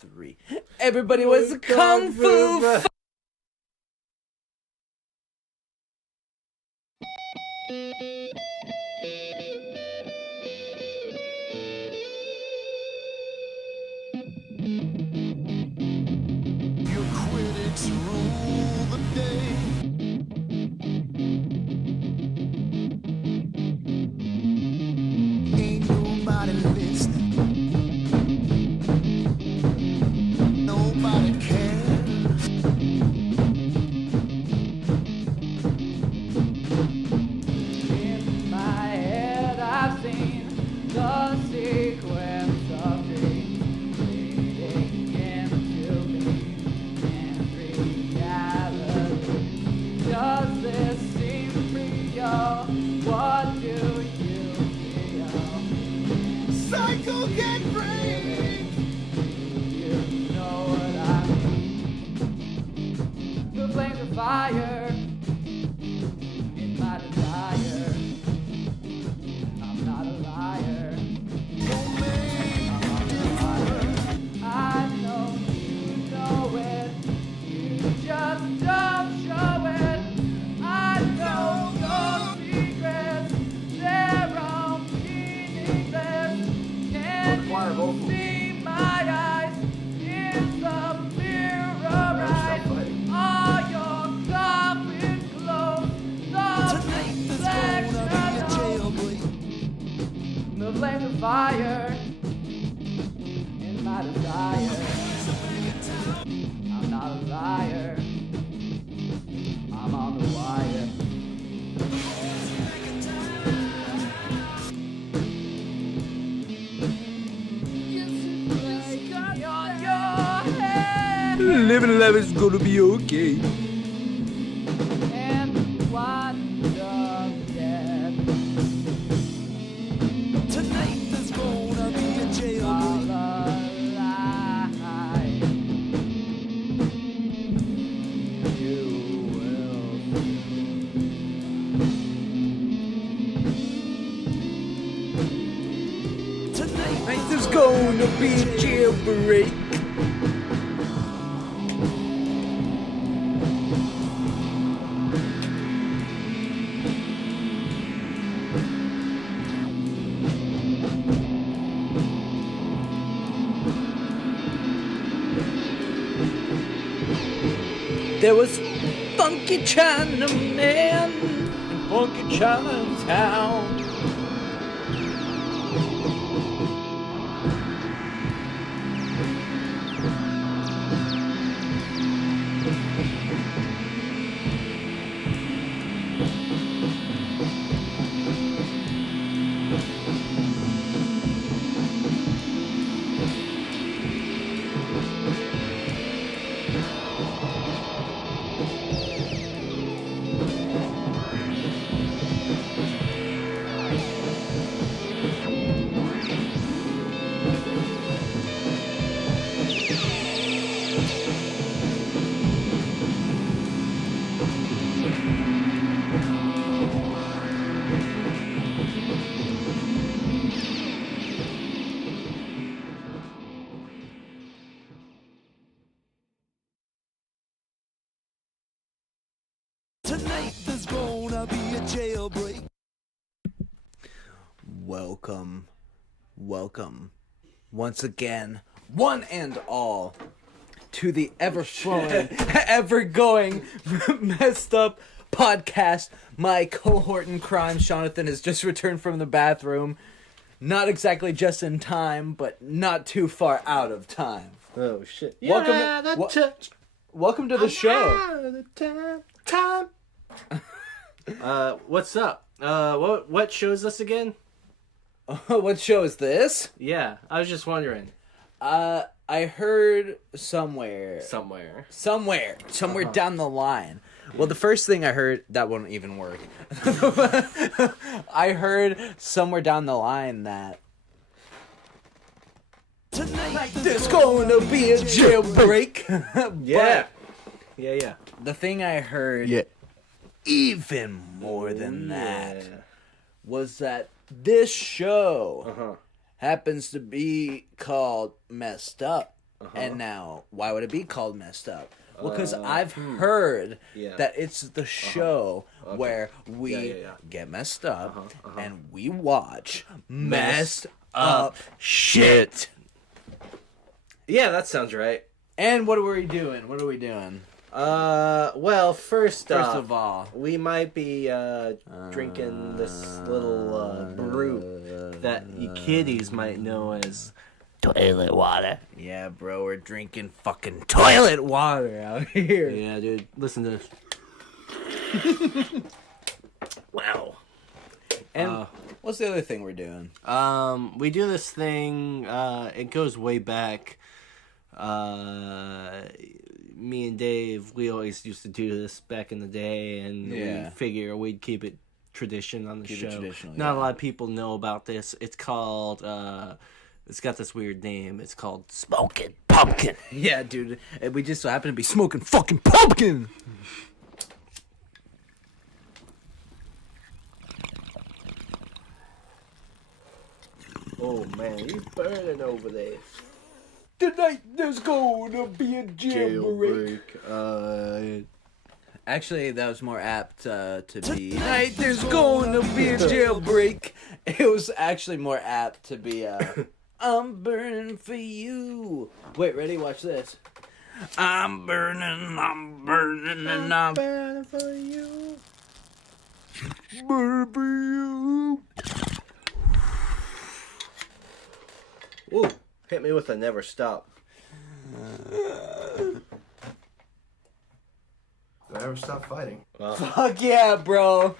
3. Everybody was kung fu. Your critics rule the day. Ain't nobody listening. Nobody cares. In my head I've seen the sequence of dreams leading into me and reality. Does this seem real? What do you feel? Psycho get brain. You know what I mean. The flames of fire in my desire. I'm not a liar. Don't make I know you know it. You just don't show it. I know your secrets. They're all meaningless. Can you see my eyes in the mirror? Right? All your coffin clothes. Tonight there's gonna be a jailbreak. The flames of fire in my desire. I'm not a liar. I'm on the wire. On your head. Living life is gonna be okay. And one of death. Tonight there's gonna be a jailbreak. Tonight There's gonna be a jailbreak. There was funky China man in funky Chinatown. Tonight there's gonna be a jailbreak. Welcome, once again, one and all, to the ever-flowing, ever-going, messed up podcast. My cohort in crime, Jonathan, has just returned from the bathroom. Not exactly just in time, but not too far out of time. Oh shit! Welcome to the show. What's up? What show is this again? What show is this? Yeah, I was just wondering. I heard somewhere down the line. Well, the first thing I heard, that won't even work. I heard somewhere down the line that Tonight there's gonna be a jailbreak. Yeah. But Yeah. the thing I heard, even more than that, was that this show happens to be called Messed Up. And now, why would it be called Messed Up? Well, because I've heard that it's the show where we get messed up and we watch messed up shit. Yeah, that sounds right. And what are we doing? Well, first of all, we might be drinking this little brew that you kiddies might know as toilet water. Yeah, bro, we're drinking fucking toilet water out here. Yeah, dude, listen to this. Wow. And what's the other thing we're doing? We do this thing, it goes way back. Me and Dave, we always used to do this back in the day, and we figure we'd keep it tradition on the show. Not a lot of people know about this. It's called, it's got this weird name. It's called Smoking Pumpkin. Yeah, dude, we just so happen to be smoking fucking pumpkin. Oh, man, he's burning over there. Tonight there's gonna be a jailbreak. Actually, that was more apt to be. Tonight there's gonna be a jailbreak. It was actually more apt to be. I'm burning for you. Wait, ready? Watch this. I'm burning, and I'm Burning for you. burning for you. Ooh, hit me with a never stop. Never stop fighting. Fuck yeah, bro.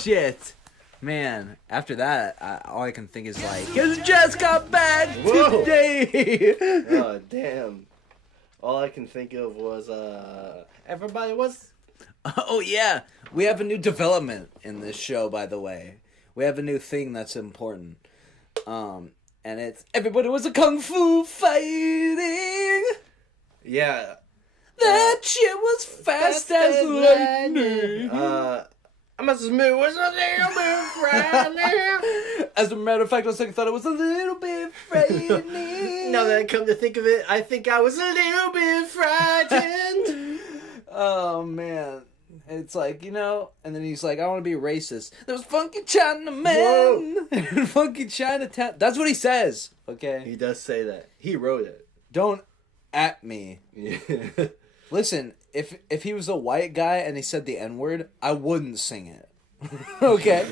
Shit. Man, after that, all I can think is like, cause just got back today. Oh, damn. All I can think of was, everybody was... Oh yeah, we have a new development in this show, by the way. We have a new thing that's important. And it's everybody was a kung fu fighting. Yeah. That shit was fast as lightning. I'm as smooth as a little bit frightening. As a matter of fact, I thought it was a little bit frightening. Now that I come to think of it, I think I was a little bit frightened. Oh man. It's like, you know, and then he's like, I want to be racist. There was funky Chinaman and funky Chinatown. That's what he says, okay? He does say that. He wrote it. Don't at me. Yeah. Listen, if he was a white guy and he said the N-word, I wouldn't sing it. Okay?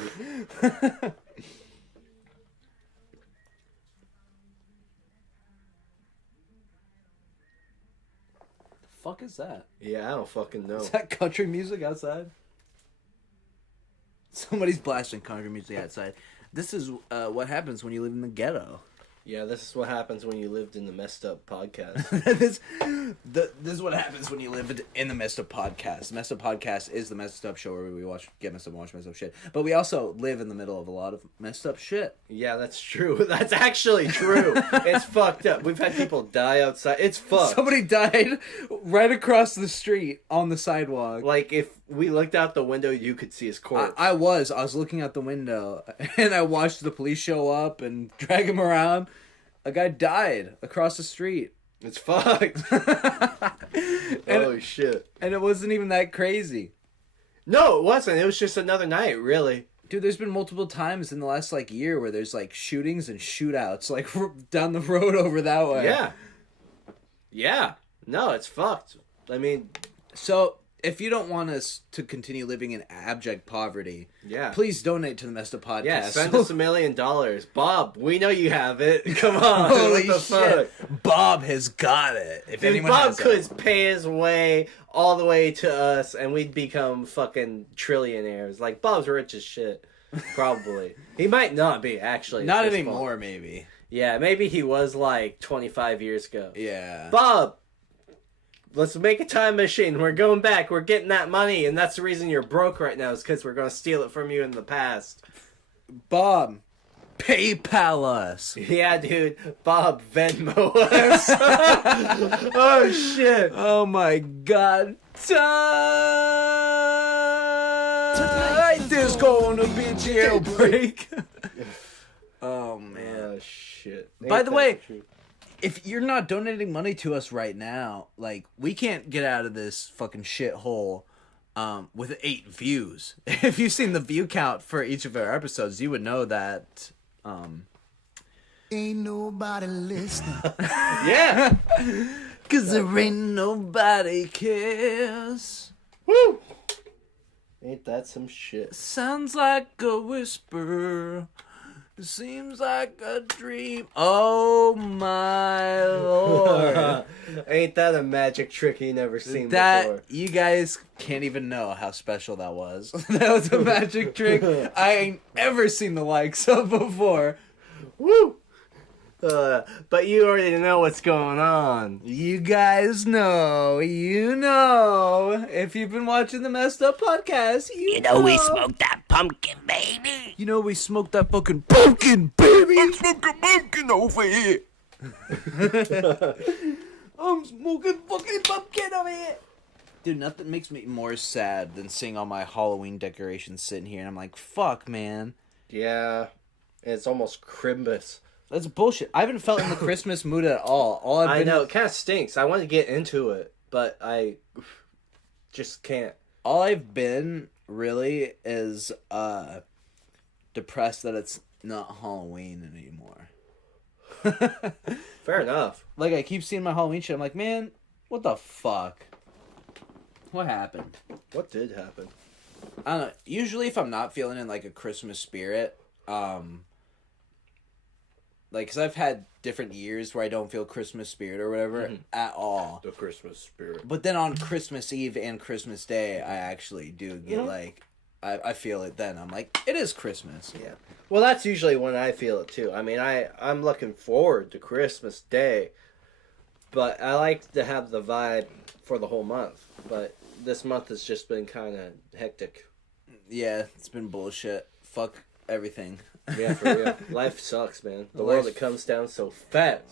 Fuck is that? Yeah, I don't fucking know. Is that country music outside? Somebody's blasting country music outside. This is what happens when you live in the ghetto. Yeah, this is what happens when you lived in the Messed Up podcast. this is what happens when you live in the Messed Up podcast. The Messed Up podcast is the Messed Up show where we get messed up and watch messed up shit. But we also live in the middle of a lot of messed up shit. Yeah, that's true. That's actually true. It's fucked up. We've had people die outside. It's fucked. Somebody died right across the street on the sidewalk. Like, if we looked out the window, you could see his corpse. I was looking out the window, and I watched the police show up and drag him around. A guy died across the street. It's fucked. Holy shit. And it wasn't even that crazy. No, it wasn't. It was just another night, really. Dude, there's been multiple times in the last, year where there's, shootings and shootouts, down the road over that way. Yeah. Yeah. No, it's fucked. I mean... So, if you don't want us to continue living in abject poverty, please donate to the Messed Up Podcast. Yeah, send us $1 million. Bob, we know you have it. Come on. Holy what the shit. fuck? Bob has got it. If anyone Bob has could it. pay his way all the way to us, and we'd become fucking trillionaires. Like, Bob's rich as shit. Probably. He might not be, actually. Not anymore, maybe. Yeah, maybe he was, 25 years ago. Yeah. Bob! Let's make a time machine. We're going back. We're getting that money, and that's the reason you're broke right now, is because we're going to steal it from you in the past. Bob, PayPal us. Yeah, dude. Bob, Venmo us. Oh, shit. Oh, my God. Tonight there's gonna be a jailbreak. Oh, man. Oh, shit. By the way, if you're not donating money to us right now, like, we can't get out of this fucking shithole with 8 views. If you've seen the view count for each of our episodes, you would know that Ain't nobody listening. Yeah. cause there ain't nobody cares. Woo! Ain't that some shit? Sounds like a whisper. Seems like a dream. Oh my lord. Ain't that a magic trick you never seen That before? you guys can't even know how special that was. That was a magic trick I ain't ever seen the likes of before. Woo! But you already know what's going on. You guys know, if you've been watching the Messed Up Podcast, you know we smoked that pumpkin, baby. You know we smoked that fucking pumpkin, baby. I'm smoking pumpkin over here. I'm smoking fucking pumpkin over here. Dude, nothing makes me more sad than seeing all my Halloween decorations sitting here, and I'm like, fuck, man. Yeah. It's almost Christmas. That's bullshit. I haven't felt in the Christmas mood at all. I know, it kind of stinks. I want to get into it, but I just can't. All I've been, really, is depressed that it's not Halloween anymore. Fair enough. Like, I keep seeing my Halloween shit. I'm like, man, what the fuck? What happened? What did happen? I don't know. Usually, if I'm not feeling in, like, a Christmas spirit, like, because I've had different years where I don't feel Christmas spirit or whatever at all. The Christmas spirit. But then on Christmas Eve and Christmas Day, I actually do get, like, I feel it then. I'm like, it is Christmas. Yeah. Well, that's usually when I feel it, too. I mean, I'm looking forward to Christmas Day, but I like to have the vibe for the whole month. But this month has just been kind of hectic. Yeah, it's been bullshit. Fuck everything. Yeah, for real. Life sucks, man. The world that comes down so fast.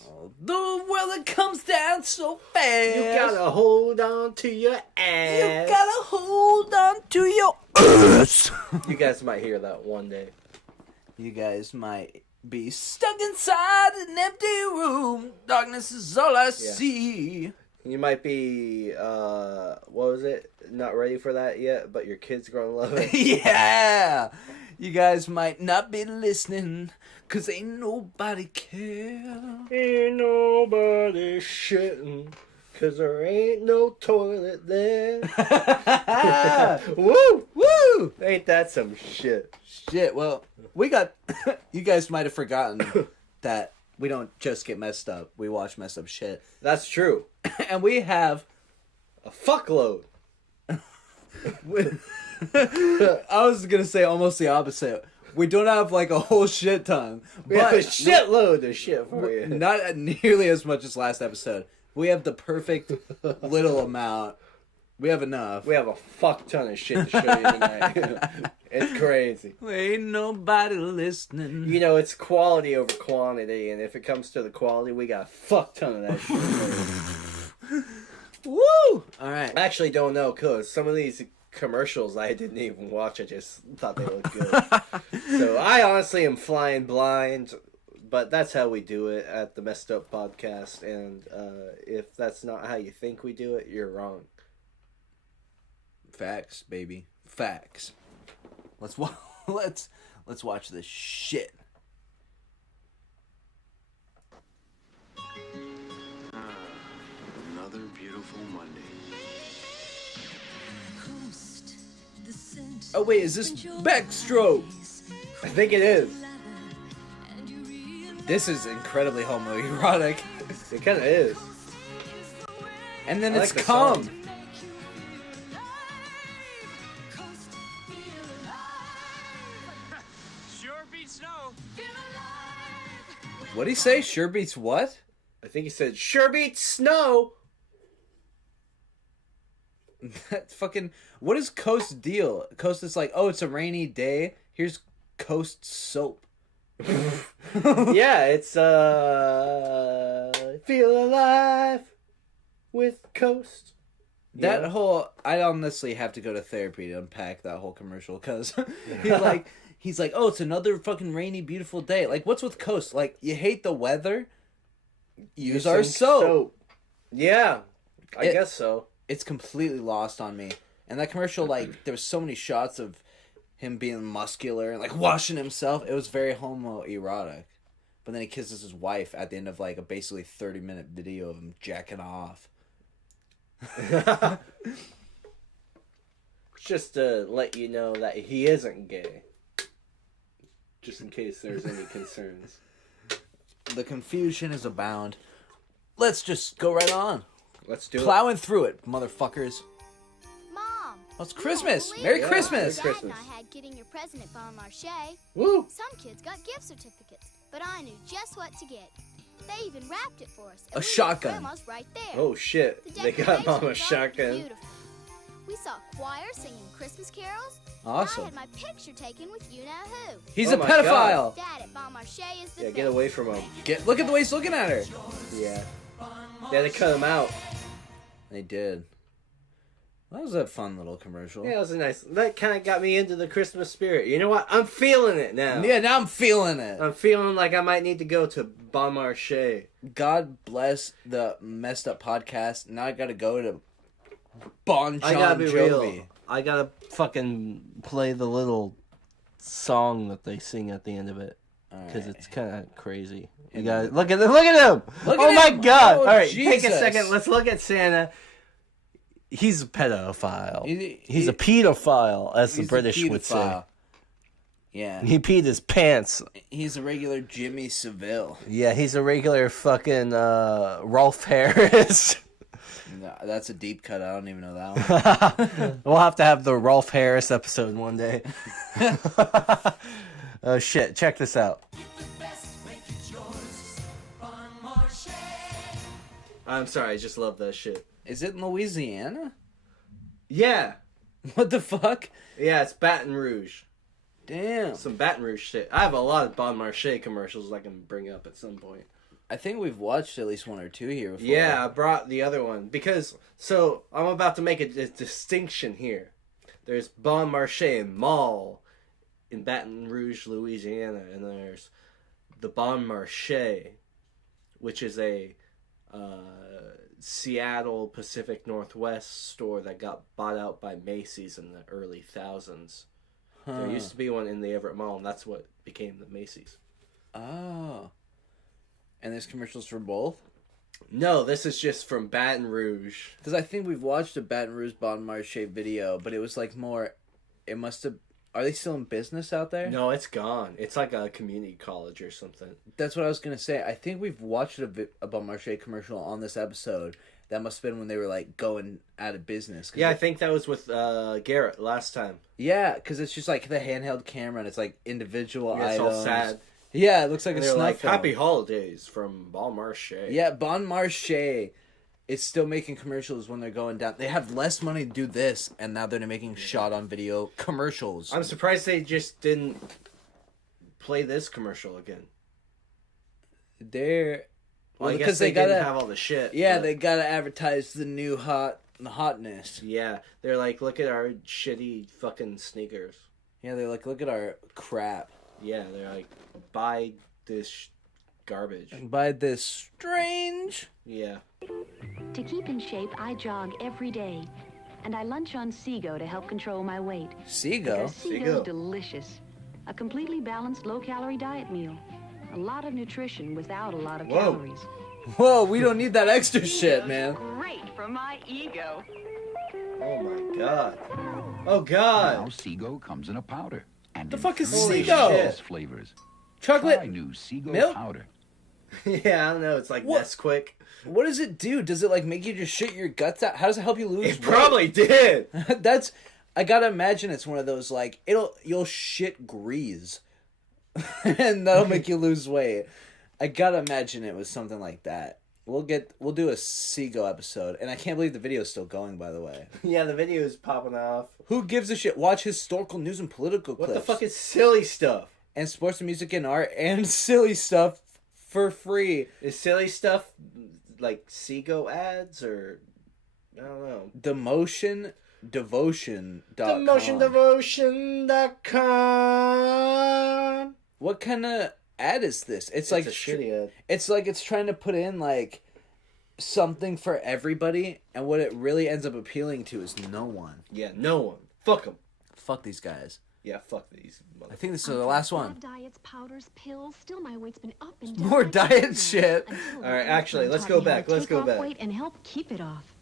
The world that comes down so fast. You gotta hold on to your ass. You gotta hold on to your ass. You guys might hear that one day. You guys might be stuck inside an empty room. Darkness is all I see. You might be, what was it? Not ready for that yet, but your kid's gonna love it. Yeah. You guys might not be listening, cause ain't nobody care. Ain't nobody shitting, cause there ain't no toilet there. Woo! Woo! Ain't that some shit? Shit, well, we got... you guys might have forgotten that we don't just get messed up. We watch messed up shit. That's true. And we have... A fuckload. I was gonna say almost the opposite. We don't have like a whole shit ton. We have a shitload of shit for you. Not nearly as much as last episode. We have the perfect little amount. We have enough. We have a fuck ton of shit to show you tonight. It's crazy. Ain't nobody listening. You know, it's quality over quantity, and if it comes to the quality, we got a fuck ton of that shit. Woo! Alright. I actually don't know, cause some of these commercials I didn't even watch. I just thought they looked good. So I honestly am flying blind, but that's how we do it at the Messed Up Podcast. And if that's not how you think we do it, you're wrong. Facts, baby. Facts. Let's watch this shit. Another beautiful Monday. Oh wait, is this backstroke? I think it is. This is incredibly homoerotic. It kind of is. And then I it's like the come. song. Sure beats snow. What'd he say? Sure beats what? I think he said, "Sure beats snow." That fucking... What is Coast deal? Coast is like, oh, it's a rainy day. Here's Coast soap. Yeah, it's feel alive with Coast. That Yeah. whole... I honestly have to go to therapy to unpack that whole commercial, because he's like, oh, it's another fucking rainy, beautiful day. Like, what's with Coast? Like, you hate the weather? use our soap. Yeah, I guess so. It's completely lost on me. And that commercial, like, there was so many shots of him being muscular and, like, washing himself. It was very homoerotic. But then he kisses his wife at the end of, like, a basically 30-minute video of him jacking off. Just to let you know that he isn't gay. Just in case there's any concerns. The confusion is abound. Let's just go right on. Let's do Plowing through it, motherfuckers. Mom! Oh, it's Christmas! Merry Christmas! Dad and I had getting your present at Bon Marché. Woo! Some kids got gift certificates, but I knew just what to get. They even wrapped it for us. A shotgun. Grandma's right there. Oh shit! The They got Mama decorations are shotgun. beautiful. We saw choir singing Christmas carols. Awesome. I had my picture taken with you know who. He's Oh a my pedophile! Dad at Bon Marché is the Yeah, best. get away from him. Look at the way he's looking at her! Yeah. Yeah, they cut him out. They did. That was a fun little commercial. Yeah, it was a nice. That kind of got me into the Christmas spirit. You know what? I'm feeling it now. Yeah, now I'm feeling it. I'm feeling like I might need to go to Bon Marché. God bless the messed up podcast. Now I gotta go to Bon I gotta be real. Jovi. I gotta fucking play the little song that they sing at the end of it. Because it's kind of crazy. You gotta look at him. Look Oh at my him. god! Oh, All right, take a Jesus. second. Let's look at Santa. He's a pedophile. He's a he- pedophile, as the He's a British would say. pedophile. Yeah. He peed his pants. He's a regular Jimmy Seville. Yeah, he's a regular fucking Rolf Harris. No, that's a deep cut. I don't even know that one. We'll have to have the Rolf Harris episode one day. Oh shit, check this out. I'm sorry, I just love that shit. Is it in Louisiana? Yeah. What the fuck? Yeah, it's Baton Rouge. Damn. Some Baton Rouge shit. I have a lot of Bon Marché commercials I can bring up at some point. I think we've watched at least one or two here before. Yeah, I brought the other one because I'm about to make a distinction here. There's Bon Marché Mall in Baton Rouge, Louisiana, and there's the Bon Marché, which is a Seattle Pacific Northwest store that got bought out by Macy's in the early thousands. There used to be one in the Everett Mall, and that's what became the Macy's. Oh. And there's commercials for both? No, this is just from Baton Rouge. Because I think we've watched a Baton Rouge Bon Marché video, but it was like more... It must have... Are they still in business out there? No, it's gone. It's like a community college or something. That's what I was going to say. I think we've watched a Bon Marché commercial on this episode. That must have been when they were like going out of business. Yeah, I think that was with Garrett last time. Yeah, because it's just like the handheld camera and it's like individual Yeah, it's items. all sad. Yeah, it looks like And a they're snuff like, film. Happy Holidays from Bon Marché. Yeah, Bon Marché is still making commercials when they're going down. They have less money to do this, and now they're making shot-on-video commercials. I'm surprised they just didn't play this commercial again. They're... Well, I guess because they gotta didn't have all the shit. Yeah, but they gotta advertise the new hotness. yeah, they're like, look at our shitty fucking sneakers. Yeah, they're like, look at our crap. Yeah, they're like, buy this garbage. Buy this strange... Yeah. To keep in shape, I jog every day. And I lunch on Seago to help control my weight. Seago? Because Seago's delicious. A completely balanced, low-calorie diet meal. A lot of nutrition without a lot of calories. Whoa, we don't need that extra shit, man. Great for my ego. Oh my god. Oh Now god. Seago comes in a powder. And The in fuck is three Seago? delicious flavors. Chocolate Try new Seago milk? powder. Yeah, I don't know. It's like What? Nesquik. What does it do? Does it like make you just shit your guts out? How does it help you lose It probably did. weight? That's I gotta imagine it's one of those like you'll shit grease, and that'll make you lose weight. I gotta imagine it was something like that. We'll do a Seago episode, and I can't believe the video's still going. By the way, Yeah, the video is popping off. who gives a shit? Watch historical news and political What clips. the fuck is silly stuff? And sports and music and art and silly stuff for free. Is silly stuff like Seago ads or I don't know. Demotiondevotion.com. Demotiondevotion.com. What kind of ad is this? It's a like shitty ad. It's like it's trying to put in like something for everybody, and what it really ends up appealing to is no one. Yeah, no one. Fuck them. Fuck these guys. Yeah, fuck these. I think this is the last one. Diets, powders, pills. Still, my weight's been up and More diet shit. All right, actually, let's go back. Let's go back. Weight and help keep it off.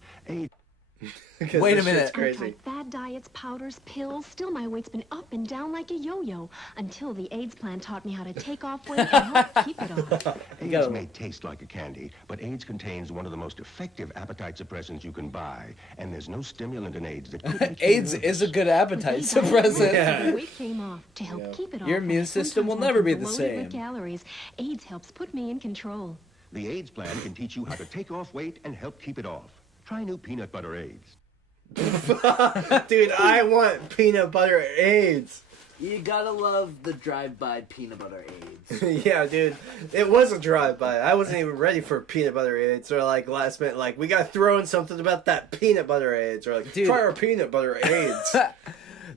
Wait a minute. It's crazy. I tried fad diets, powders, pills. Still, my weight's been up and down like a yo-yo until the AIDS plan taught me how to take off weight and help keep it off. AIDS may taste like a candy, but AIDS contains one of the most effective appetite suppressants you can buy, and there's no stimulant in AIDS that could AIDS is a good appetite suppressant. Yeah. Weight came off to help keep it off. Your immune system will never be the same. With calories. AIDS helps put me in control. The AIDS plan can teach you how to take off weight and help keep it off. Try new peanut butter AIDS. Dude, I want peanut butter AIDS. You gotta love the drive-by peanut butter AIDS. Yeah, dude. It was a drive-by. I wasn't even ready for peanut butter AIDS. Or like last minute, like, we gotta throw in something about that peanut butter AIDS. Or like, dude, try our peanut butter AIDS.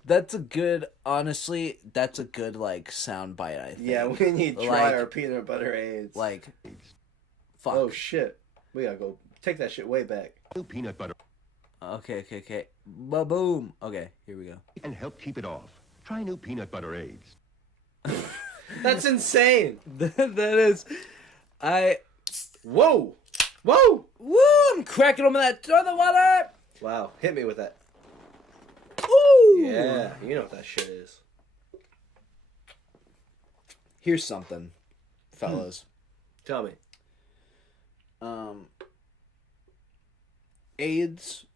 That's a good, honestly, that's a good, like, sound bite, I think. Yeah, we need to try our peanut butter AIDS. Like, fuck. Oh, shit. We gotta go take that shit way back. New peanut butter. Okay. Ba-boom. Okay, here we go. And help keep it off. Try new peanut butter AIDS. That's insane. That is... Whoa! Woo! I'm cracking open that toilet water! Wow, hit me with that. Ooh! Yeah, you know what that shit is. Here's something, fellas. Tell me. AIDS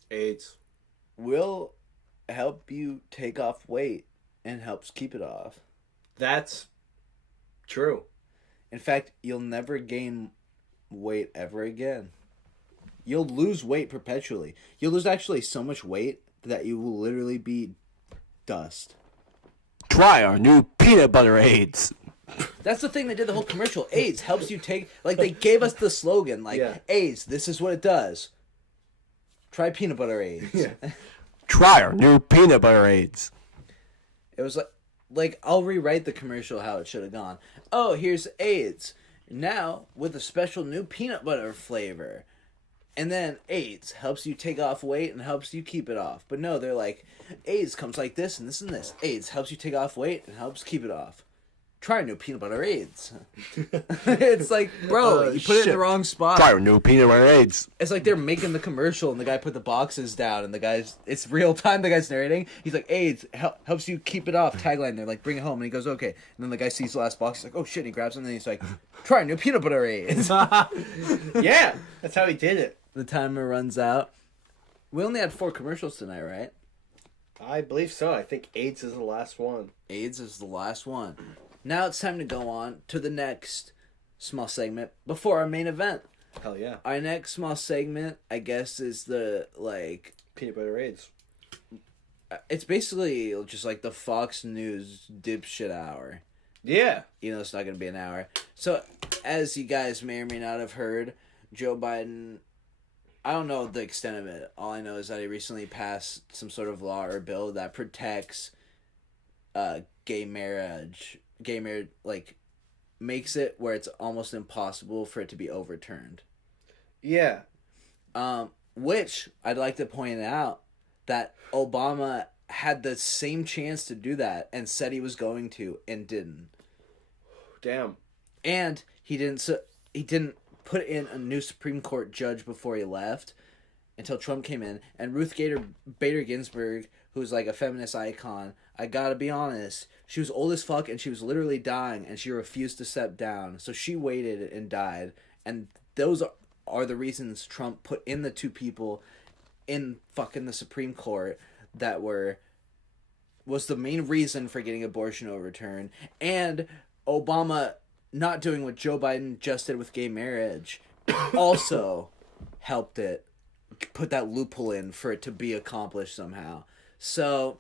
will help you take off weight and helps keep it off. That's true. In fact, you'll never gain weight ever again. You'll lose weight perpetually. You'll lose actually so much weight that you will literally be dust. Try our new peanut butter AIDS. That's the thing, they did the whole commercial. AIDS helps you take... Like, they gave us the slogan, like, AIDS, this is what it does. Try peanut butter AIDS. Yeah. Try our new peanut butter AIDS. It was like, I'll rewrite the commercial how it should have gone. Oh, here's AIDS. Now, with a special new peanut butter flavor. And then AIDS helps you take off weight and helps you keep it off. But no, they're like, AIDS comes like this and this and this. AIDS helps you take off weight and helps keep it off. Try new peanut butter AIDS. It's like, bro, you put it in the wrong spot. Try our new peanut butter AIDS. It's like they're making the commercial and the guy put the boxes down and the guy's, it's real time, the guy's narrating. He's like, AIDS helps you keep it off. Tagline, they're like, bring it home. And he goes, okay. And then the guy sees the last box. He's like, oh shit. And he grabs it and then he's like, try new peanut butter AIDS. Yeah, that's how he did it. The timer runs out. We only had 4 commercials tonight, right? I believe so. I think AIDS is the last one. AIDS is the last one. Now it's time to go on to the next small segment before our main event. Hell yeah. Our next small segment, I guess, is the, like... Peanut butter AIDS. It's basically just like the Fox News dipshit hour. Yeah. You know, it's not going to be an hour. So, as you guys may or may not have heard, Joe Biden... I don't know the extent of it. All I know is that he recently passed some sort of law or bill that protects gay marriage, like, makes it where it's almost impossible for it to be overturned. Yeah. Which, I'd like to point out that Obama had the same chance to do that and said he was going to and didn't. Damn. And he didn't put in a new Supreme Court judge before he left until Trump came in. And Ruth Bader Ginsburg, who's like a feminist icon, I gotta be honest, she was old as fuck and she was literally dying and she refused to step down. So she waited and died. And those are the reasons Trump put in the 2 people in fucking the Supreme Court that was the main reason for getting abortion overturned. And Obama not doing what Joe Biden just did with gay marriage also helped it, put that loophole in for it to be accomplished somehow. So,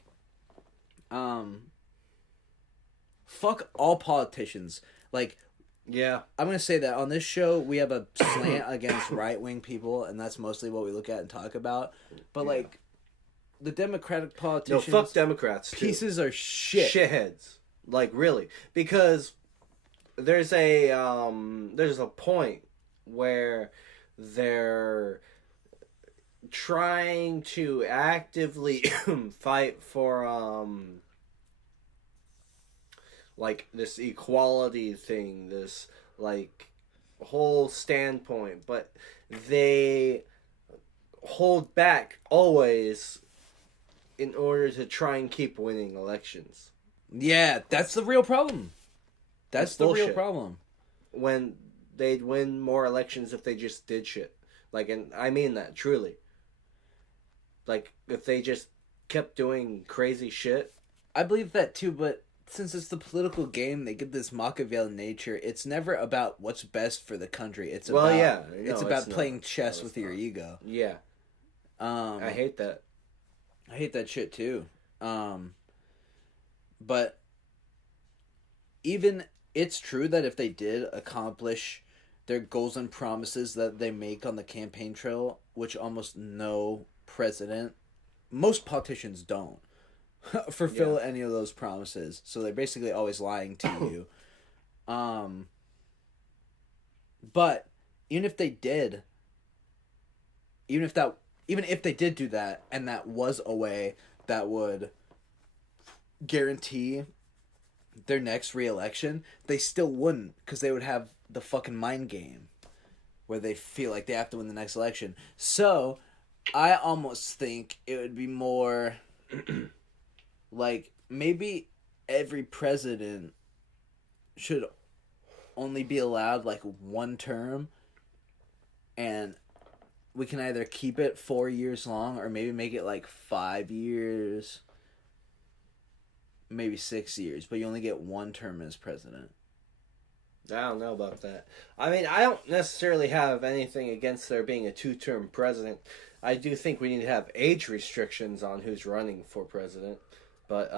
fuck all politicians. Like, yeah, I'm going to say that on this show, we have a slant against right-wing people, and that's mostly what we look at and talk about. But, like, the Democratic politicians... No, fuck Democrats, too. Pieces are shit. Shitheads. Like, really. Because there's a point where they're trying to actively fight for like this equality thing, this like whole standpoint, but they hold back always in order to try and keep winning elections. Yeah, that's the real problem. That's the real problem. When they'd win more elections if they just did shit. Like, and I mean that, truly. Like, if they just kept doing crazy shit. I believe that too, but since it's the political game, they get this Machiavellian nature. It's never about what's best for the country. It's about playing chess with your ego. Yeah. I hate that. I hate that shit too. But even it's true that if they did accomplish their goals and promises that they make on the campaign trail, which almost most politicians don't fulfill any of those promises. So they're basically always lying to you. But even if they did do that, and that was a way that would guarantee their next re-election, they still wouldn't, because they would have the fucking mind game where they feel like they have to win the next election. So I almost think it would be more like maybe every president should only be allowed like one term, and we can either keep it 4 years long or maybe make it like 5 years, maybe 6 years, but you only get one term as president. I don't know about that. I mean, I don't necessarily have anything against there being a 2-term president. I do think we need to have age restrictions on who's running for president. But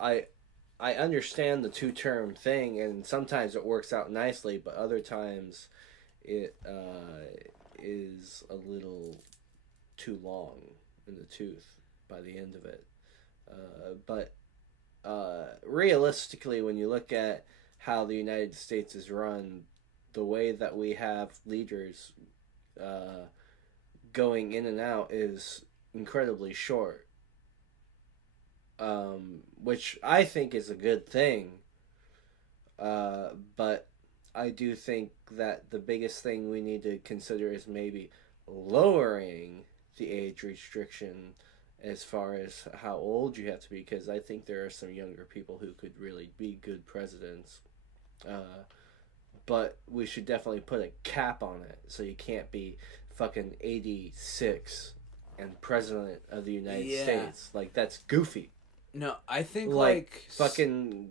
I understand the 2-term thing, and sometimes it works out nicely, but other times it is a little too long in the tooth by the end of it. But realistically, when you look at how the United States is run, the way that we have leaders going in and out is incredibly short, which I think is a good thing. But I do think that the biggest thing we need to consider is maybe lowering the age restriction as far as how old you have to be, because I think there are some younger people who could really be good presidents. But we should definitely put a cap on it, so you can't be fucking 86 and president of the United States. Like, that's goofy. No, I think like fucking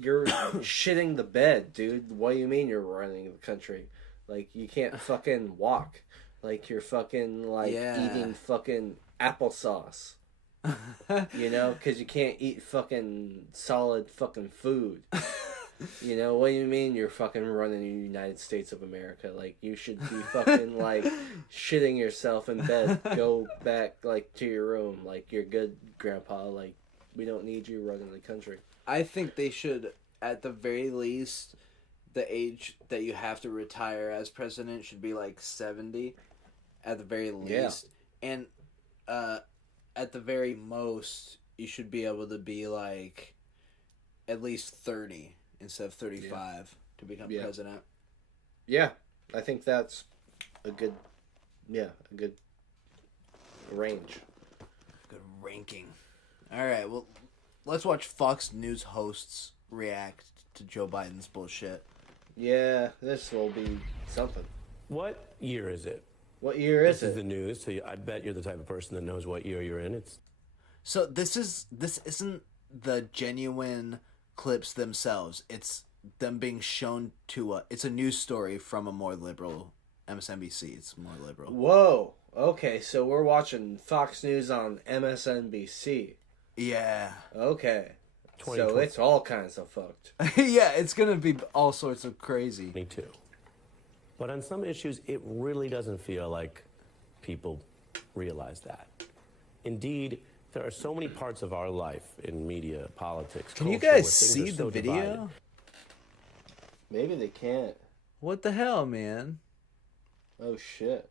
you're shitting the bed, dude. What do you mean you're running the country? Like, you can't fucking walk. Like, you're fucking like eating fucking applesauce. You know, because you can't eat fucking solid fucking food. You know, what do you mean you're fucking running the United States of America? Like, you should be fucking, like, shitting yourself in bed. Go back, like, to your room. Like, you're good, Grandpa. Like, we don't need you running the country. I think they should, at the very least, the age that you have to retire as president should be, like, 70. At the very least. Yeah. And, at the very most, you should be able to be, like, at least 30. Instead of 35 to become president. Yeah, I think that's a good range. Good ranking. All right, well, let's watch Fox News hosts react to Joe Biden's bullshit. Yeah, this will be something. What year is it? What year is it? This is the news, so I bet you're the type of person that knows what year you're in. So this isn't the genuine clips themselves. It's them being shown to it's a news story from a more liberal MSNBC. It's more liberal. Whoa. Okay, so we're watching Fox News on MSNBC. Yeah. Okay. So it's all kinds of fucked. Yeah, it's gonna be all sorts of crazy. Me too. But on some issues, it really doesn't feel like people realize that. Indeed, there are so many parts of our life in media, politics, Can culture, you guys see the video? Divided. Maybe they can't. What the hell, man? Oh shit.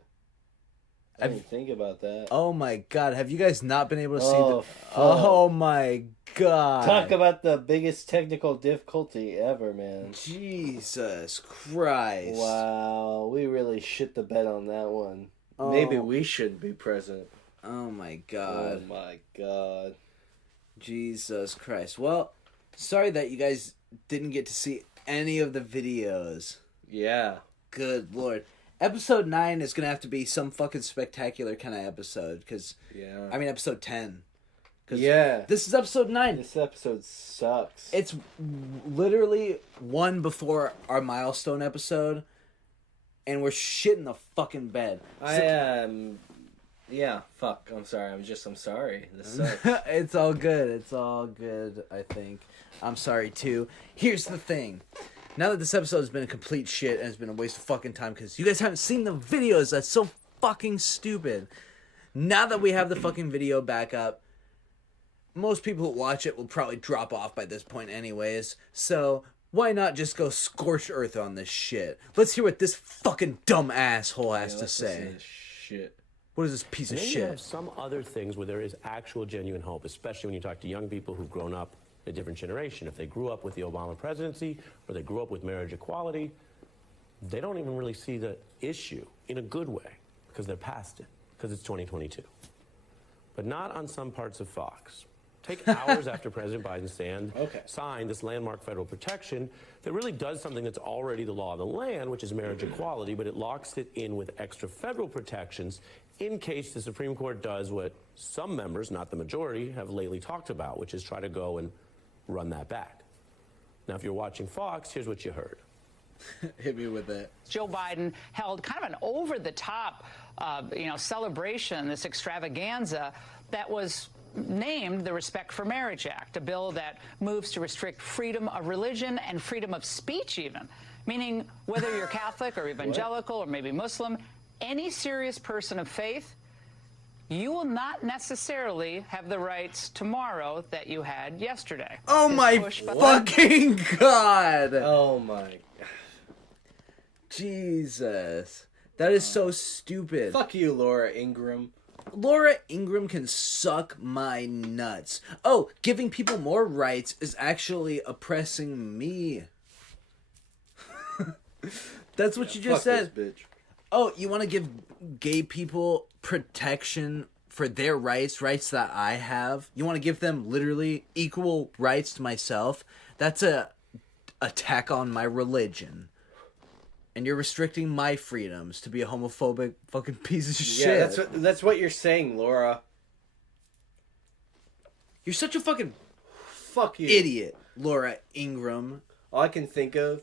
I didn't think about that. Oh my god, have you guys not been able to see the... fuck. Oh my god. Talk about the biggest technical difficulty ever, man. Jesus Christ. Wow, we really shit the bed on that one. Maybe we should be present. Oh my god. Oh my god. Jesus Christ. Well, sorry that you guys didn't get to see any of the videos. Yeah. Good lord. Episode 9 is going to have to be some fucking spectacular kind of episode, because... Yeah. I mean, episode 10. Yeah. This is episode 9. This episode sucks. It's literally one before our milestone episode, and we're shitting the fucking bed. Yeah, fuck. I'm sorry. I'm sorry. This sucks. It's all good. It's all good, I think. I'm sorry, too. Here's the thing. Now that this episode has been a complete shit and has been a waste of fucking time because you guys haven't seen the videos, that's so fucking stupid. Now that we have the fucking video back up, most people who watch it will probably drop off by this point anyways, so why not just go scorched earth on this shit? Let's hear what this fucking dumb asshole has to say. Shit. What is this piece of And then shit? you have some other things where there is actual genuine hope, especially when you talk to young people who've grown up a different generation. If they grew up with the Obama presidency or they grew up with marriage equality, they don't even really see the issue in a good way because they're past it, because it's 2022. But not on some parts of Fox. Take hours after President Biden signed this landmark federal protection that really does something that's already the law of the land, which is marriage equality, but it locks it in with extra federal protections in case the Supreme Court does what some members, not the majority, have lately talked about, which is try to go and run that back. Now, if you're watching Fox, here's what you heard. Hit me with it. Joe Biden held kind of an over-the-top, celebration, this extravaganza that was named the Respect for Marriage Act, a bill that moves to restrict freedom of religion and freedom of speech even, meaning whether you're Catholic or evangelical or maybe Muslim, any serious person of faith, you will not necessarily have the rights tomorrow that you had yesterday. Oh my fucking god! Oh my god. Jesus. That is so stupid. Fuck you, Laura Ingraham. Laura Ingraham can suck my nuts. Oh, giving people more rights is actually oppressing me. That's what you just said. This bitch. Oh, you want to give gay people protection for their rights that I have? You want to give them literally equal rights to myself? That's a attack on my religion. And you're restricting my freedoms to be a homophobic fucking piece of shit. Yeah, that's what you're saying, Laura. You're such a fucking fuck you idiot, Laura Ingraham. All I can think of,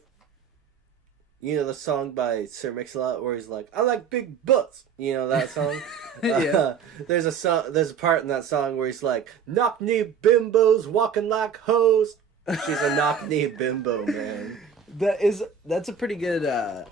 you know the song by Sir Mix-a-Lot where he's like, "I like big butts." You know that song? Yeah. There's a part in that song where he's like, "Knock-knee bimbos walking like hoes." She's a knock-knee bimbo, man. That's a pretty good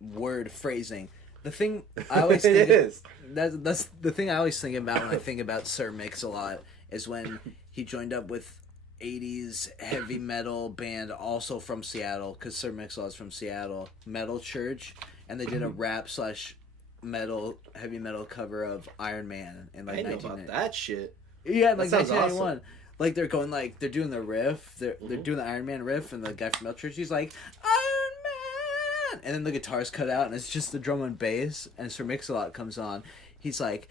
word phrasing. The thing I always think that's the thing I always think about when I think about Sir Mix-a-Lot is when he joined up with 80s heavy metal band also from Seattle, because Sir Mix-a-Lot's from Seattle, Metal Church, and they did a rap / metal heavy metal cover of Iron Man in like I know about that shit. Yeah, like 1991. Awesome. Like they're going like they're doing the riff, they're doing the Iron Man riff, and the guy from Metal Church, he's like Iron Man, and then the guitar's cut out, and it's just the drum and bass, and Sir Mix-a-Lot comes on. He's like,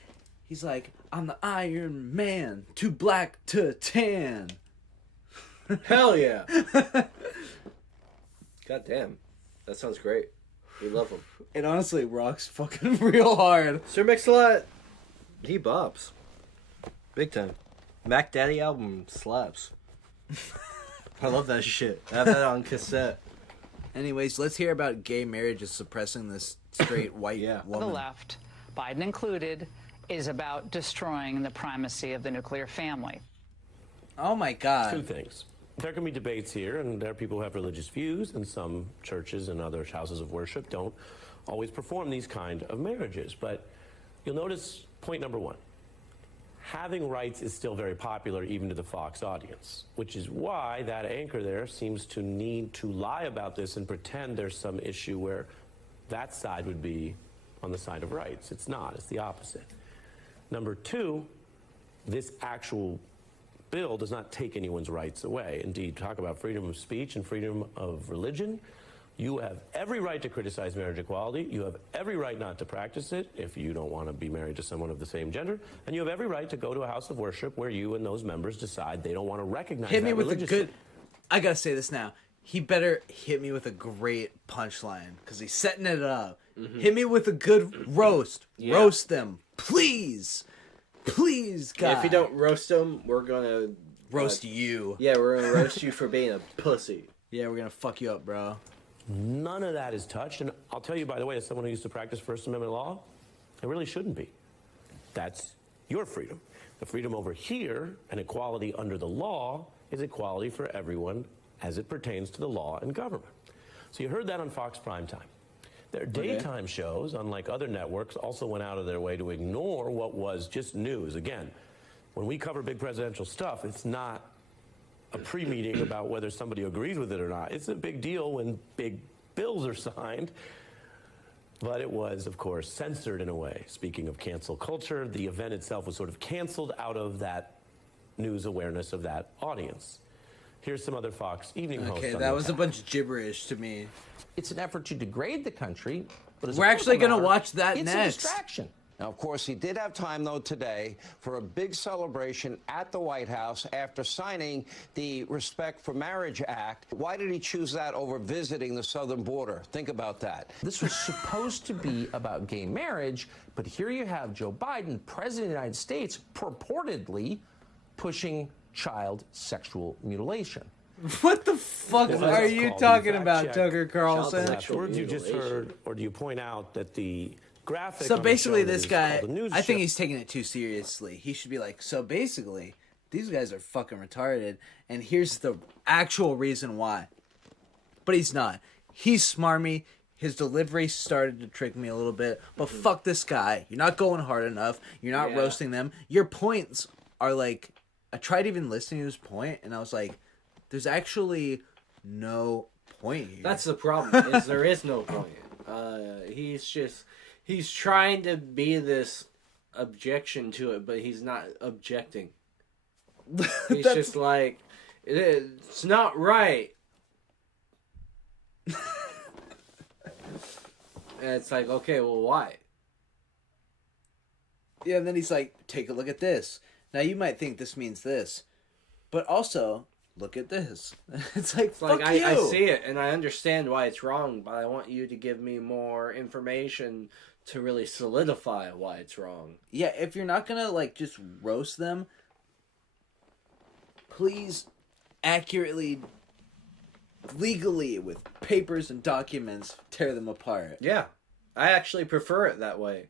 I'm the Iron Man, too black to tan. Hell yeah! God damn, that sounds great. We love him. It honestly rocks fucking real hard. Sir Mix-a-Lot, he bops, big time. Mac Daddy album slaps. I love that shit. I have that on cassette. Anyways, let's hear about gay marriages suppressing this straight white woman. The left, Biden included, is about destroying the primacy of the nuclear family. Oh my God. Two things. There can be debates here, and there are people who have religious views, and some churches and other houses of worship don't always perform these kind of marriages. But you'll notice point number one. having rights is still very popular even to the Fox audience, which is why that anchor there seems to need to lie about this and pretend there's some issue where that side would be on the side of rights. It's not. It's the opposite. Number two, this actual bill does not take anyone's rights away. Indeed, talk about freedom of speech and freedom of religion. You have every right to criticize marriage equality. You have every right not to practice it if you don't want to be married to someone of the same gender. And you have every right to go to a house of worship where you and those members decide they don't want to recognize Hit me that with a religiously. good... I gotta say this now. He better hit me with a great punchline, because he's setting it up. Hit me with a good roast. Yeah. Roast them. Please. Please, God. Yeah, if you don't roast them, we're gonna... Roast you. Yeah, we're gonna roast you for being a pussy. Yeah, we're gonna fuck you up, bro. None of that is touched. And I'll tell you, by the way, as someone who used to practice First Amendment law, it really shouldn't be. That's your freedom. The freedom over here and equality under the law is equality for everyone as it pertains to the law and government. So you heard that on Fox Primetime. Their daytime shows, unlike other networks, also went out of their way to ignore what was just news. Again, when we cover big presidential stuff, it's not a pre-meeting about whether somebody agrees with it or not. It's a big deal when big bills are signed. But it was, of course, censored in a way. Speaking of cancel culture, the event itself was sort of canceled out of that news awareness of that audience. Here's some other Fox evening hosts. Okay, that was a bunch of gibberish to me. It's an effort to degrade the country. But we're actually going to watch that it's next. It's a distraction. Now, of course, he did have time, though, today for a big celebration at the White House after signing the Respect for Marriage Act. Why did he choose that over visiting the southern border? Think about that. This was supposed to be about gay marriage, but here you have Joe Biden, President of the United States, purportedly pushing child sexual mutilation. What the fuck are you talking about, Tucker Carlson? Words you just heard, or do you point out that the graphic? So basically, this guy, I think show. he's taking it too seriously. He should be like, so basically, these guys are fucking retarded, and here's the actual reason why. But he's not. He's smarmy. His delivery started to trick me a little bit, but fuck this guy. You're not going hard enough. You're not roasting them. Your points are like, I tried even listening to his point, and I was like, there's actually no point here. That's the problem, is there is no point. He's trying to be this objection to it, but he's not objecting. He's just like, it's not right. And it's like, okay, well, why? Yeah, and then he's like, take a look at this. Now, you might think this means this, but also, look at this. It's like, fuck like you. I see it, and I understand why it's wrong, but I want you to give me more information to really solidify why it's wrong. Yeah, if you're not gonna, like, just roast them, please accurately, legally, with papers and documents, tear them apart. Yeah, I actually prefer it that way.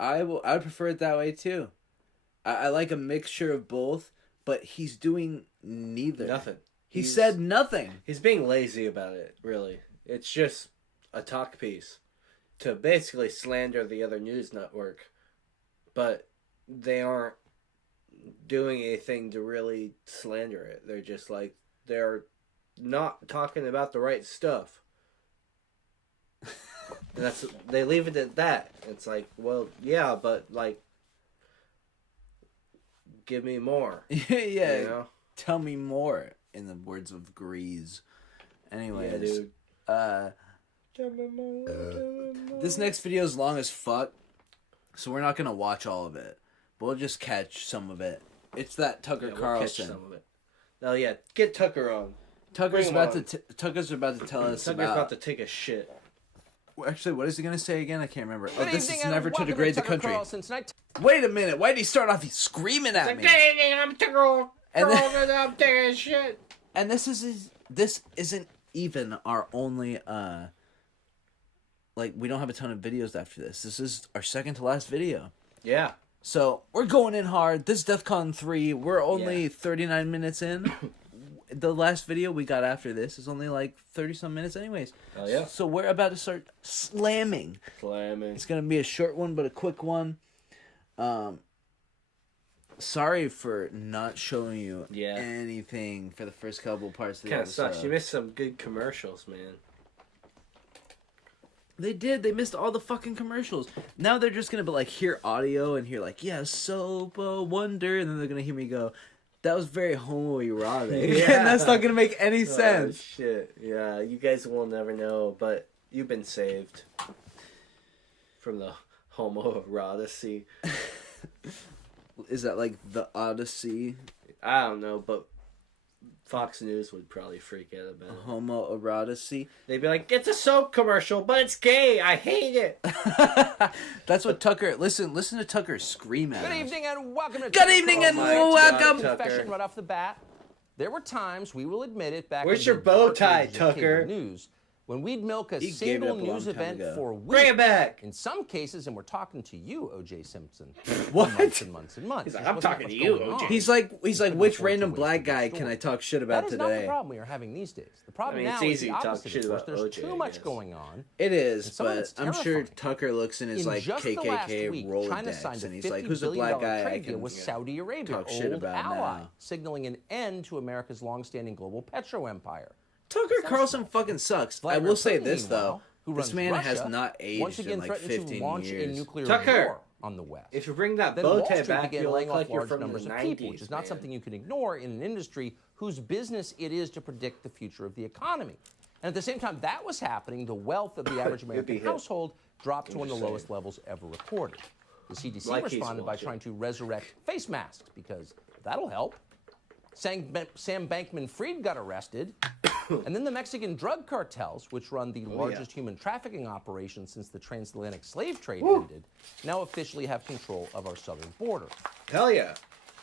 I would prefer it that way, too. I like a mixture of both, but he's doing neither. Nothing. He said nothing. He's being lazy about it, really. It's just a talk piece to basically slander the other news network. But they aren't doing anything to really slander it. They're just like, they're not talking about the right stuff. And they leave it at that. It's like, well, yeah, but like, give me more. Yeah, you know? Tell me more, in the words of Grease. Anyways, yeah, dude. This next video is long as fuck, so we're not gonna watch all of it. But we'll just catch some of it. It's that Tucker Carlson. We'll catch some of it. Oh yeah, get Tucker on. Tucker's about to tell us Tucker's about to take a shit. Actually, what is he gonna say again? I can't remember. Good this evening is and never to welcome degrade the Tucker country. Carlson. Tonight- Wait a minute. Why did he start off screaming at me? I'm Tucker Carlson. I'm taking a shit. And this isn't even our only like, we don't have a ton of videos after this. This is our second to last video. Yeah. So we're going in hard. This is DEFCON 3. We're only 39 minutes in. The last video we got after this is only like 30-some minutes anyways. Oh, yeah. So we're about to start slamming. Slamming. It's going to be a short one, but a quick one. sorry for not showing you anything for the first couple parts of the Kind of episode. sucks. You missed some good commercials, man. They did. They missed all the fucking commercials. Now they're just gonna be like, hear audio and hear like, yeah, soap wonder, and then they're gonna hear me go, that was very homoerotic. Yeah. And that's not gonna make any sense. Oh, shit. Yeah, you guys will never know, but you've been saved from the homoeroticy. Is that like the Odyssey? I don't know, but Fox News would probably freak out about it. Homoeroticy? They'd be like, it's a soap commercial, but it's gay. I hate it. That's what Tucker... Listen to Tucker scream at Good us. evening and welcome to Good evening and welcome. Confession right off the bat. There were times, we will admit it, back Where's in your the bow dark tie, ages of Tucker? cable news, when we'd milk a He gave it single up a long news time event ago. for weeks. Bring it back. In some cases, and we're talking to you, O.J. Simpson. What? Months and months and months. He's like, There I'm wasn't talking much to you, going O.J. on. He's like, Couldn't which afford to random waste black the guy story. can I talk shit about That is not the today? problem we are having these days. The problem I mean, it's now is easy the to talk opposite, shit of course. about There's O.J., too I much guess. going on. It is, And some of but it's I'm sure terrifying. Tucker looks in his like just the last KKK week, China Rolodex signed a and he's like, $50 who's a black billion guy I trade deal can with Saudi Arabia, talk shit old about ally, now? signaling an end to America's long-standing global petro empire. Tucker Carlson fucking sucks. I will say this though. Who This runs man Russia, has not once aged again in like threatened 15 to launch a years. nuclear Tucker, war on the West. If you bring that Then bow Wall tie Street back, began you'll laying look off like you're large from numbers the of people, 90s, which is not man. something you can ignore in an industry whose business it is to predict the future of the economy. And at the same time that was happening, the wealth of the average American hit. household dropped to one of the Just saying. lowest levels ever recorded. The CDC Like he's responded by watching. trying to resurrect face masks because that'll help. Sam Bankman-Fried got arrested. And then the Mexican drug cartels, which run the largest human trafficking operation since the transatlantic slave trade ended, now officially have control of our southern border. Hell yeah.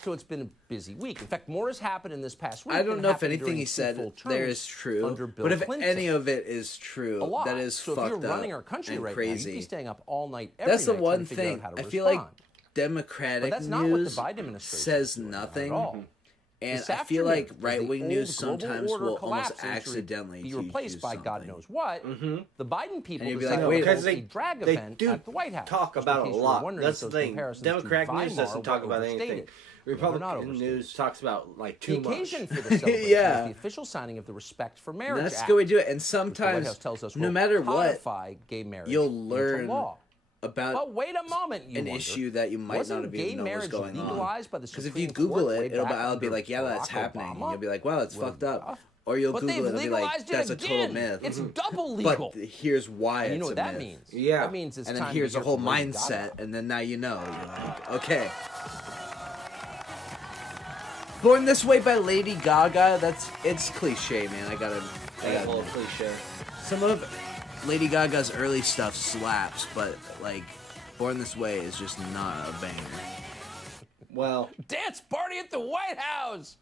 So it's been a busy week. In fact, more has happened in this past week. I don't than know if happened anything during he two said full there terms is true, under Bill but if Clinton. any of it is A true, lot. that is so fucked if you're up running our country and right crazy. now, you'd be staying up all night every That's the night one trying to figure thing. out how to I feel like respond. Democratic But that's not what the news Biden administration says is doing nothing. at all. And This I feel like afternoon, as right-wing the news old global sometimes order will almost collapses to accidentally be teach replaced you by God something. knows what. The Biden people And you'd be decided like, wait, to because hold they- a drag they event do at the White House. talk Just about in it a case you were lot. wondering That's if the those thing. comparisons to Democratic news Weimar doesn't were talk about anything. overstated. They're not Republican overstated. news talks about like The too much. occasion for the celebration Yeah. is the official signing of the Respect for And Marriage that's Act, the way to do it. And which the White sometimes, House tells us no will matter what, codify gay marriage you'll into learn law. about But wait a moment, you an wonder. issue that you might Wasn't not have gay even known was marriage going on. legalized by the Because if Supreme you Google Court way it, back I'll be under like, yeah, that's Barack happening. And Obama? you'll be like, wow, that's Well, fucked up. Or you'll But Google they've it and be like, legalized it that's a total again. myth. It's double legal. But here's why And it's you know a what that myth. means? Yeah. That means it's And then time here's to a hear whole from Lady mindset, Gaga. and then now you know. You're like, okay. Born This Way by Lady Gaga, it's cliche, man. I gotta That whole cliche. Some of Lady Gaga's early stuff slaps, but like Born This Way is just not a banger. Well, Dance party at the White House!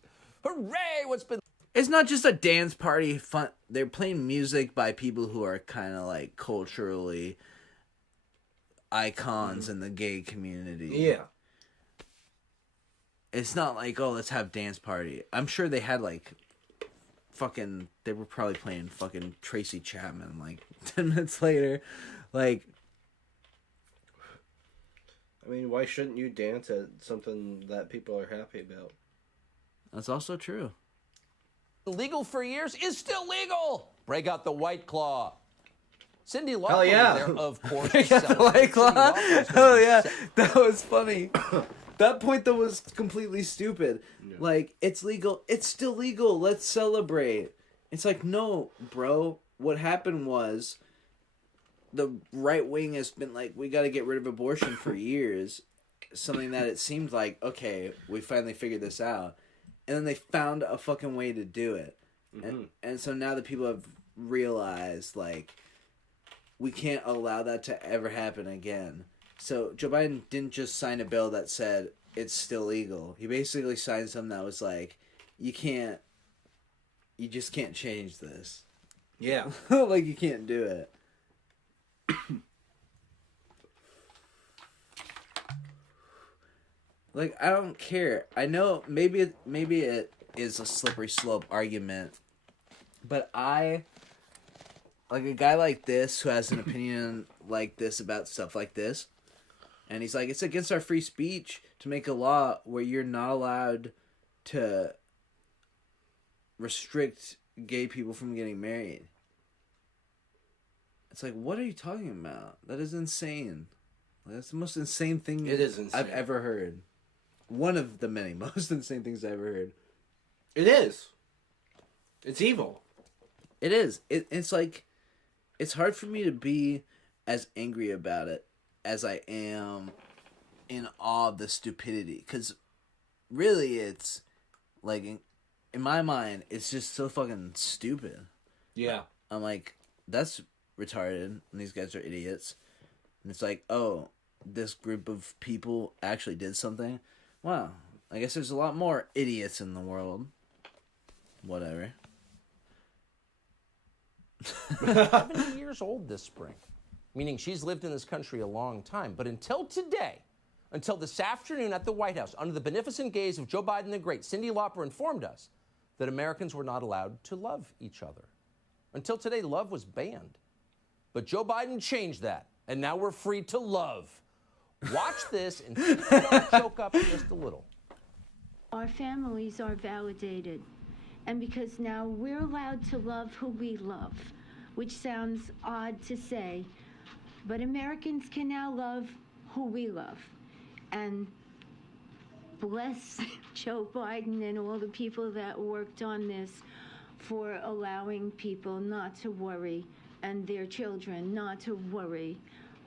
Hooray! What's been... It's not just a dance party fun. They're playing music by people who are kind of like culturally icons in the gay community. yeah. It's not like, oh, let's have dance party. I'm sure they had like fucking, they were probably playing fucking Tracy Chapman like 10 minutes later. Like, I mean, why shouldn't you dance at something that people are happy about? that's also true. Legal for years is still legal. Break out the White Claw. Cindy Hell Lauper yeah. was there, of course. Break out the White Claw? Hell yeah. That was funny. That point, though, was completely stupid. Yeah. Like, it's legal. It's still legal. Let's celebrate. It's like, no, bro. What happened was the right wing has been like, we got to get rid of abortion for years. Something that it seemed like, okay, we finally figured this out. And then they found a fucking way to do it. Mm-hmm. And so now the people have realized, like, we can't allow that to ever happen again. So Joe Biden didn't just sign a bill that said it's still legal. He basically signed something that was like, you just can't change this. Yeah. Like, you can't do it. Like, I don't care. I know maybe it is a slippery slope argument, but like a guy like this who has an opinion like this about stuff like this, And he's like, it's against our free speech to make a law where you're not allowed to restrict gay people from getting married. It's like, what are you talking about? That is insane. That's the most insane thing it is insane. I've ever heard. One of the many most insane things I've ever heard. It is. It's evil. It is. It's like, it's hard for me to be as angry about it as I am in awe of the stupidity. Because really, it's like, in my mind, it's just so fucking stupid. Yeah. I'm like, that's retarded, and these guys are idiots. And it's like, oh, this group of people actually did something? Wow. I guess there's a lot more idiots in the world. Whatever. 70 years old this spring, meaning she's lived in this country a long time. But until today, until this afternoon at the White House, under the beneficent gaze of Joe Biden the Great, Cyndi Lauper informed us that Americans were not allowed to love each other. Until today, love was banned. But Joe Biden changed that, and now we're free to love. Watch this and see if you don't choke up just a little. Our families are validated, and because now we're allowed to love who we love, which sounds odd to say, but Americans can now love who we love. And bless Joe Biden and all the people that worked on this for allowing people not to worry, and their children not to worry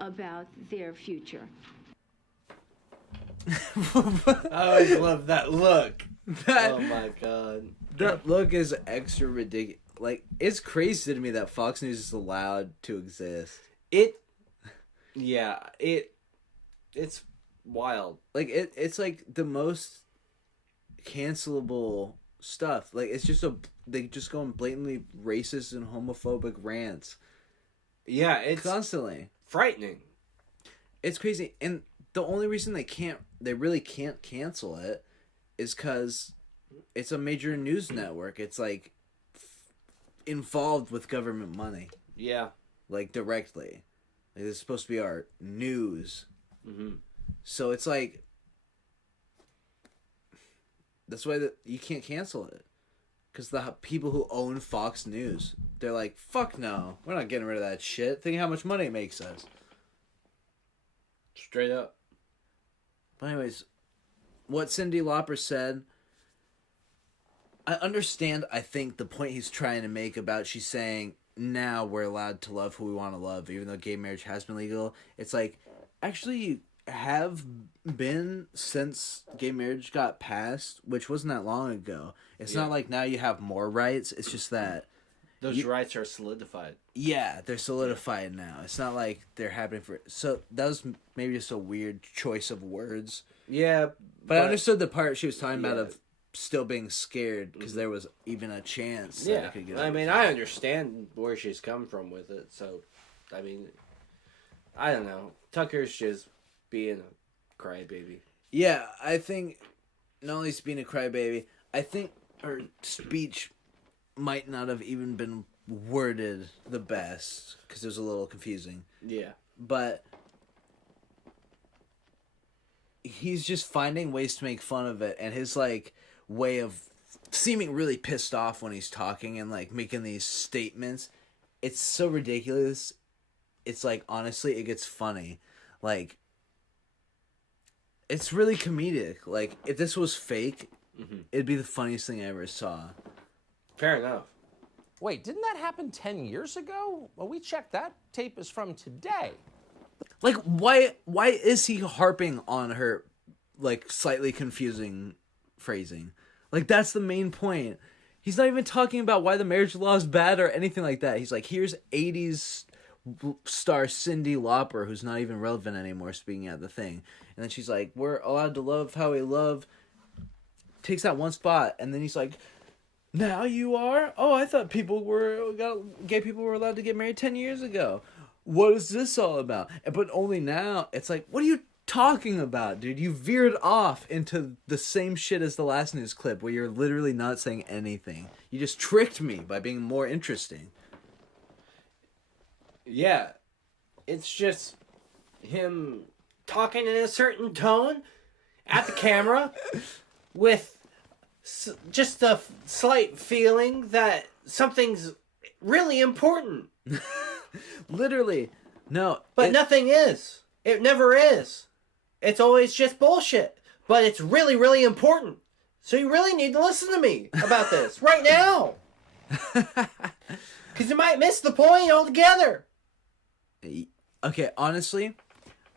about their future. I always love that look. Oh my god. That look is extra ridiculous. Like, it's crazy to me that Fox News is allowed to exist. It's wild. Like, it's like the most cancelable stuff. Like, it's just they just go on blatantly racist and homophobic rants. Yeah, it's constantly frightening. It's crazy, and the only reason they really can't cancel it is because it's a major news network. It's like involved with government money. Yeah, like directly. Like, it's supposed to be our news. Mm-hmm. So it's like, that's why you can't cancel it. Because the people who own Fox News, they're like, fuck no, we're not getting rid of that shit. Think how much money it makes us. Straight up. But anyways, what Cyndi Lauper said, I understand, I think, the point he's trying to make about she's saying, now we're allowed to love who we want to love, even though gay marriage has been legal. It's like, actually, you have been since gay marriage got passed, which wasn't that long ago. It's not like now you have more rights. It's just that those rights are solidified. Yeah, they're solidified now. It's not like they're happening for... So that was maybe just a weird choice of words. Yeah, but I understood the part she was talking about of still being scared because there was even a chance that it could get I mean, I understand where she's come from with it. So, I mean, I don't know. Tucker's just being a crybaby. Yeah, I think not only is being a crybaby, I think her speech might not have even been worded the best because it was a little confusing. Yeah. But he's just finding ways to make fun of it, and his like way of seeming really pissed off when he's talking and like making these statements, it's so ridiculous. It's like, honestly, it gets funny. Like, it's really comedic. Like, if this was fake, it'd be the funniest thing I ever saw. Fair enough. Wait, didn't that happen 10 years ago? Well, we checked. That tape is from today. Like, why is he harping on her, like, slightly confusing phrasing? Like, that's the main point. He's not even talking about why the marriage law is bad or anything like that. He's like, here's 80s star Cyndi Lauper, who's not even relevant anymore, speaking at the thing. And then she's like, we're allowed to love how we love. Takes that one spot, and then he's like, now you are? Oh, I thought gay people were allowed to get married 10 years ago. What is this all about? But only now, it's like, what are you talking about, dude? You veered off into the same shit as the last news clip where you're literally not saying anything. You just tricked me by being more interesting. Yeah. It's just him talking in a certain tone at the camera with just a slight feeling that something's really important. Literally. No. But nothing is. It never is. It's always just bullshit. But it's really, really important. So you really need to listen to me about this right now. Because you might miss the point altogether. Okay, honestly,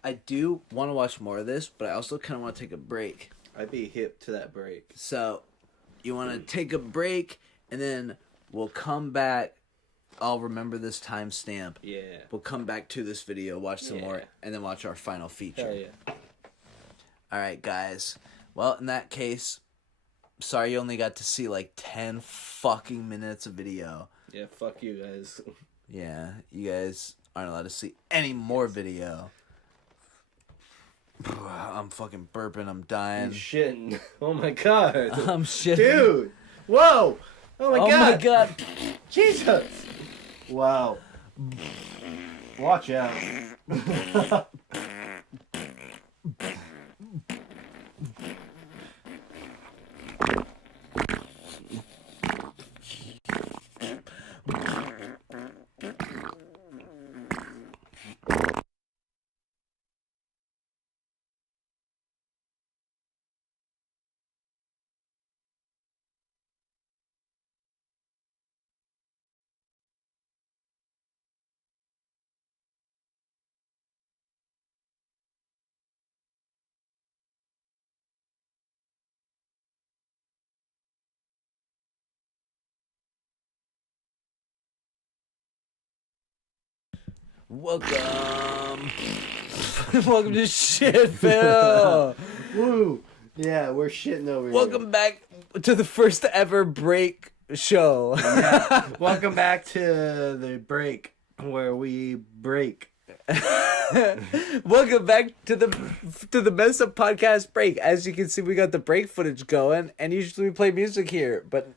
I do want to watch more of this, but I also kind of want to take a break. I'd be hip to that break. So, you want to take a break, and then we'll come back. I'll remember this timestamp. Yeah. We'll come back to this video, watch some more, and then watch our final feature. Hell yeah. Alright, guys. Well, in that case, sorry you only got to see like 10 fucking minutes of video. Yeah, fuck you guys. Yeah, you guys aren't allowed to see any more video. I'm fucking burping, I'm dying. You shitting. Oh my god. I'm shitting. Dude. Whoa. Oh my god. Oh my god. Jesus. Wow. Watch out. Welcome. Welcome to Shitville. Woo. Yeah, we're shitting over here. Welcome back to the first ever break show. Yeah. Welcome back to the break where we break. Welcome back to the Mess Up Podcast break. As you can see, we got the break footage going, and usually we play music here, but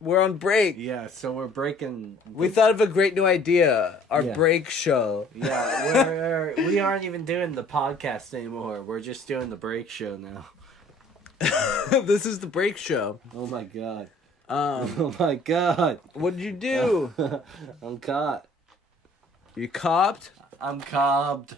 we're on break. Yeah, so we're breaking. We thought of a great new idea. Our break show. Yeah, we aren't even doing the podcast anymore. We're just doing the break show now. This is the break show. Oh my god. Oh my god. What did you do? I'm caught. You copped? I'm cobbed.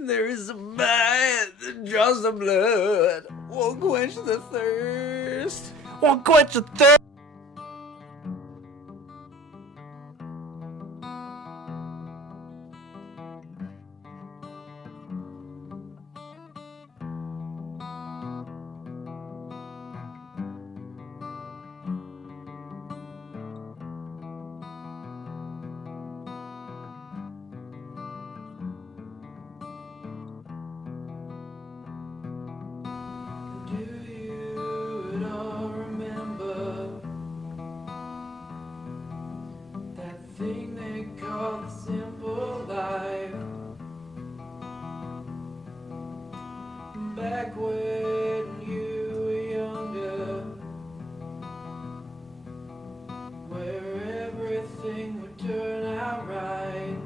There is a man that draws the blood. Won't quench the thirst. Won't quench the thirst. Back when you were younger, where everything would turn out right.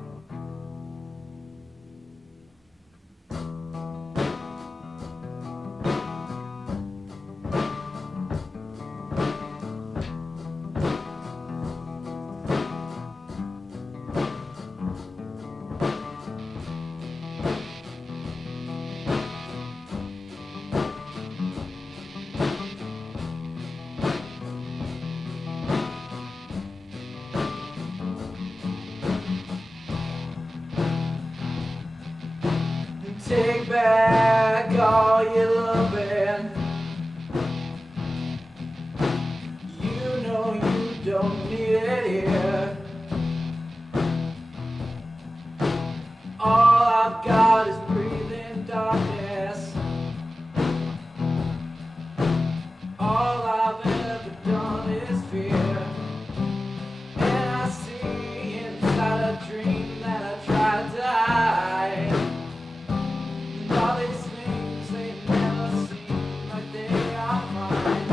Take back all your loving. You know you don't need it here. All I've got is breathing darkness. All I've ever done is fear. And I see inside a dream that I tried to hide. All these things, they never seem like they are mine.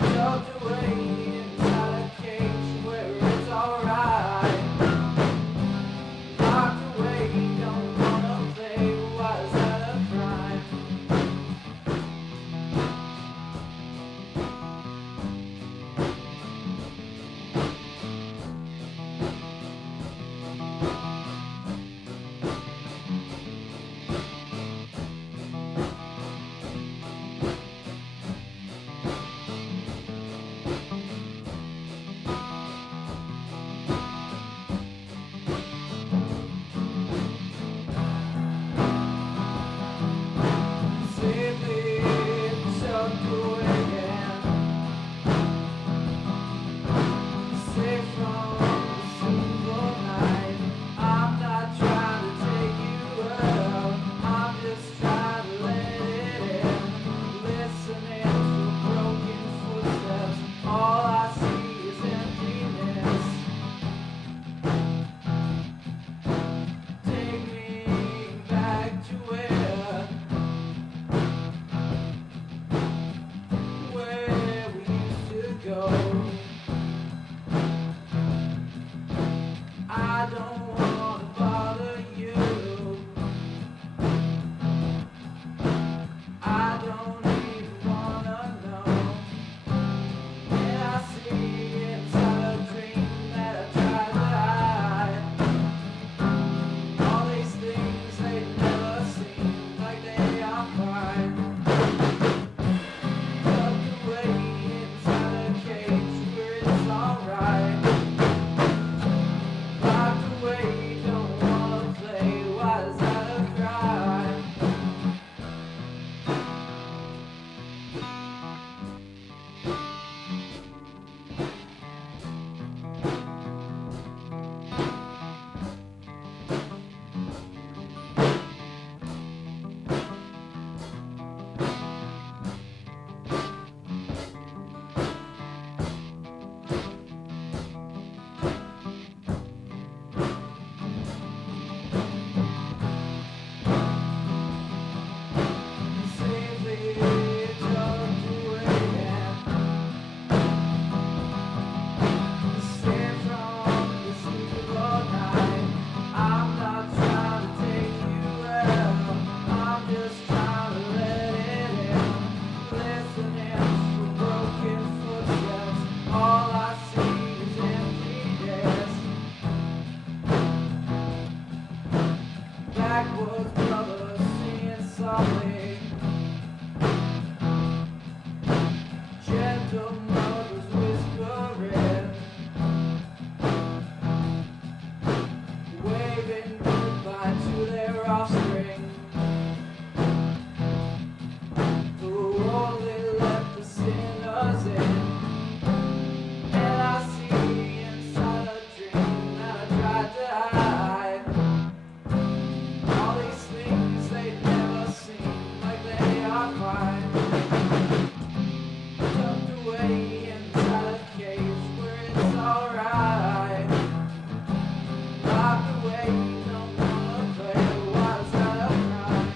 Tucked away inside a cage where it's alright. offspring who only let the sinners in. And I see inside a dream that I tried to hide all these things they never seem like they are mine, tucked away inside a cage where it's alright. Locked away, don't wanna play, why is that a crime?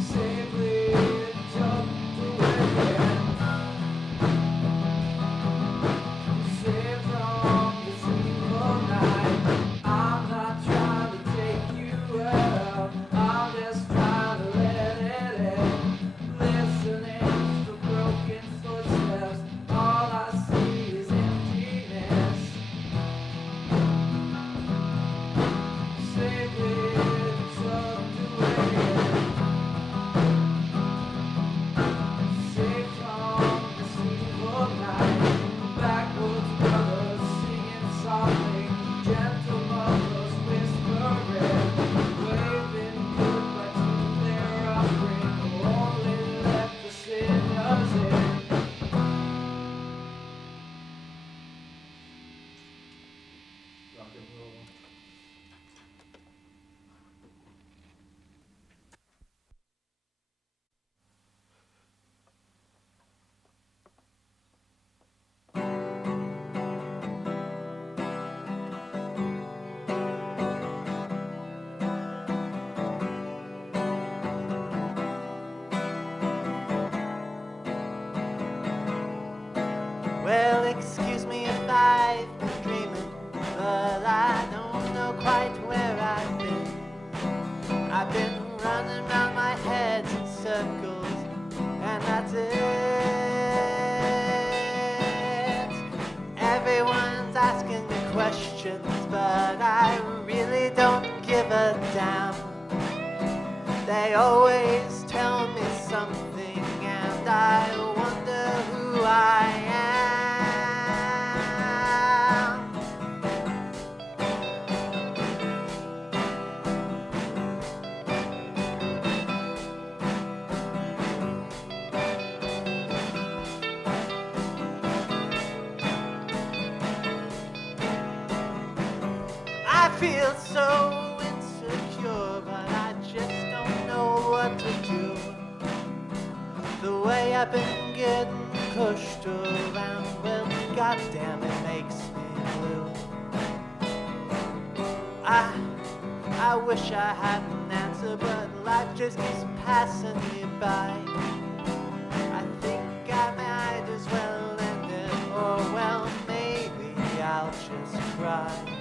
Safely tucked away, safe from this evil night. I'm not trying to take you out, I'm just trying to let it in. Listening to broken footsteps, all I see is emptiness. Safely tucked away, safe from this evil night. Backwoods brothers singing softly, gentle mothers whispering, waving goodbye to their offspring who only let the sinners in. Rock and roll. Well, excuse me if I've been dreaming, but I don't know quite where I've been. I've been running round my head in circles, and that's it. Everyone's asking me questions, but I really don't give a damn. They always tell me something, and I wonder who I am. I feel so insecure, but I just don't know what to do. The way I've been getting pushed around, well, goddamn, it makes me blue. I wish I had an answer, but life just keeps passing me by. I think I might as well end it, or well, maybe I'll just cry.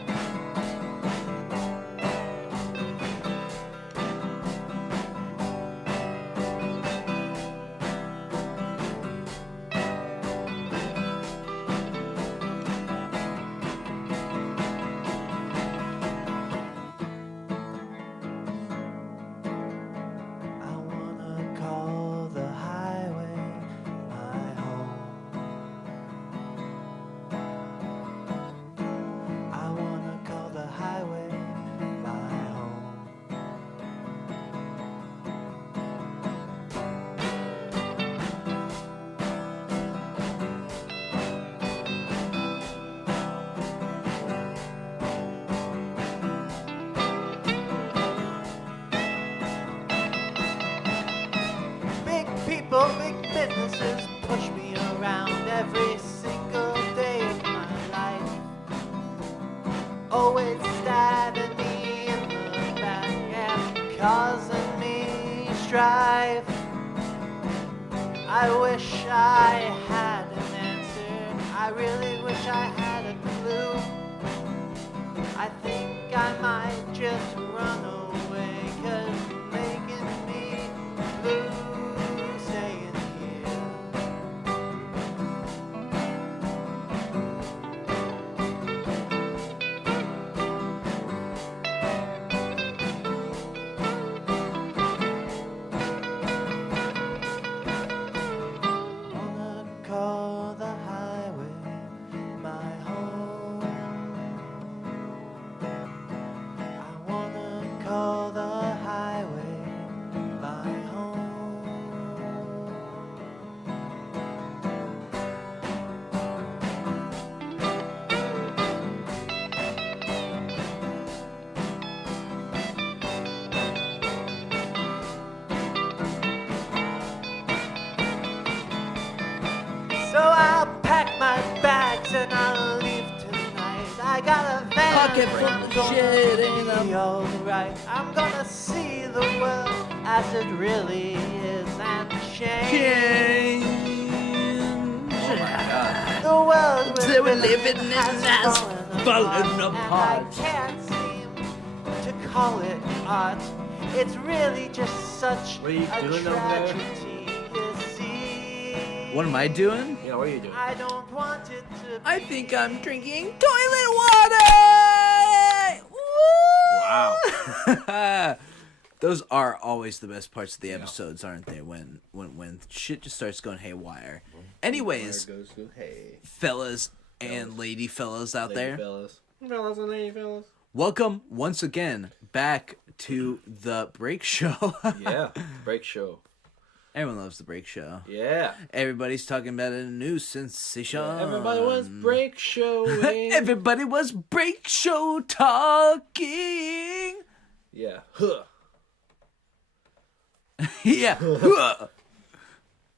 People, big businesses push me around every single day of my life. Always stabbing me in the back and causing me strife. I wish I had an answer. I really wish I had a clue. I think I might just run away. my bags and I'll leave tonight. I got a van Pocket full of shit and be alright. I'm gonna see the world as it really is and change. Oh my God. The world They were we're living in has fallen apart. I can't seem to call it art. It's really just such What are you a doing over there? tragedy, you see. What am I doing? Yeah, what are you doing? I don't want it to I think I'm drinking toilet water! Wow. Those are always the best parts of the episodes, aren't they? When shit just starts going haywire. Anyways, Goes to, hey. fellas and lady fellas out there, Fellas and lady fellas. welcome once again back to the break show. Yeah, break show. Everyone loves the break show. Yeah. Everybody's talking about it in a new sensation. Everybody was break showing. Everybody was break show talking. Yeah. Huh. Yeah.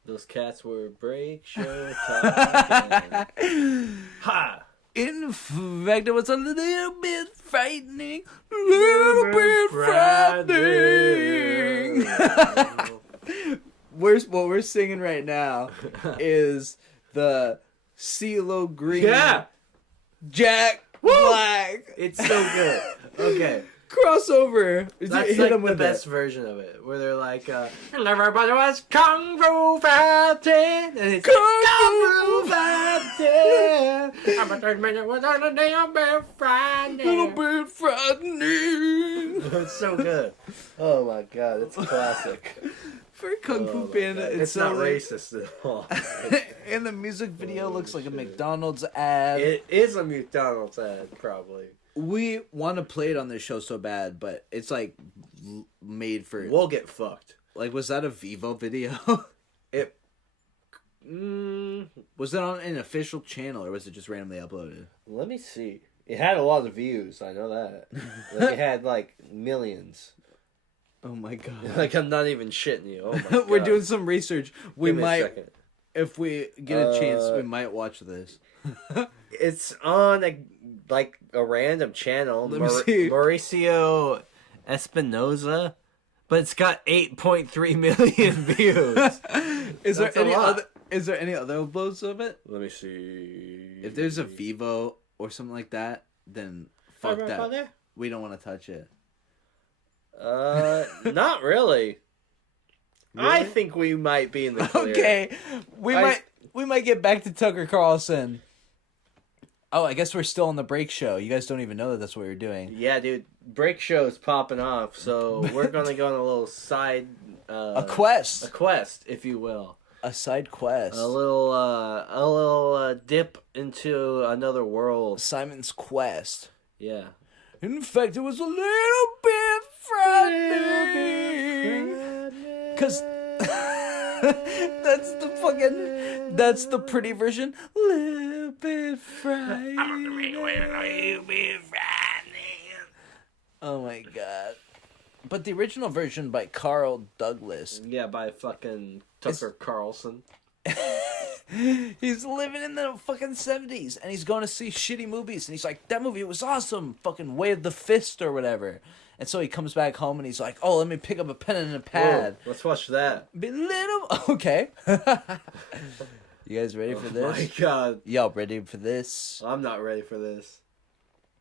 Those cats were break show talking. Ha! In fact, it was a little bit frightening. Little bit frightening. What we're singing right now is the CeeLo Green. Yeah. Jack Black. It's so good. Okay. Crossover. That's Hit like him the with best it. version of it, where they're like, everybody was Kung Fu fighting, and it's Kung Kung Fu fighting. I'm a 3 minute was on a damn bit frightening. Little bit frightening. It's so good. Oh my god, it's a classic. For Kung Fu my Panda, God. it's It's so not like, racist at all. and the music video looks like a McDonald's ad. It is a McDonald's ad, probably. We want to play it on this show so bad, but it's like made for. We'll get fucked. Like, was that a Vivo video? It. Was it on an official channel or was it just randomly uploaded? Let me see. It had a lot of views. I know that. Like, it had like millions. Oh my god! Like, I'm not even shitting you. Oh my god. We're doing some research. We Give me a might, second. if we get a chance, we might watch this. It's on a random channel. Let me see. Mauricio Espinoza, but it's got 8.3 million views. Is there That's a any lot. other? Is there any other uploads of it? Let me see. If there's a Vivo or something like that, then fuck that. There? We don't want to touch it. Not really. I think we might be in the clear. Okay, we might get back to Tucker Carlson. Oh, I guess we're still on the break show. You guys don't even know that that's what we're doing. Yeah, dude. Break show's popping off, so we're gonna go on a little side. A quest. A quest, if you will. A side quest. A little dip into another world. Simon's Quest. Yeah. In fact, it was a little bit frightening. Cause that's the pretty version. Little bit frightening. Oh my god. But the original version by Carl Douglas. Yeah, by fucking Tucker Carlson. He's living in the fucking 70s and he's going to see shitty movies and he's like, that movie was awesome, fucking Wave the Fist or whatever. And so he comes back home and he's like, oh, let me pick up a pen and a pad. Whoa, let's watch that. Be little. Okay. You guys ready for this? Oh my god. Y'all ready for this? I'm not ready for this.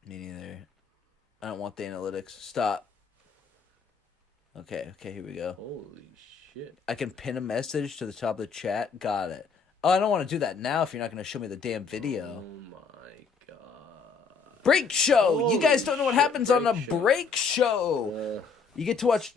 Me neither. I don't want the analytics. Stop. Okay, here we go. Holy shit. I can pin a message to the top of the chat. Got it. Oh, I don't want to do that now if you're not going to show me the damn video. Oh my god. Break show! Holy you guys don't know what shit, happens on a break show. break show! You get to watch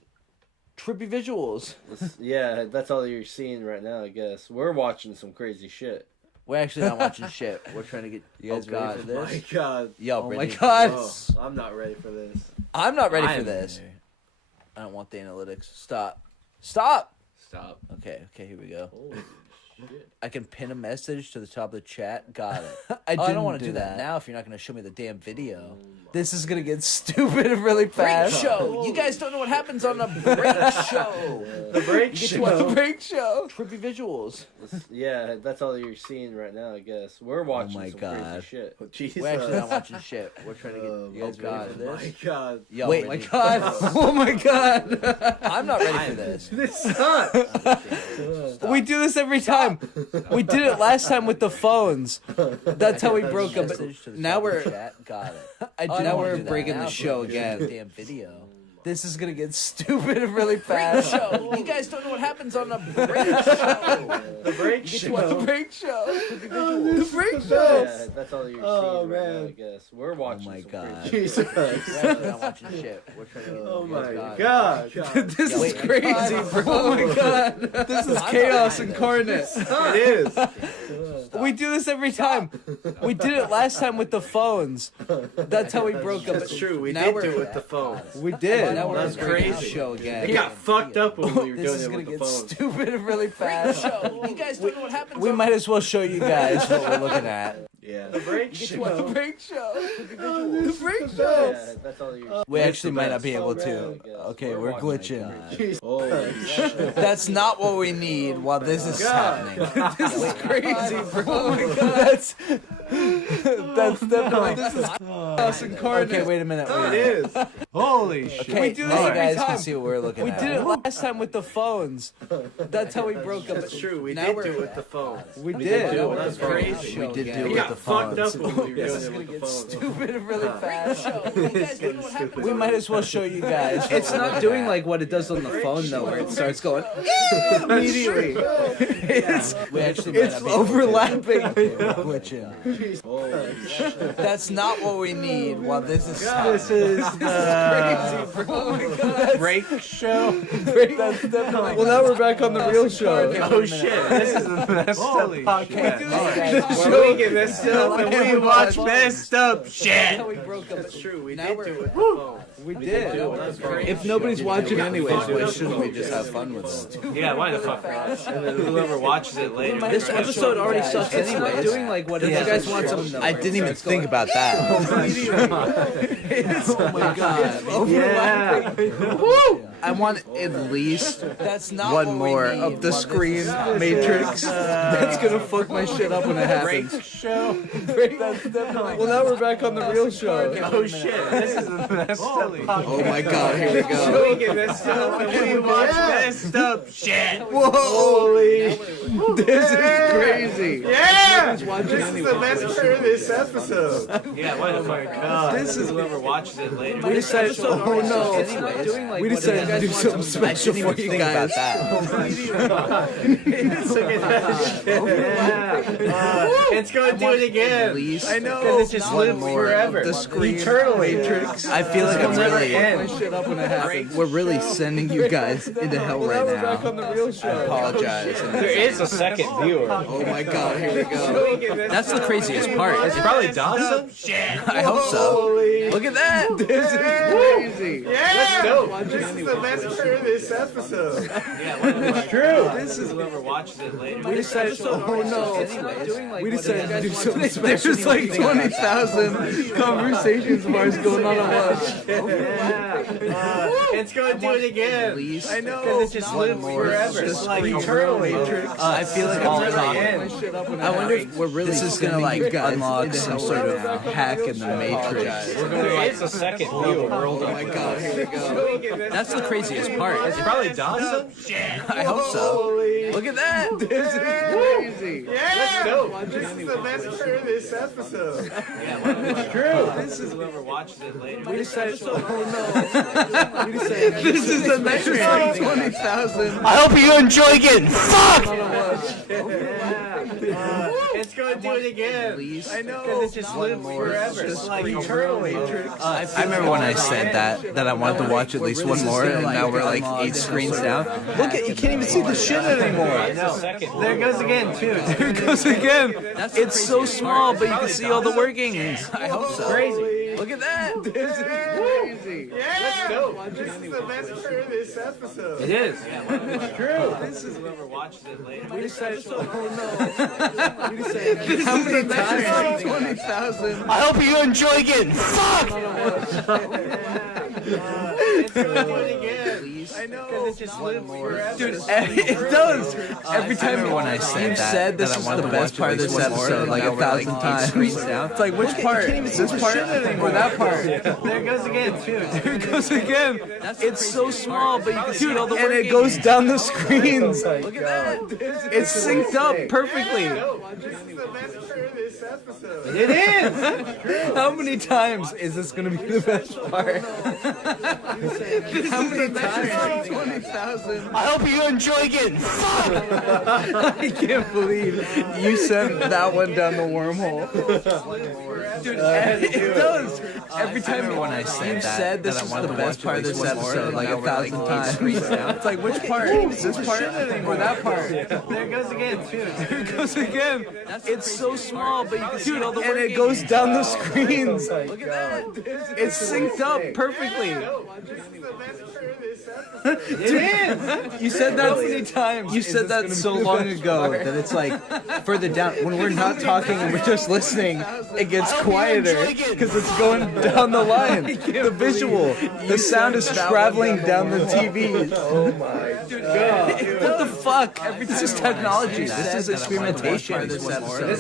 trippy visuals. Yeah, that's all you're seeing right now, I guess. We're watching some crazy shit. We're actually not watching shit. We're trying to get you guys ready for this. Oh my god. Y'all oh ready my for god. this? I'm not ready for this. I'm not ready for I'm this. ready. I don't want the analytics. Stop. Stop! Stop. Okay, here we go. Holy I can pin a message to the top of the chat. Got it. I don't want to do that now if you're not going to show me the damn video. This is going to get stupid really fast. Break show. You guys don't know what happens on a break show. The break show. The break show. Trippy visuals. Yeah, that's all you're seeing right now, I guess. We're watching some crazy shit. Oh, Jesus. We're actually not watching shit. We're trying to get you guys ready for this. My God. Yo, wait, my God. Oh my God. I'm not ready for this. This sucks. We do this every time. We did it last time with the phones. That's how we broke up. Now we're got it. now we're breaking the show again. Damn video. This is gonna get stupid really fast. Show. You guys don't know what happens on a break show. The break show. The break show. The break show. Yeah, that's all you're seeing right now, I guess. We're watching some God. crazy shit. We're actually not watching shit. We're trying to get Oh you guys my got it. God. This is crazy, bro. Oh my God. This is chaos incarnate. It is. We do this every time. We did it last time with the phones. That's how we broke up. That's true. We Now did we're- do it with the phone. We did. Now we're That's breaking the crazy. show again. It got fucked up when we were This doing is it gonna with the get phone. stupid really fast. Show. You guys don't know what happens. We might as well show you guys what we're looking at. Yeah. The break show. The break show. The break Yeah, show. that's all you're We actually might not be able best. to. Okay, we're glitching. Holy shit. That's not what we need while this is happening. This is crazy, bro. Oh my God. That's definitely this is chaos incarnate. Okay, wait a minute. It is. Holy shit. Okay, We do this now you every guys time. can see what we're looking at. We did it last time with the phones. That's how we broke up. That's true. We Now did we're- do it with the phone. We did did. do it. That's crazy. We did do It it with got the fucked phones. up when we were This doing is it gonna with the get phone. stupid really fast. You guys don't know what happens. We might as well show you guys. It's not doing like what it does on the phone though, where it starts going immediately. We actually might It's not be able to. overlapping. Glitching. Holy shit. That's not what we need while this is This is crazy, bro. Oh my God. break show. That's definitely. Well, now we're back on the real show. Oh shit. This is a messed up podcast. Show We get messed up and we watch messed up shit. how we broke up. That's true. We Now did we're- do it with the phone. We did. That's crazy. If nobody's watching anyways, why shouldn't we just have fun with it? Yeah, why the fuck not? And then whoever watches it later. This episode already sucks It's anyways. not doing like what Yeah. you guys want some. I didn't even think about that. Oh my God. Yeah. I want at least That's not one what we more need of the while this screen is happening. matrix. That's gonna fuck my shit up when it happens. show. That's definitely. Well, now we're back on the real show. Oh shit. This is a messed up podcast. Oh my God, here we go. We get messed up and we watch messed up shit. Whoa! Holy. This is crazy. Yeah! Nobody's watching This is anyway. the best part of this episode. Yeah, why the fuck not? This is whoever watches it later. We decided. Oh no! We decided to do something special for you guys. It's gonna do it again. I know. Because it just lives forever. The screen Eternally. matrix. I feel like I'm really. We're really sending you guys into hell right now. I apologize. There is a second viewer. Oh my God! Here we go. That's the craziest part. It's probably Dawson. Shit. I hope so. Look at that. This is crazy. Yeah. This is the best part of this episode. Yeah, it's true. This is. Whoever watches it later. We decided. Oh no! We decided to do something special. There's like 20,000 conversations of ours going on at once. It's gonna do it again. I know. Because it just lives forever. It's like eternally. I feel like I'm really. I wonder if we're really. This is gonna like unlock some sort of hack in the matrix. There is a second viewer. Oh my God! Here we go. That's the craziest part. It's probably Dawson. Shit. I hope so. Look at that. This is crazy. Yeah. This is the best part of this episode. Yeah, it's true. This is. Whoever watches it later. We decided. Oh no! We decided. This is the next like 20,000. I hope you enjoy getting fucked. It's gonna do it again. I know. Because it just lives forever. It's like eternally. I remember when I said that I wanted to watch at least one more, and now we're like 8 screens down. Look at, you can't even see the shit anymore. There it goes again too. There it goes again. It's so small, but you can see all the workings. I hope so. Crazy. Look at that. This is crazy. Yeah. dope. This is the best part of this episode. It is. It's true. This is whoever watches it later. We decided. How many times? 20,000. I hope you enjoy getting fucked. I know. Because it just lives forever. Dude, it does. Every time when I said you've that, said this that I is wanted the to best watch part of at this least one more, episode like now a we're, thousand like, times. screens down. It's like which part? This part or that part? There it goes again, too. There it goes again. It's so small, but you can see all the work. And it goes down the screens. Look at that. It's synced up perfectly. This is the best part of this episode. It is. How many times is this going to be the best part? How many times? 20,000. I hope you enjoy getting fucked. I can't believe you sent that one down the wormhole. Dude, it does. Every time when I said you've that, said this that I is wanted the to best watch part at of least this one more, episode like now a we're, like, thousand times. down. It's like which part? This part or that part? There it goes again, too. There it goes again. It's so small, but you can see all the work. And it goes down the screens. Look at that. It's synced up perfectly. It is. You said that many times. You said that so long ago that it's like further down. When we're not talking and we're just listening, it gets quieter because it's going down the line. The visual, the sound is traveling down the TV. Oh my god. What the fuck? This is technology. This is experimentation. This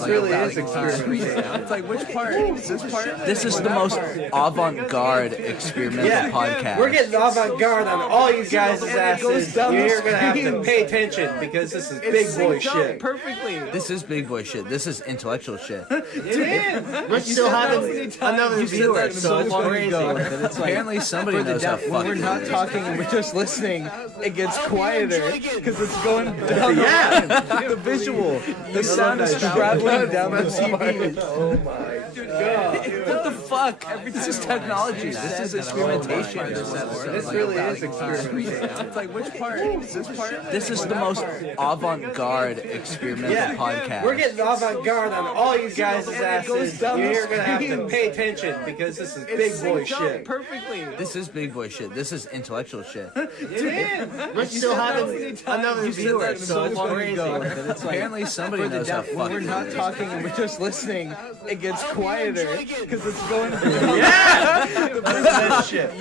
really is experimentation. It's like which part? This part? This is the most avant-garde experimental podcast. We're getting avant-garde on all you guys' asses. down the You're gonna have to screens. pay attention because this is big boy synced up shit. perfectly. This is big boy shit. This is intellectual shit. We're still having another You said viewer, that so long crazy. ago that it's like apparently somebody knows how fucking. When we're not talking and we're just listening, it gets quieter because it's going down the line. The visual, the sound is traveling down the TV. Oh my god. What the fuck? This is technology. This is experimentation. This really is experimentation. It's like which part? This part? This is the most avant-garde experimental podcast. We're getting avant-garde on all you guys' asses. down the You're gonna have to screens. pay attention because this is big boy synced up shit. perfectly. This is big boy shit. This is intellectual shit. We're still having another You said viewer, that so long crazy. ago that it's like apparently somebody knows how fucking. When we're not talking and we're just listening, it gets quieter because it's going. That shit. I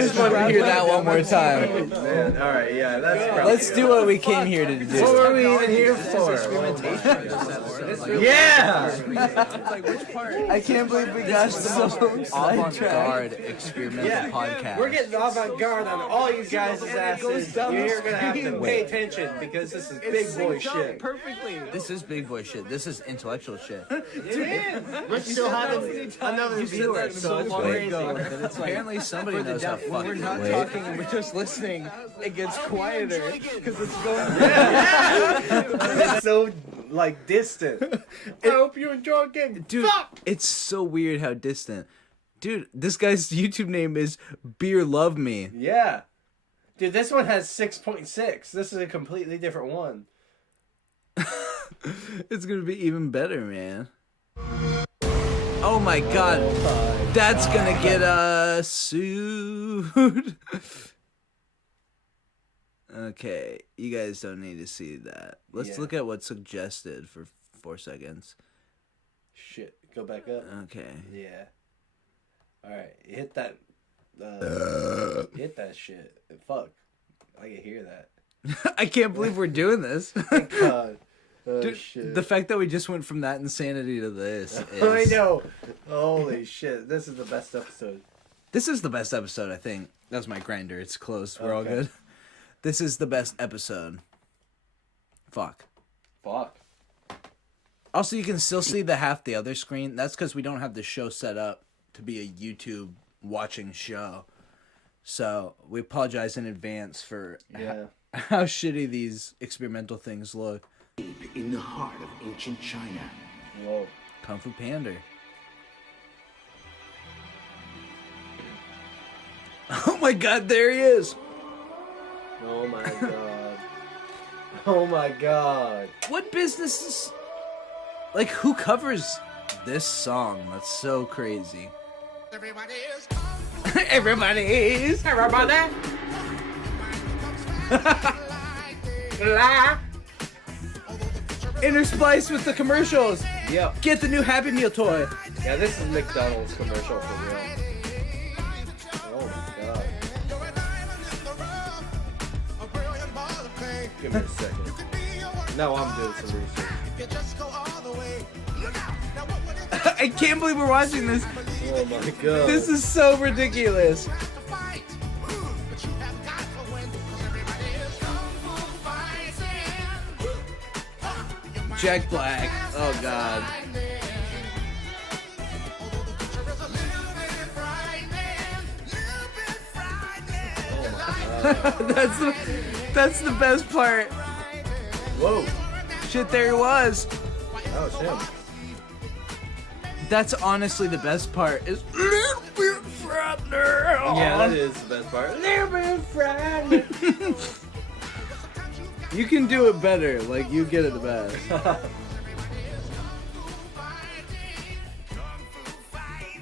just want to hear that one more time. Man, all right, yeah, that's probably. Let's do what we came here to do. What were we even here for? Yeah. I can't believe we got so avant-garde experimental podcast. We're getting avant-garde on all you guys' asses. You're gonna have to pay attention because this is big boy shit. Perfectly. This is big boy shit. This is intellectual shit. We're still having another viewer, so long ago that it's like apparently somebody knows how fucking. When we're not talking and we're just listening, it gets quieter because it's going. It's so like distant. I hope you enjoy getting Dude, it's so weird how distant. Dude, this guy's YouTube name is Beer Love Me. Yeah. Dude, this one has 6.6. This is a completely different one. It's gonna be even better, man. Oh my god. That's gonna get us sued. Okay, you guys don't need to see that. Let's look at what's suggested for 4 seconds. Shit. Go back up. Okay. Yeah. Alright, hit that. Hit that shit. Fuck. I can hear that. I can't believe we're doing this. Thank God. Oh, Dude, shit. the fact that we just went from that insanity to this is... I know. Holy shit. This is the best episode. This is the best episode, I think. That was my grinder. It's closed. We're all good. This is the best episode. Fuck. Also, you can still see the half the other screen. That's because we don't have the show set up to be a YouTube watching show. So we apologize in advance for how shitty these experimental things look. In the heart of ancient China. Whoa. Kung Fu Panda. Oh my god, there he is! Oh my god. Oh my god. What business is... Like, who covers this song? That's so crazy. Everybody is Everybody's. Everybody. La. Interspliced with the commercials. Yep. Get the new Happy Meal toy. Yeah, this is McDonald's commercial for real. Oh my god. Give me a second. No, I'm doing some research. I can't believe we're watching this. Oh my god. This is so ridiculous. Jack Black. Oh god. that's the best part. Whoa. Shit, there he was. That was him. That's honestly the best part. Is little bit frightening. Yeah, that is the best part. Little bit frightening. You can do it better. Like, you get it the best.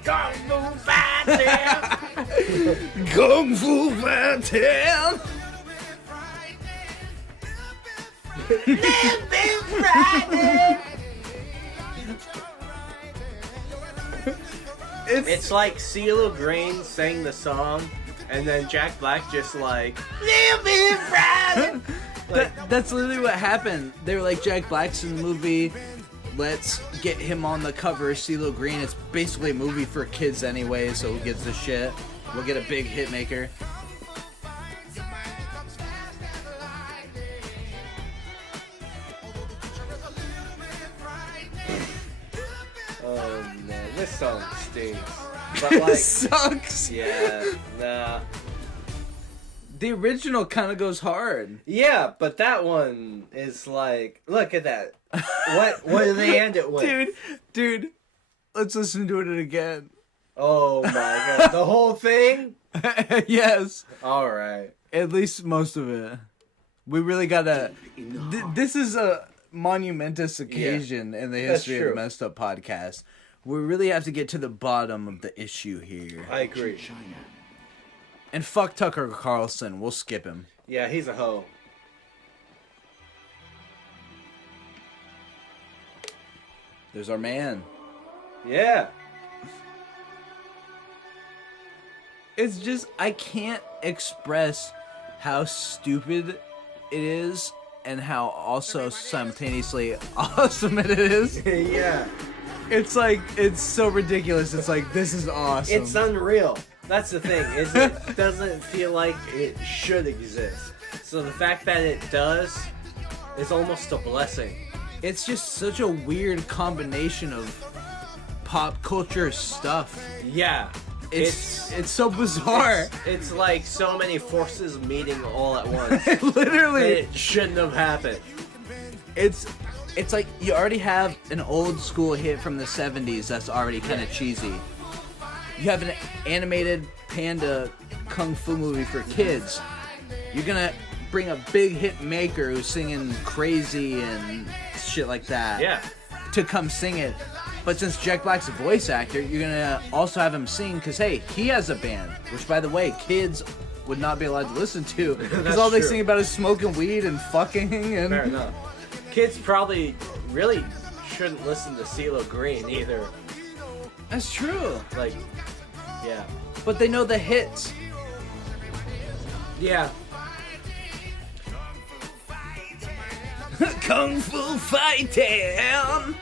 Kung Fu Fighting! Kung Fu Fighting! Little bit frightening! It's like CeeLo Green sang the song, and then Jack Black just like, Little bit frightening! That's literally what happened. They were like, Jack Black's in the movie. Let's get him on the cover of CeeLo Green. It's basically a movie for kids anyway, so who gives a shit? We'll get a big hit maker. Oh man, this song stinks. But like, sucks. Yeah, nah. The original kind of goes hard. Yeah, but that one is like, look at that. What do they end it with? Dude, let's listen to it again. Oh my god, the whole thing? Yes. All right. At least most of it. We really gotta. This is a monumentous occasion in the history of the Messed Up Podcast. We really have to get to the bottom of the issue here. I agree. And fuck Tucker Carlson. We'll skip him. Yeah, he's a hoe. There's our man. Yeah. It's just, I can't express how stupid it is and how also simultaneously awesome it is. Yeah. It's like, it's so ridiculous. It's like, this is awesome. It's unreal. That's the thing, is it doesn't feel like it should exist. So the fact that it does is almost a blessing. It's just such a weird combination of pop culture stuff. Yeah. It's so bizarre. It's like so many forces meeting all at once. Literally. It shouldn't have happened. It's like you already have an old school hit from the 70s that's already kind of cheesy. You have an animated panda kung fu movie for kids. You're gonna bring a big hit maker who's singing Crazy and shit like that. Yeah. To come sing it. But since Jack Black's a voice actor, you're gonna also have him sing because, hey, he has a band. Which, by the way, kids would not be allowed to listen to because all they sing about is smoking weed and fucking. And fair enough. Kids probably really shouldn't listen to CeeLo Green either. That's true. Like, yeah. But they know the hits. Yeah. Kung Fu Fighting!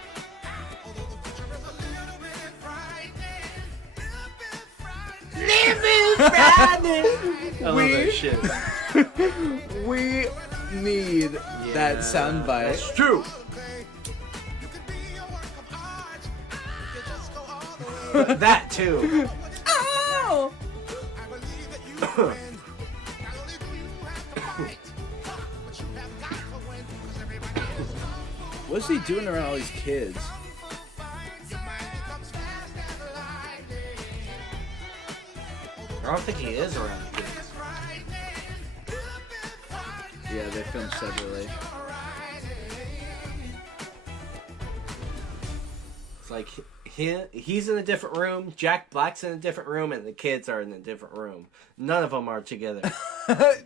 Living Friday! I love that shit. We need that soundbite. That's true. That too. Ow! What's he doing around all these kids? I don't think he is around the kids. Yeah, they filmed separately. It's like he's in a different room, Jack Black's in a different room, and the kids are in a different room. None of them are together.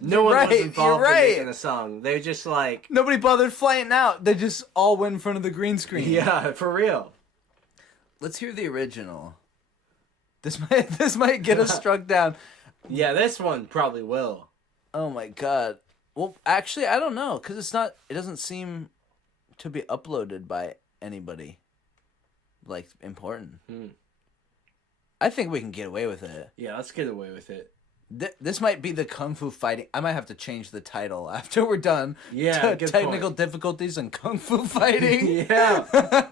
No one was involved in making a song. They're just like... Nobody bothered flying out. They just all went in front of the green screen. Yeah, for real. Let's hear the original. This might get us struck down. Yeah, this one probably will. Oh my god. Well, actually, I don't know, because it doesn't seem to be uploaded by anybody, like, important. I think we can get away with it. Yeah, let's get away with it. This might be the Kung Fu Fighting. I might have to change the title after we're done. Yeah, technical difficulties and Kung Fu Fighting. Yeah.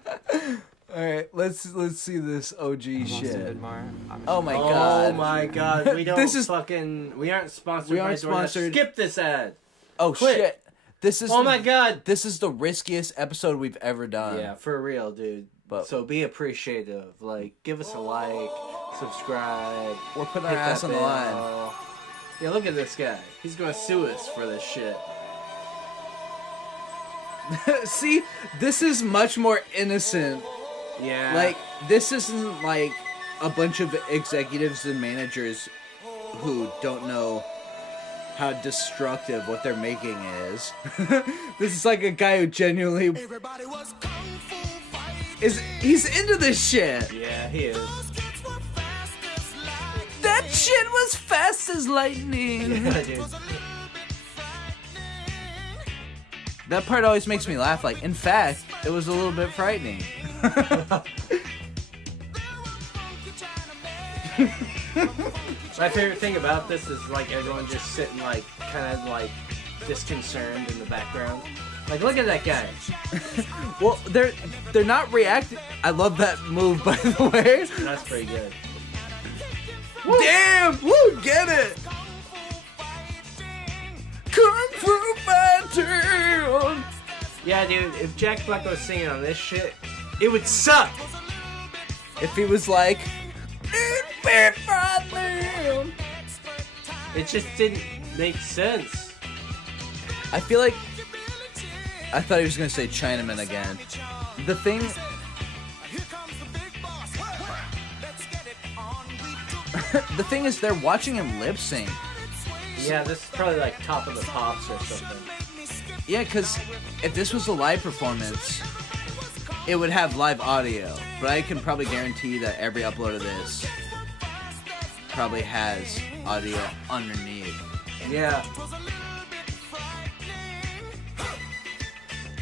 All right, let's see this OG shit. Oh my god. Oh my god. We don't we aren't sponsored by DoorDash. Skip this ad. Oh shit. This is Oh my god. This is the riskiest episode we've ever done. Yeah, for real, dude. So be appreciative. Like, give us a like, subscribe. We're putting our ass on the line. Yeah, look at this guy. He's gonna sue us for this shit. See, this is much more innocent. Yeah. Like, this isn't like a bunch of executives and managers who don't know how destructive what they're making is. This is like a guy who genuinely he's into this shit. Yeah, he is. That shit was fast as lightning. Yeah, dude. That part always makes me laugh. Like, in fact, it was a little bit frightening. My favorite thing about this is like everyone just sitting like kind of like disconcerted in the background. Like, look at that guy. Well, they're not reacting. I love that move, by the way. That's pretty good. Woo. Damn! Woo! Get it! Kung Fu Fighting! Yeah, dude. If Jack Black was singing on this shit, it would suck. If he was like, it just didn't make sense. I feel like I thought he was gonna say Chinaman again. The thing. The thing is, they're watching him lip sync. Yeah, this is probably like Top of the Pops or something. Yeah, because if this was a live performance, it would have live audio. But I can probably guarantee that every upload of this probably has audio underneath. Yeah.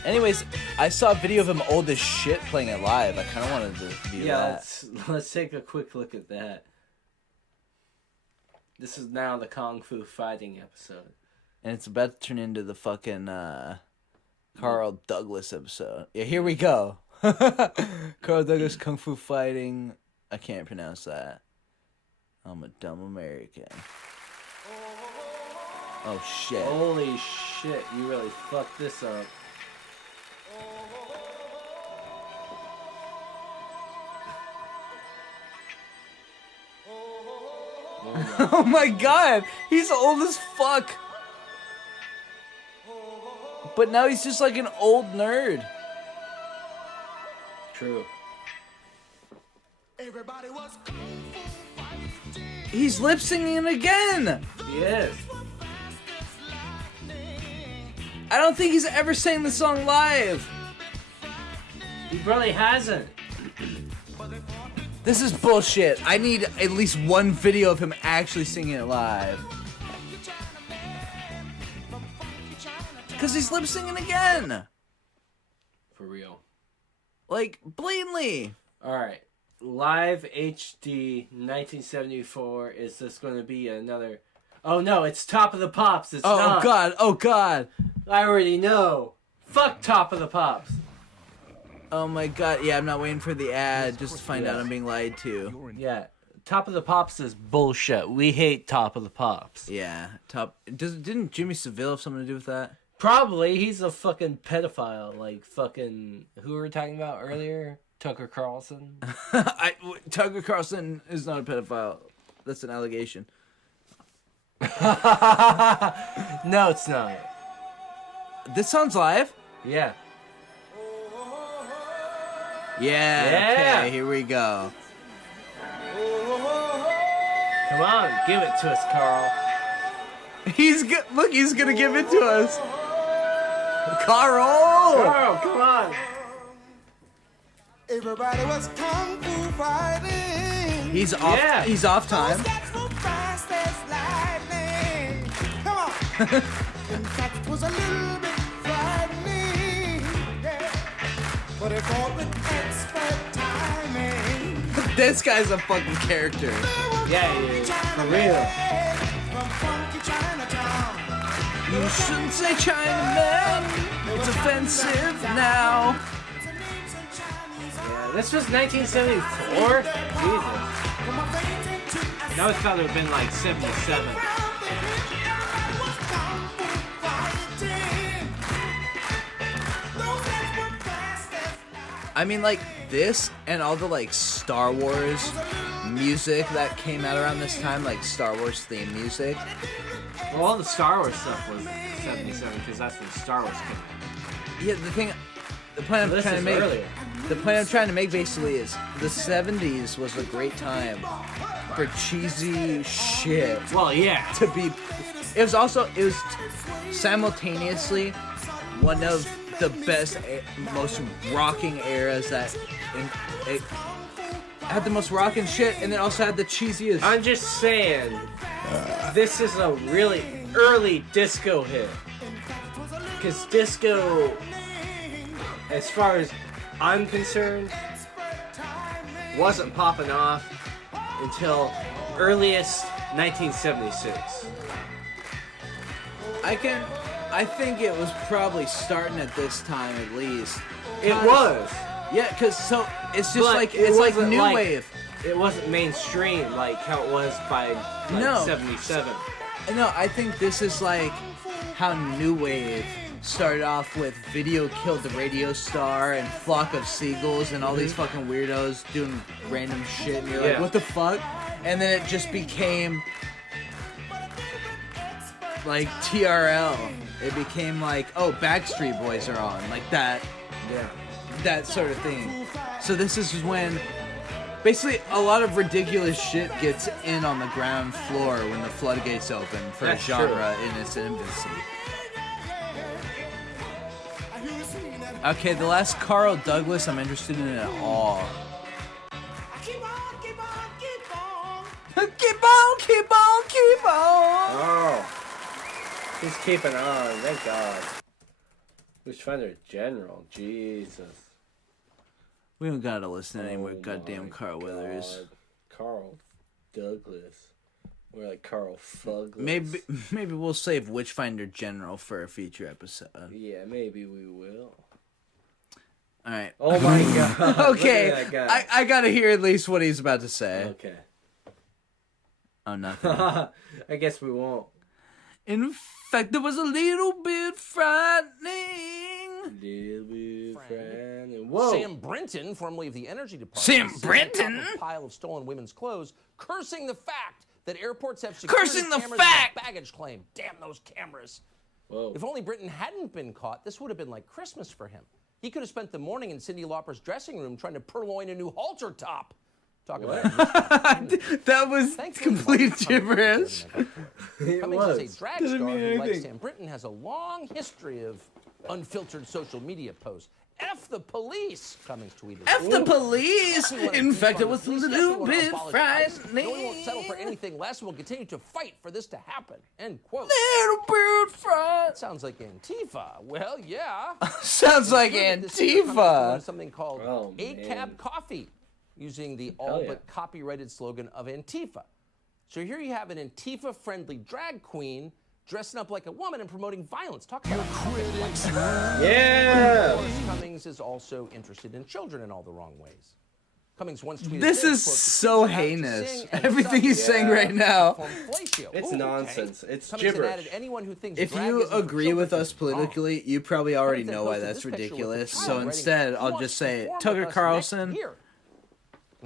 Anyways, I saw a video of him old as shit playing it live. I kind of wanted to view that. Let's take a quick look at that. This is now the Kung Fu Fighting episode. And it's about to turn into the fucking Carl Douglas episode. Yeah, here we go. Carl Douglas Kung Fu Fighting. I can't pronounce that. I'm a dumb American. Oh shit. Holy shit, you really fucked this up. Oh my god! He's old as fuck! But now he's just like an old nerd. True. He's lip singing again! He is. I don't think he's ever sang the song live. He probably hasn't. This is bullshit. I need at least one video of him actually singing it live. Because he's lip singing again. For real. Like, blatantly. Alright. Live HD 1974. Is this going to be another... Oh no, it's Top of the Pops. It's not. Oh god, oh god. I already know. Fuck Top of the Pops. Oh my god, yeah, I'm not waiting for the ad just to find out I'm being lied to. Yeah, Top of the Pops is bullshit. We hate Top of the Pops. Yeah, didn't Jimmy Seville have something to do with that? Probably. He's a fucking pedophile. Like fucking... Who were we talking about earlier? Tucker Carlson? Tucker Carlson is not a pedophile. That's an allegation. No, it's not. This sounds live? Yeah. Yeah. Okay, here we go. Come on, give it to us, Carl. He's gonna give it to us. Carl! Carl, come on. Everybody was kung fu fighting. He's off. Yeah. He's off time. Fast as lightning. Come on. In fact, it was a little bit frightening. Yeah. But it fought with expert timing. This guy's a fucking character. Yeah, he is. For real. From funky Chinatown. You shouldn't say Chinaman. It's offensive now. Yeah, this was 1974? Jesus. Now it's got to have been like 77. I mean, like, this and all the, like, Star Wars music that came out around this time, like Star Wars theme music. Well, all the Star Wars stuff was 77 because that's when Star Wars came out. Yeah, the point I'm trying to make, earlier. the point I'm trying to make basically is the 70s was a great time for cheesy shit. Well, yeah. To be, it was simultaneously one of the best, most rocking eras that it had the most rocking shit, and then also had the cheesiest. I'm just saying, this is a really early disco hit. Because disco, as far as I'm concerned, wasn't popping off until earliest 1976. I think it was probably starting at this time at least. It was. Yeah, because it's just But like it it's like wasn't new like- wave. It wasn't mainstream like how it was by No. 77. No, I think this is like how new wave started off with Video Killed the Radio Star and Flock of Seagulls and all these fucking weirdos doing random shit, and you're like, Yeah. what the fuck? And then it just became like TRL. It became like, oh, Backstreet Boys are on, like that. Yeah. That sort of thing. So this is when basically a lot of ridiculous shit gets in on the ground floor when the floodgates open for That's a genre in its infancy. Okay, the last Carl Douglas I'm interested in at all. Keep on, keep on, keep on. Keep on, keep on, keep on. Oh. He's keeping on, thank God. Wishfinder General, Jesus. We don't gotta listen to any more Oh goddamn my Carl Weathers. God. Carl Douglas. We're like Carl Fugless. Maybe we'll save Witchfinder General for a future episode. Yeah, maybe we will. Alright. Oh my God. Okay. Look at that guy. I gotta hear at least what he's about to say. Okay. Oh, nothing. I guess we won't. In fact, it was a little bit frightening. Little bit frightening. Whoa. Sam Brinton, formerly of the Energy Department, Sam sits on Brinton? top of a pile of stolen women's clothes, cursing the fact that airports have Cursing the cameras fact! with baggage claim. Damn those cameras. Whoa. If only Brinton hadn't been caught, this would have been like Christmas for him. He could have spent the morning in Cyndi Lauper's dressing room trying to purloin a new halter top. Talk about That was complete gibberish. Cummings was. is a drag Didn't star mean who, like anything. Sam Brinton, has a long history of unfiltered social media posts. F the police, Cummings tweeted. F the police! Yes, we wanna In defund fact, the it was a police. Yes, we little wanna bit abolish ICE. frightening. No, we won't settle for anything less, and we'll continue to fight for this to happen. End quote. Little bit frightening. Sounds like Antifa. Well, yeah. Sounds like This year, Cummings Antifa. promoted something called Oh, man. ACAB Coffee, using the Hell all yeah. but copyrighted slogan of Antifa. So here you have an Antifa-friendly drag queen dressing up like a woman and promoting violence. Talk about Yeah. Of course, Cummings is also interested in children in all the wrong ways. Cummings once tweeted This is quote, so "The kids are out to heinous. sing and Everything suck he's saying right now. from fellatio." It's Ooh, nonsense. okay. It's Cummings had gibberish. added, anyone who thinks If drag you isn't for agree children with us is wrong. politically, you probably already Cummings know why posted that's this picture with the ridiculous. child So writing, instead, "He I'll wants just to say, perform Tucker with us Carlson. next year."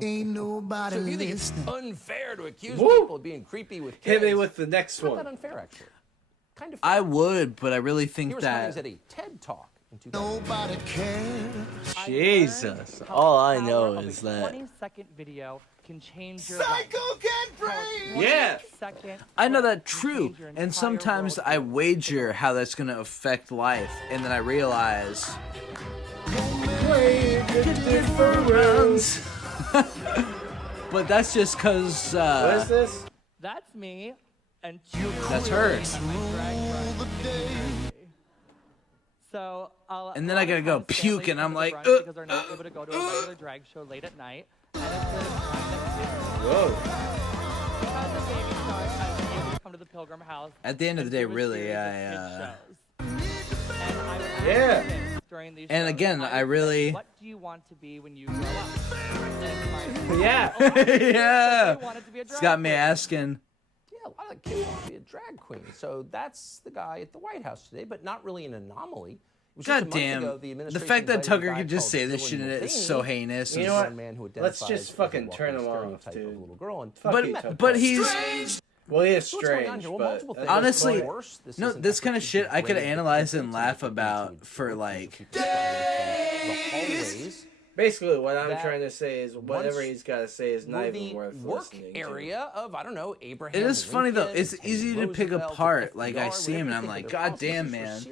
Ain't nobody So if you think it's listening. unfair to accuse Woo! people of being creepy with kids, Hit me with the next it's not one. that unfair, actually. Kind of. I would, but I really Here think was that Cummings at a TED Talk Nobody cares. Jesus. All I know is that. 20-second video can change your Psycho get brave. Yeah. I know that true, and sometimes I wager how that's gonna affect life, and then I realize. But that's just cause. What is this? That's me, and that's her. So and then I gotta go puke, and I'm like, because they're not able to go to a regular drag show late at night. Whoa. Come to the Pilgrim House. At the end of the day, really, Yeah. And again, I really. What do you want to be when you grow up? Yeah. Yeah. It's got me asking. Yeah, a lot of kids want to be a drag queen. So that's the guy at the White House today, but not really an anomaly. God damn. The fact that Tucker could just say this shit is so heinous. You know what? Let's just fucking turn him off, dude. But he's. Well, he is strange, but honestly, no, this kind of shit I could analyze and laugh about for like. Basically, what I'm trying to say is whatever he's got to say is not even worth listening to. Area of, I don't know, Abraham. It is funny though. It's easy to pick apart. Like I see him and I'm like, God damn, man.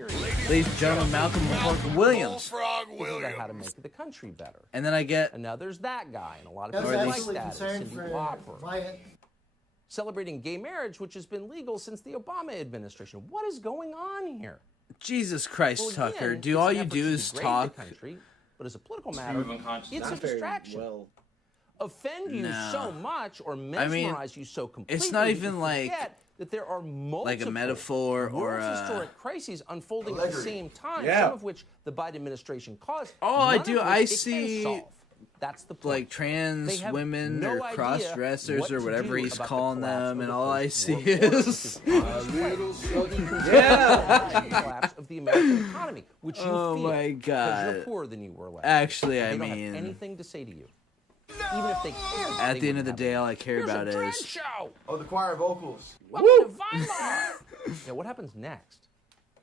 Ladies and gentlemen, Malcolm Williams. How to make the country better. And then I get. And now there's that guy, and a lot of people like that. Cindy Lauper. Celebrating gay marriage, which has been legal since the Obama administration. What is going on here? Jesus Christ, Tucker. Do all you do is talk? But as a political matter, it's a distraction. Offend you so much or mesmerize you so completely. It's not even like that there are multiple like a metaphor or a historic crises unfolding at the same time. Some of which the Biden administration caused. All I do, I see. That's the point. Like trans women or cross-dressers or whatever he's calling them, and all I see is collapse of the American economy, which you feel my God. because you're poorer than you were last Actually, year. I They don't mean, have anything to say to you, even if they cared. at the end of the day, all I care about is Oh, the choir vocals. Yeah, what happens next?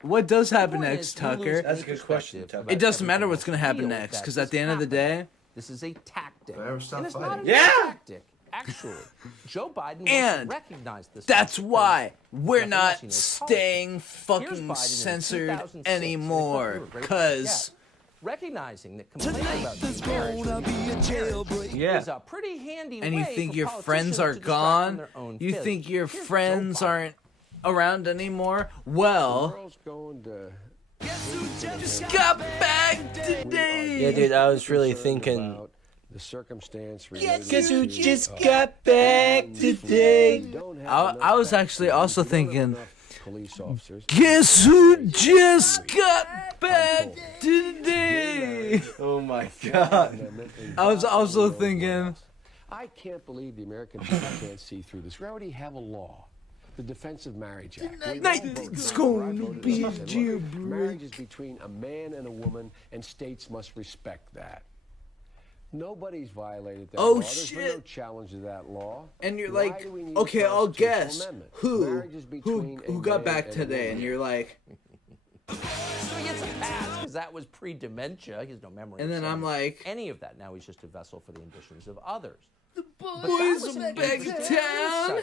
what does happen point next, is, you lose Tucker. That's a good question, Tucker. It doesn't matter what's gonna happen next, because at the end of the day, this is a tactic. Ever stop And it's fighting? not a tactic. Actually, Joe Biden wants and to recognize this. that's why we're Nothing not else he knows staying Here's fucking Biden in censored 2006, anymore, and they because recognizing that complaining about marriage is a pretty handy and you way think for your friends politicians are to distract from gone, their own you failures. think your Here's Joe friends Biden. aren't around anymore. Well, just got back today. Yeah, dude, I was really thinking. The circumstance. Guess who just got back today? I was actually also thinking. Police officers. Guess who just got back today? Oh my God. I was also thinking. I can't believe the American people can't see through this. We already have a law. The Defense of Marriage Act. It's going to be a jailbreak. Marriage is between a man and a woman, and states must respect that. Nobody's violated that Oh, law. There's been no shit. challenge to that law. And you're Why like, do we need okay, a I'll constitutional guess amendment? who Marriage is between a got man back and a today, woman. and you're like, So he gets a pass because that was pre-dementia. He has no memory. and of then I'm some- like, any of that. Now he's just a vessel for the ambitions of others. boys are back in town.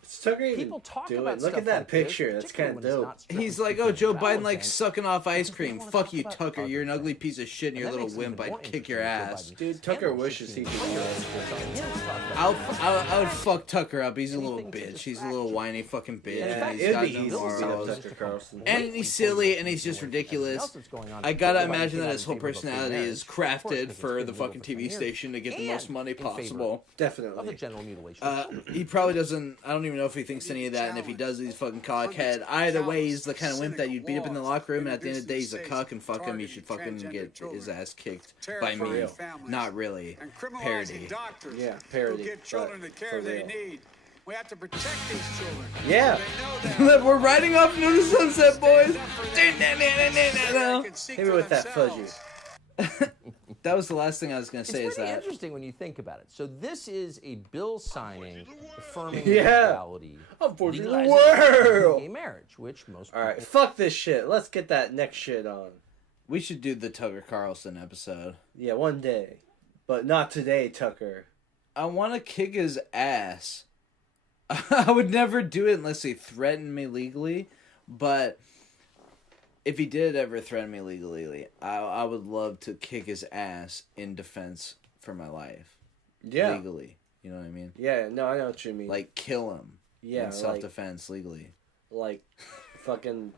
What's Tucker even People talk doing? about Look stuff at that like this, picture. That's kind of particularly when it's dope. not He's strictly like, oh, Joe speaking Biden about likes things. sucking off ice He cream. doesn't Fuck wanna you, talk about Tucker. You're an other ugly things. piece of shit, and your And that little makes it wimp. even more I'd kick your interesting ass. that Joe Dude, Biden's Tucker handled wishes he could 16 do years it. I would fuck Tucker up. He's a little bitch. He's a little whiny fucking bitch. Yeah, and it'd he's got be no easy to beat up morals. Tucker Carlson. And he's silly, and he's just ridiculous. I gotta imagine that his whole personality is crafted for the fucking TV station to get the most money possible. Definitely. Of the general mutilation. He probably doesn't. I don't even know if he thinks any of that, and if he does, he's fucking cockhead. Either way, he's the kind of wimp that you'd beat up in the locker room, and at the end of the day, he's a cuck, and fuck him. He should fucking get his ass kicked by me. Not really. Parody. Yeah, parody. Who give children the care they need. We have to protect these children. Yeah. We're riding off into the sunset, boys. Hit me with that fudgy. That was the last thing I was gonna say. It's Is pretty that interesting when you think about it. So this is a bill signing affirming Yeah. legality, Unfortunately, legalizing world. gay marriage, which most All right, people fuck this shit. Let's get that next shit on. We should do the Tucker Carlson episode. Yeah, one day. But not today, Tucker. I want to kick his ass. I would never do it unless he threatened me legally. But if he did ever threaten me legally, I would love to kick his ass in defense for my life. Yeah. Legally. You know what I mean? Yeah, no, I know what you mean. Like, kill him. Yeah, in self-defense legally. Like, fucking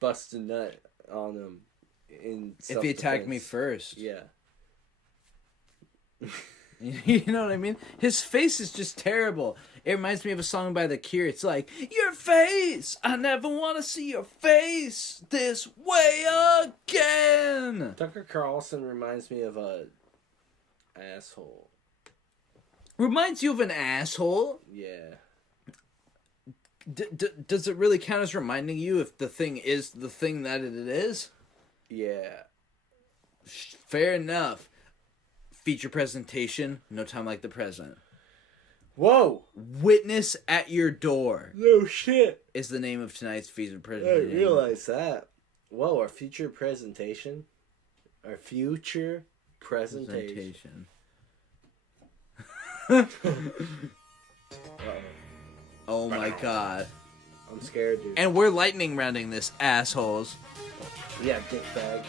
bust a nut on him in self-defense. If he attacked me first. Yeah. You know what I mean? His face is just terrible. It reminds me of a song by The Cure. It's like, your face! I never want to see your face this way again! Tucker Carlson reminds me of a asshole. Reminds you of an asshole? Yeah. Does it really count as reminding you if the thing is the thing that it is? Yeah. Fair enough. Feature presentation, No Time Like the Present. Whoa! Witness at Your Door. No shit. Is the name of tonight's feature I presentation. didn't realize that. Whoa, our future presentation? Our future presentation. Oh my god. I'm scared, dude. And we're lightning rounding this, assholes. Yeah, dick bag.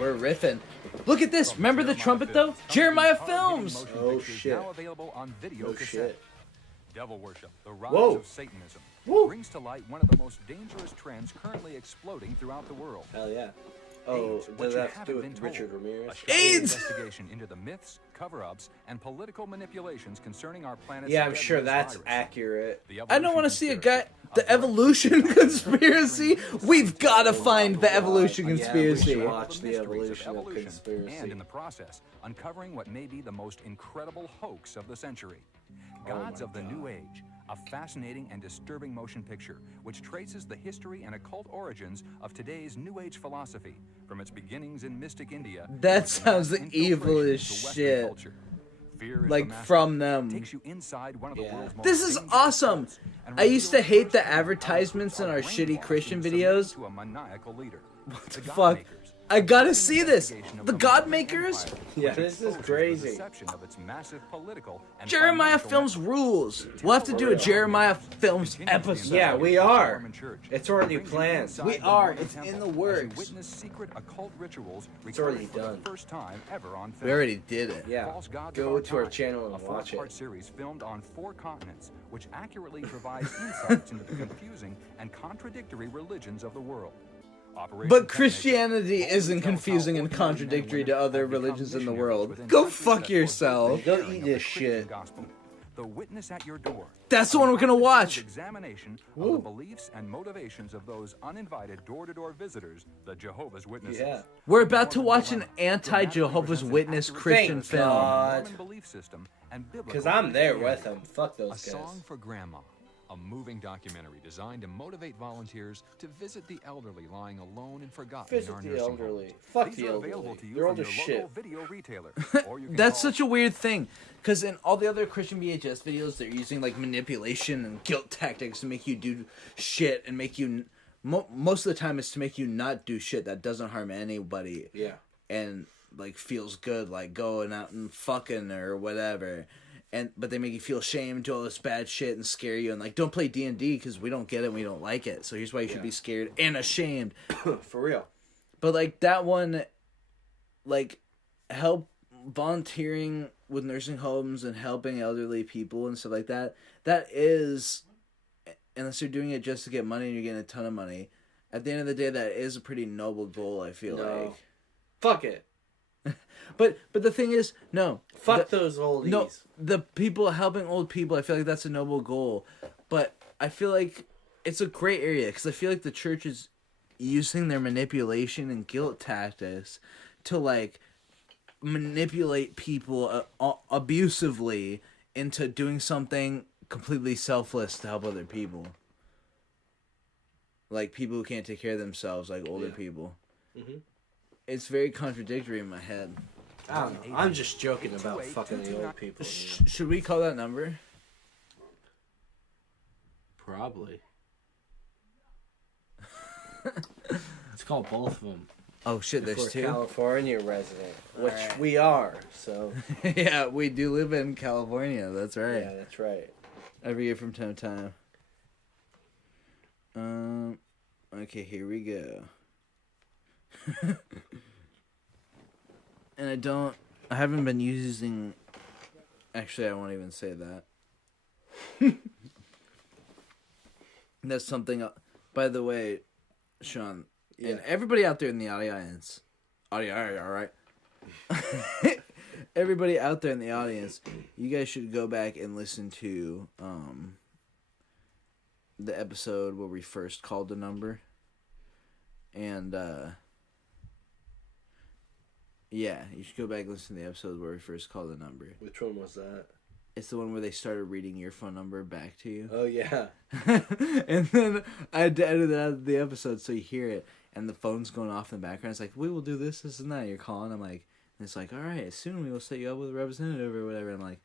We're riffing. Look at this. Remember the trumpet, though? Jeremiah Films. Oh, shit. Now available on video Oh, cassette. shit. Devil worship, the rise Whoa. of Satanism, brings to light one of the most dangerous trends currently exploding throughout the world. Hell yeah. Oh, AIDS, what does you that have to do haven't with been Richard told. Ramirez? A shocking AIDS! investigation into the myths, cover-ups, and political manipulations concerning our planet's Yeah, I'm sure deadliest that's virus. accurate. I don't want to see a guy... The evolution conspiracy? We've got to find the evolution conspiracy. Yeah, we should watch the Mysteries evolution of conspiracy. and in the process, uncovering what may be the most incredible hoax of the century. Gods of the New Age, a fascinating and disturbing motion picture which traces the history and occult origins of today's New Age philosophy, from its beginnings in mystic India. That sounds evil as shit. Like, from them. Takes you inside one of the world's most This is dangerous awesome. cults and I used to reveals hate the firsthand advertisements in our how shitty brainwashed Christian and submitted videos. to a maniacal leader. What the God fuck? makers. I gotta see this. The God Makers? Yeah, this is crazy. Deception of its massive political and Jeremiah financial Films rules. We'll have to do a Jeremiah Films episode. Yeah, we are. Mormon Church. It's already Brings you planned. inside We the are. Mormon It's in temple the as you works. witness secret occult rituals It's already recorded for done. the first time ever on film. We already did it. Yeah, False Gods go of to our Time, channel and a watch four-part it. series filmed on 4 continents, which accurately provides insights into the confusing and contradictory religions of the world. Operation But Peacemaker Christianity also isn't tells how confusing and ordinary men and contradictory to women other have become religions in the missionaries world. within Go countries fuck that yourself. forfeit Go the eat sharing of this the Christian shit. gospel. The Witness at Your Door. That's the one we're gonna watch. Examination of the beliefs and motivations of those uninvited door-to-door visitors, the Jehovah's Witnesses. Yeah. We're about to watch an anti-Jehovah's Witness Christian Thank film. God. Mormon belief system and biblical Because I'm there Christianity. with them. Fuck A those guys. Song for Grandma, a moving documentary designed to motivate volunteers to visit the elderly lying alone and forgotten in Visit our the nursing elderly. homes. Fuck These the are elderly. available to you They're from old your as local shit. video retailer. Or you can That's call such a weird thing. Because in all the other Christian VHS videos, they're using like manipulation and guilt tactics to make you do shit and make you... most of the time it's to make you not do shit that doesn't harm anybody. Yeah. And like feels good, like going out and fucking or whatever. But they make you feel ashamed, do all this bad shit and scare you and like, don't play D&D because we don't get it and we don't like it. So here's why you should be scared and ashamed. For real. But like that one, like help volunteering with nursing homes and helping elderly people and stuff like that. That is, unless you're doing it just to get money and you're getting a ton of money, at the end of the day, that is a pretty noble goal, I feel like. Fuck it. But the thing is, no. Fuck those oldies. No, the people helping old people, I feel like that's a noble goal. But I feel like it's a gray area because I feel like the church is using their manipulation and guilt tactics to like manipulate people abusively into doing something completely selfless to help other people. Like people who can't take care of themselves, like older people. Mm-hmm. It's very contradictory in my head. I don't know. I'm just joking about fucking the old people. Should we call that number? Probably. It's call both of them. Oh shit, If there's we're two. California resident, which Alright. we are. So Yeah, we do live in California. That's right. yeah, that's right. Every year from time to time. Okay, here we go. And I haven't been using. Actually, I won't even say that. That's something. By the way, Sean, and everybody out there in the audience, all right. Everybody out there in the audience, you guys should go back and listen to the episode where we first called the number. And yeah, you should go back and listen to the episode where we first called the number. Which one was that? It's the one where they started reading your phone number back to you. Oh yeah. And then I had to edit it out of the episode so you hear it, and the phone's going off in the background. It's like, we will do this, and that. You're calling. I'm like, and it's like, all right, soon we will set you up with a representative or whatever. I'm like,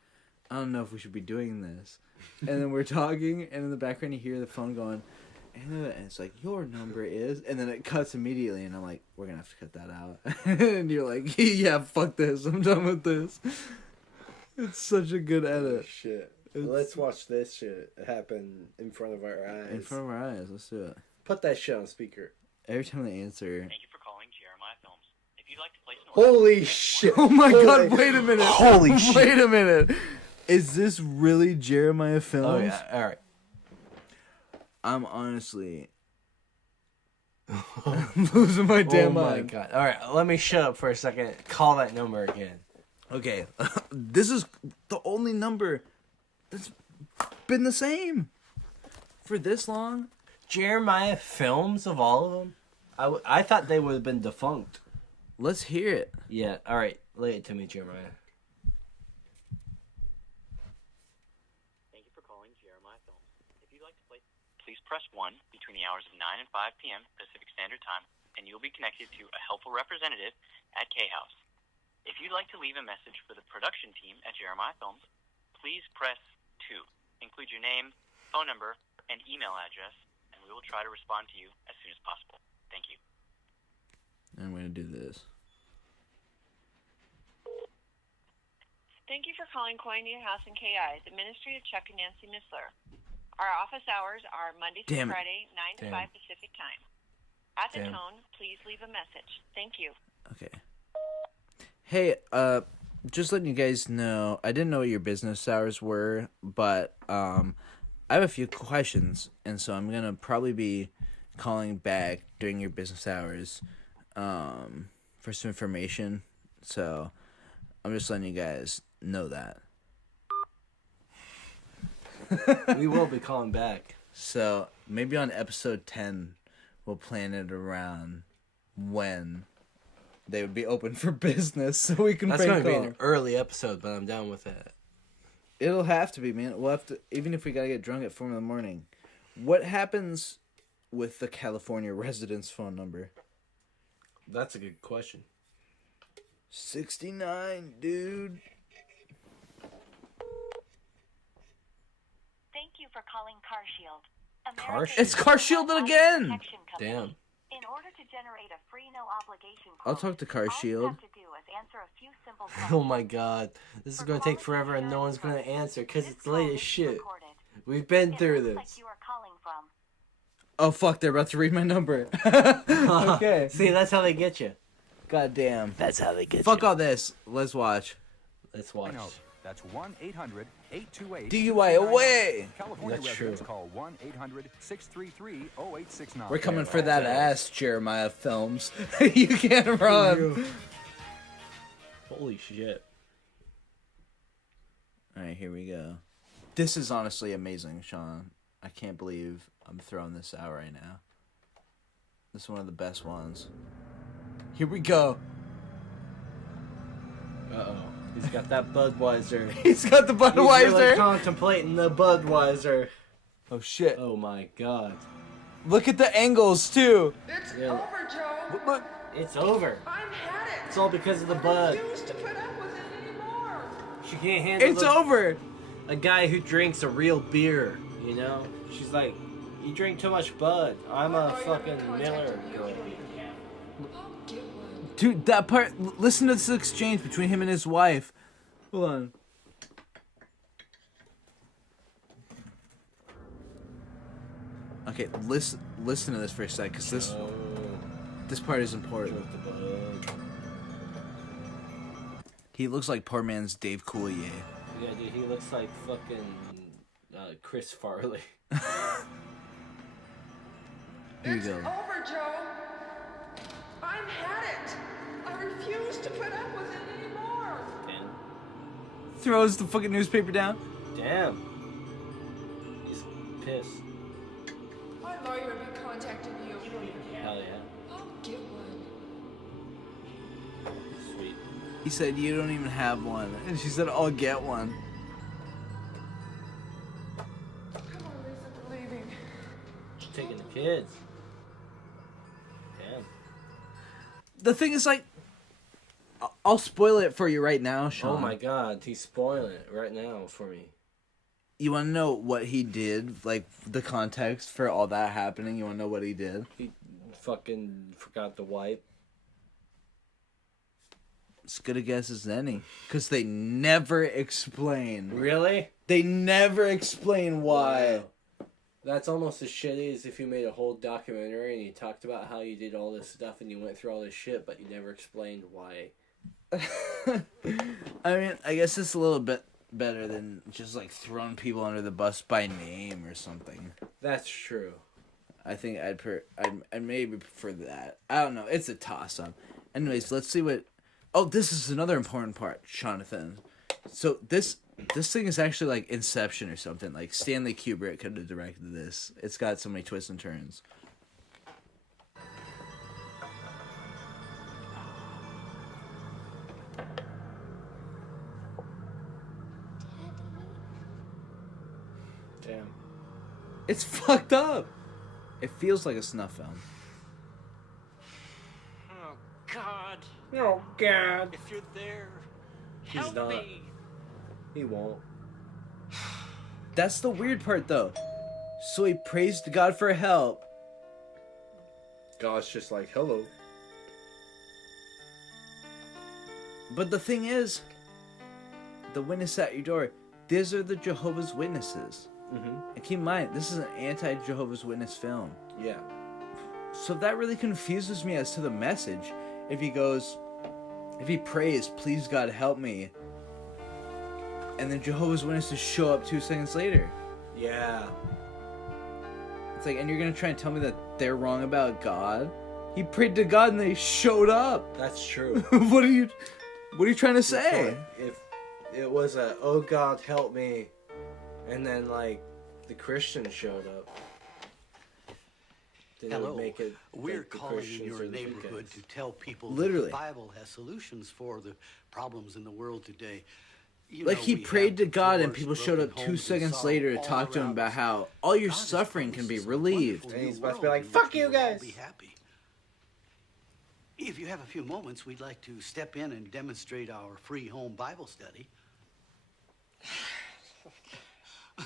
I don't know if we should be doing this. And then we're talking, and in the background you hear the phone going, and it's like, your number is, and then it cuts immediately, and I'm like, we're gonna have to cut that out. And you're like, yeah, fuck this, I'm done with this. It's such a good edit. Shit. Let's watch this shit happen in front of our eyes. In front of our eyes, let's do it. Put that shit on speaker. Every time they answer. Thank you for calling Jeremiah Films. If you'd like to place an order, Holy shit. Oh my god, wait a minute. Holy shit. Wait a minute. Is this really Jeremiah Films? Oh yeah, alright. I'm honestly I'm losing my damn Oh my mind. god. Alright, let me shut up for a second. Call that number again. Okay, this is the only number that's been the same for this long. Jeremiah Films of all of them? I thought they would have been defunct. Let's hear it. Yeah, alright. Lay it to me, Jeremiah. thank you for calling Jeremiah Films. If you'd like to place, please press 1 between the hours of 9 and 5 p.m. Pacific Standard Time, and you'll be connected to a helpful representative at K-House. If you'd like to leave a message for the production team at Jeremiah Films, please press 2. Include your name, phone number, and email address, and we will try to respond to you as soon as possible. Thank you. I'm going to do this. Thank you for calling Koinonia House and KI, the Ministry of Chuck and Nancy Missler. Our office hours are Monday through Friday, 9 to 5 Pacific Time. At the tone, please leave a message. Thank you. Okay. Hey, just letting you guys know, I didn't know what your business hours were, but I have a few questions, and so I'm gonna probably be calling back during your business hours for some information. So I'm just letting you guys know that. We will be calling back. So maybe on episode 10, we'll plan it around when they would be open for business, so we can. That's going to be an early episode, but I'm down with that. It'll have to be, man. We'll have to, even if we gotta get drunk at 4 a.m. What happens with the California residence phone number? That's a good question. 69, dude. Thank you for calling CarShield. CarShield? It's CarShield again. Damn. In order to generate a free no obligation I'll talk to CarShield. to do is answer a few simple Oh my god. This is going to take forever and no one's going to answer because it's late as shit. We've been through this. you are calling from. Oh fuck! They're about to read my number. Okay. See, that's how they get you. God damn. That's how they get Fuck you. all this. Let's watch. Let's watch. That's 1-800-828. DUI away. California That's residents true. call 1-800-633-0869. We're coming for that ass, Jeremiah Films. You can't run. Holy shit. Alright, here we go. This is honestly amazing, Sean. I can't believe I'm throwing this out right now. This is one of the best ones. Here we go. Uh-oh. He's got that Budweiser. He's got the He's Budweiser. really contemplating the Budweiser. Oh shit. Oh my god. Look at the angles too. It's Yeah. over, Joe. Look. It's over. I'm had it. It's all because of the bud. I refuse to put up with it anymore. She can't handle It's over. A guy who drinks a real beer, you know? She's like, you drink too much Bud. I'm a fucking Miller girl. Dude, that part. Listen to this exchange between him and his wife. Hold on. Okay, listen to this for a sec, because this part is important. He looks like poor man's Dave Coulier. Yeah, dude, he looks like fucking Chris Farley. Here you go. Over, Joe. I've had it. I refuse to put up with it anymore. Damn. Throws the fucking newspaper down. Damn. He's pissed. My lawyer will be contacting you. Hell yeah. I'll get one. Sweet. He said, you don't even have one. And she said, I'll get one. Come on, Lisa, we're leaving. She's taking the kids. Damn. The thing is, like, I'll spoil it for you right now, Sean. Oh my god, he's spoiling it right now for me. You want to know what he did? Like, the context for all that happening? You want to know what he did? He fucking forgot to wipe. As good a guess as any. Because they never explain. Really? They never explain why. Wow. That's almost as shitty as if you made a whole documentary and you talked about how you did all this stuff and you went through all this shit, but you never explained why. I mean, I guess it's a little bit better than just, like, throwing people under the bus by name or something. That's true. I think I'd maybe prefer that. I don't know. It's a toss-up. Anyways, let's see what... Oh, this is another important part, Jonathan. So this thing is actually like Inception or something. Like Stanley Kubrick could have directed this. It's got so many twists and turns. Damn. It's fucked up. It feels like a snuff film. Oh, God. Oh, God. If you're there, He's help not. me. He won't. That's the weird part, though. So he prays to God for help. God's just like, hello. But the thing is, the witness at your door, these are the Jehovah's Witnesses. Mm-hmm. And keep in mind, this is an anti-Jehovah's Witness film. Yeah. So that really confuses me as to the message. If he prays, please God help me, and then Jehovah's Witnesses show up 2 seconds later. Yeah. It's like, and you're gonna try and tell me that they're wrong about God? He prayed to God and they showed up. That's true. What are you trying to say? If it was a, oh God help me, and then like the Christians showed up, then it would make it. We're calling in your neighborhood to tell people Literally. that the Bible has solutions for the problems in the world today. Like he prayed to God and people showed up 2 seconds later to talk to him about how all your suffering can be relieved. And he's about to be like, fuck you guys. Be happy. If you have a few moments, we'd like to step in and demonstrate our free home Bible study.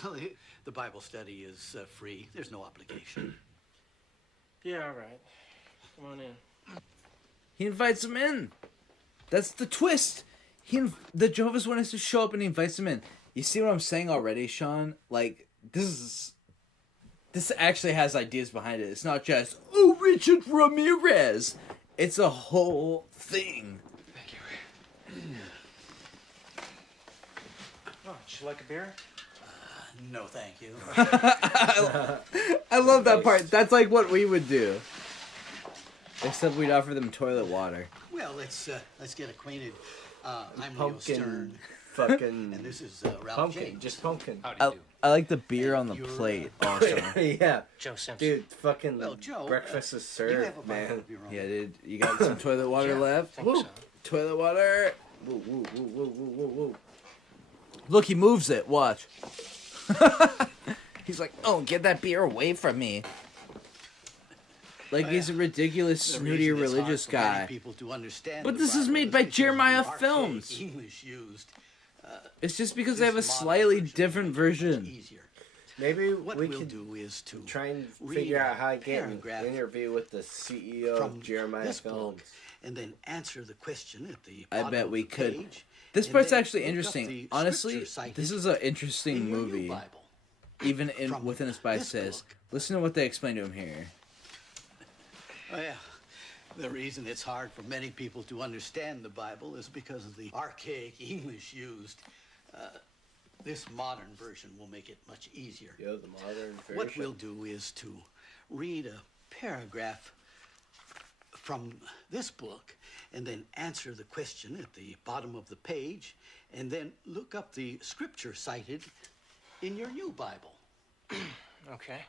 The Bible study is free. There's no obligation. Yeah, all right. Come on in. He invites him in. That's the twist. The Jehovah's Witnesses show up and he invites him in. You see what I'm saying already, Sean? Like, this actually has ideas behind it. It's not just, oh, Richard Ramirez. It's a whole thing. Thank you. Oh, would you like a beer? No, thank you. I love that part. That's like what we would do. Except we'd offer them toilet water. Well, let's get acquainted. I'm Pumpkin Leo Stern. fucking And this is Ralph pumpkin, James. just pumpkin. I like the beer on the plate also. Yeah, Joe Simpson. dude, fucking Well, Joe, breakfast is you have served, a man. Bible of your own. Yeah, dude. You got some toilet water Yeah, left? think Woo. so. Toilet water. Woo, woo, woo, woo, woo, woo, woo. Look, he moves it. Watch. He's like, oh, get that beer away from me. Like he's a ridiculous, The snooty reason it's hard religious for many guy. people to understand But the this is Bible made by because of the Jeremiah archaic Films. English used. It's just because they have a slightly different version. Easier. Maybe what we we'll could do is to try and read figure out a how to get an paragraph interview with the CEO from of Jeremiah this Films. book, and then answer the question at the I bottom bet of we the could. page, This and part's then actually look up interesting. the Honestly, scripture cited this is an interesting in your new movie. Bible. Even within its by says, listen to what they explain to him here. Oh, yeah. The reason it's hard for many people to understand the Bible is because of the archaic English used. This modern version will make it much easier. Yeah, the modern version. What we'll do is to read a paragraph from this book and then answer the question at the bottom of the page and then look up the scripture cited in your new Bible. Okay.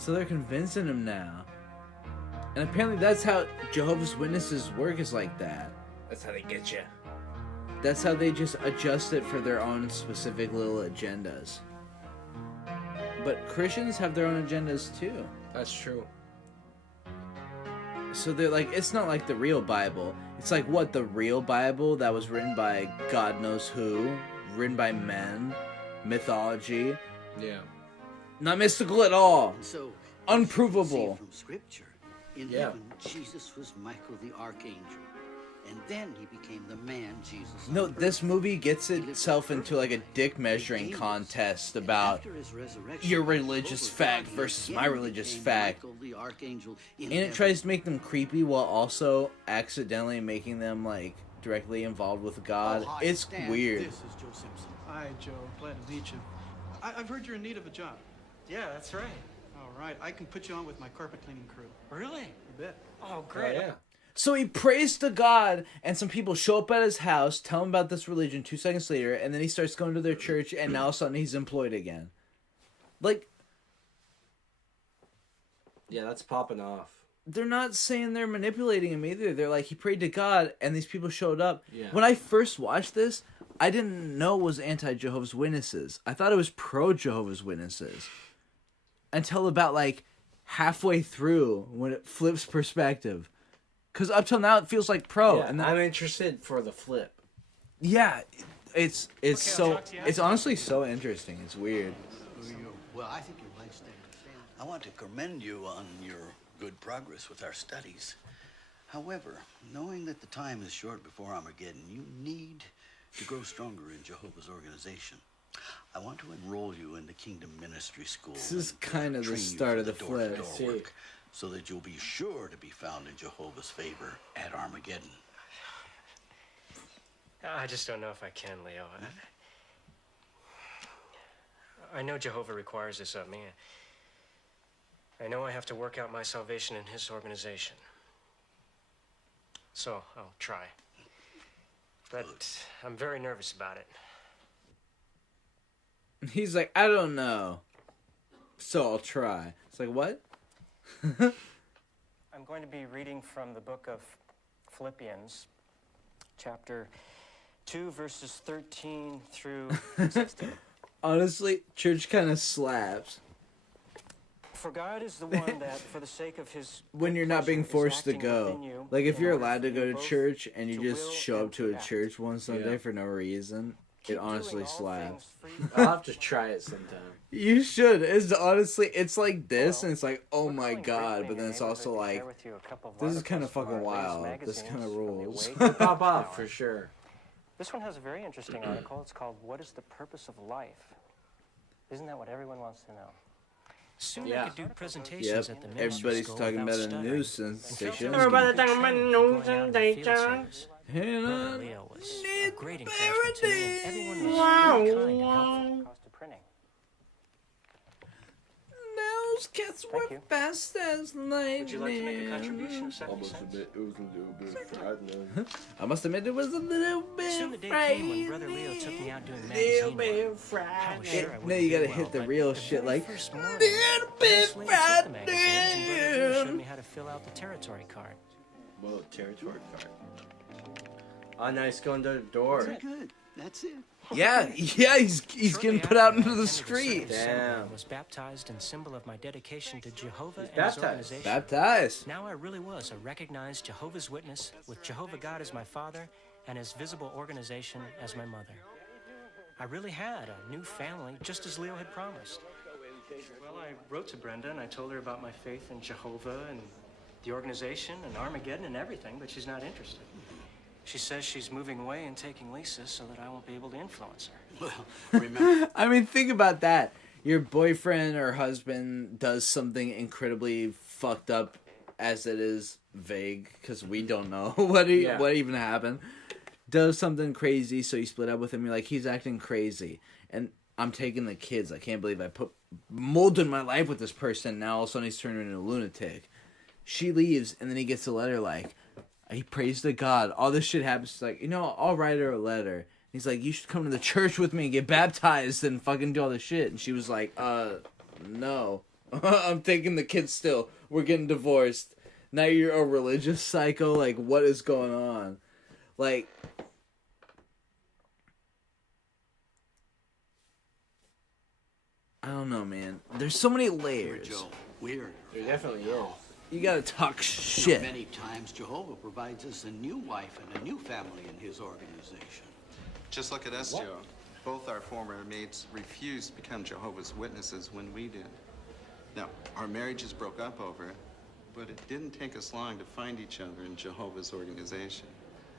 So they're convincing him now. And apparently that's how Jehovah's Witnesses work, is like that. That's how they get you. That's how they just adjust it for their own specific little agendas. But Christians have their own agendas too. That's true. So they're like, it's not like the real Bible. It's like what, the real Bible that was written by God knows who, written by men, mythology. Yeah. Not mystical at all. So, unprovable. See from scripture, in Yeah. heaven, Jesus was Michael the archangel, and then he became the man Jesus. No, on earth. this movie gets itself into like a dick measuring contest about After his resurrection, your religious over fact God, he versus again my religious became fact. Michael the archangel in And it heaven. tries to make them creepy while also accidentally making them like directly involved with God. Oh, hi, It's Stan. weird. This is Joe Simpson. Hi, Joe. Glad to meet you. I've heard you're in need of a job. Yeah, that's right. All right. I can put you on with my carpet cleaning crew. Really? You bet. Oh, great. So he prays to God, and some people show up at his house, tell him about this religion 2 seconds later, and then he starts going to their church, and now all of a sudden he's employed again. Like, Yeah, that's popping off. they're not saying they're manipulating him either. They're like, he prayed to God, and these people showed up. Yeah. When I first watched this, I didn't know it was anti-Jehovah's Witnesses. I thought it was pro-Jehovah's Witnesses. Until about, like, halfway through, when it flips perspective. Because up till now, it feels like pro. Yeah, And then, I'm interested for the flip. yeah, it's it's honestly so interesting. It's weird. Well, I think you'll like Stan. I want to commend you on your good progress with our studies. However, knowing that the time is short before Armageddon, you need to grow stronger in Jehovah's organization. I want to enroll you in the Kingdom Ministry School. This is and kind of the train you start for of the flip. door-to-door work, so that you'll be sure to be found in Jehovah's favor at Armageddon. I just don't know if I can, Leo. I know Jehovah requires this of me. I know I have to work out my salvation in his organization. So I'll try. But I'm very nervous about it. He's like, I don't know. So I'll try. It's like, what? I'm going to be reading from the book of Philippians, chapter 2, verses 13 through 16. Honestly, church kind of slaps. For God is the one that, for the sake of his When you're not being pleasure, is forced to acting go. within you Like, if in you're order allowed for to go you to both church and you to just will show up and to a act. church one Sunday Yeah. for no reason, it honestly slaps. I'll have to try it sometime. You should. It's honestly, it's like this, and it's like, oh my god, but then it's also like, this is kind of fucking wild. This kind of rules. Pop off for sure. This one has a very interesting article. It's called "What is the Purpose of Life?" Isn't that what everyone wants to know? Soon Yeah. I could do presentations Yep, at the ministry everybody's school talking without about a stuttering. news sensation. Everybody talking about news sensation. Brother Leo was a great encouragement to me. Everyone was very kind and helpful. Cost of printing. Those cats were fast as lightning. Would you like to make a contribution of 70 cents? It was a little bit frightening. I must admit, it was a little bit Soon the day came when Brother Leo took me out doing magazine work. I was sure I No, wouldn't you do gotta well, hit the but real the shit, very like, first morning, Miss Leo took the magazines and Brother Leo showed me how to fill out the territory card. Well, territory card. Oh, nice going door to door. Very good. That's it. Yeah, he's getting put out into the street. I was baptized in symbol of my dedication to Jehovah and his baptized. organization. Baptized. Now I really was a recognized Jehovah's Witness with Jehovah God as my father and as visible organization as my mother. I really had a new family, just as Leo had promised. Well, I wrote to Brenda and I told her about my faith in Jehovah and the organization and Armageddon and everything, but she's not interested. She says she's moving away and taking Lisa so that I won't be able to influence her. Well, remember... I mean, think about that. Your boyfriend or husband does something incredibly fucked up, as it is vague, because we don't know what even happened. Does something crazy, so you split up with him. You're like, he's acting crazy. And I'm taking the kids. I can't believe I molded my life with this person. Now all of a sudden he's turning into a lunatic. She leaves, and then he gets a letter like, he prays to God. All this shit happens. She's like, I'll write her a letter. He's like, you should come to the church with me and get baptized and fucking do all this shit. And she was like, no. I'm taking the kids still. We're getting divorced. Now you're a religious psycho? Like, what is going on? Like... I don't know, man. There's so many layers. Joe, weird. There definitely is. You gotta talk shit. Many times Jehovah provides us a new wife and a new family in his organization. Just look at us, Joe. Both our former mates refused to become Jehovah's Witnesses when we did. Now, our marriages broke up over it, but it didn't take us long to find each other in Jehovah's organization.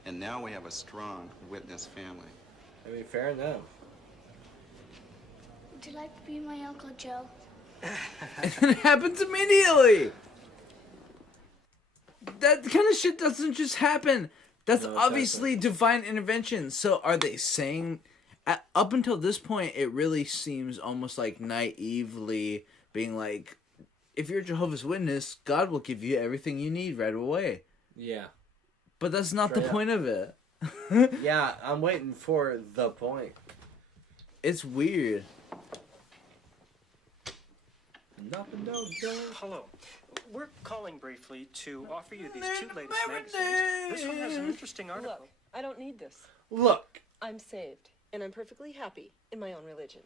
And now we have a strong witness family. I mean, fair enough. Would you like to be my Uncle Joe? And it happens immediately. That kind of shit doesn't just happen. That's obviously divine intervention. So are they saying... up until this point, it really seems almost like naively being like, if you're Jehovah's Witness, God will give you everything you need right away. Yeah. But that's not the point of it. Yeah, I'm waiting for the point. It's weird. Hello. We're calling briefly to offer you these two latest magazines. This one has an interesting article. Look, I don't need this. Look. I'm saved, and I'm perfectly happy in my own religion.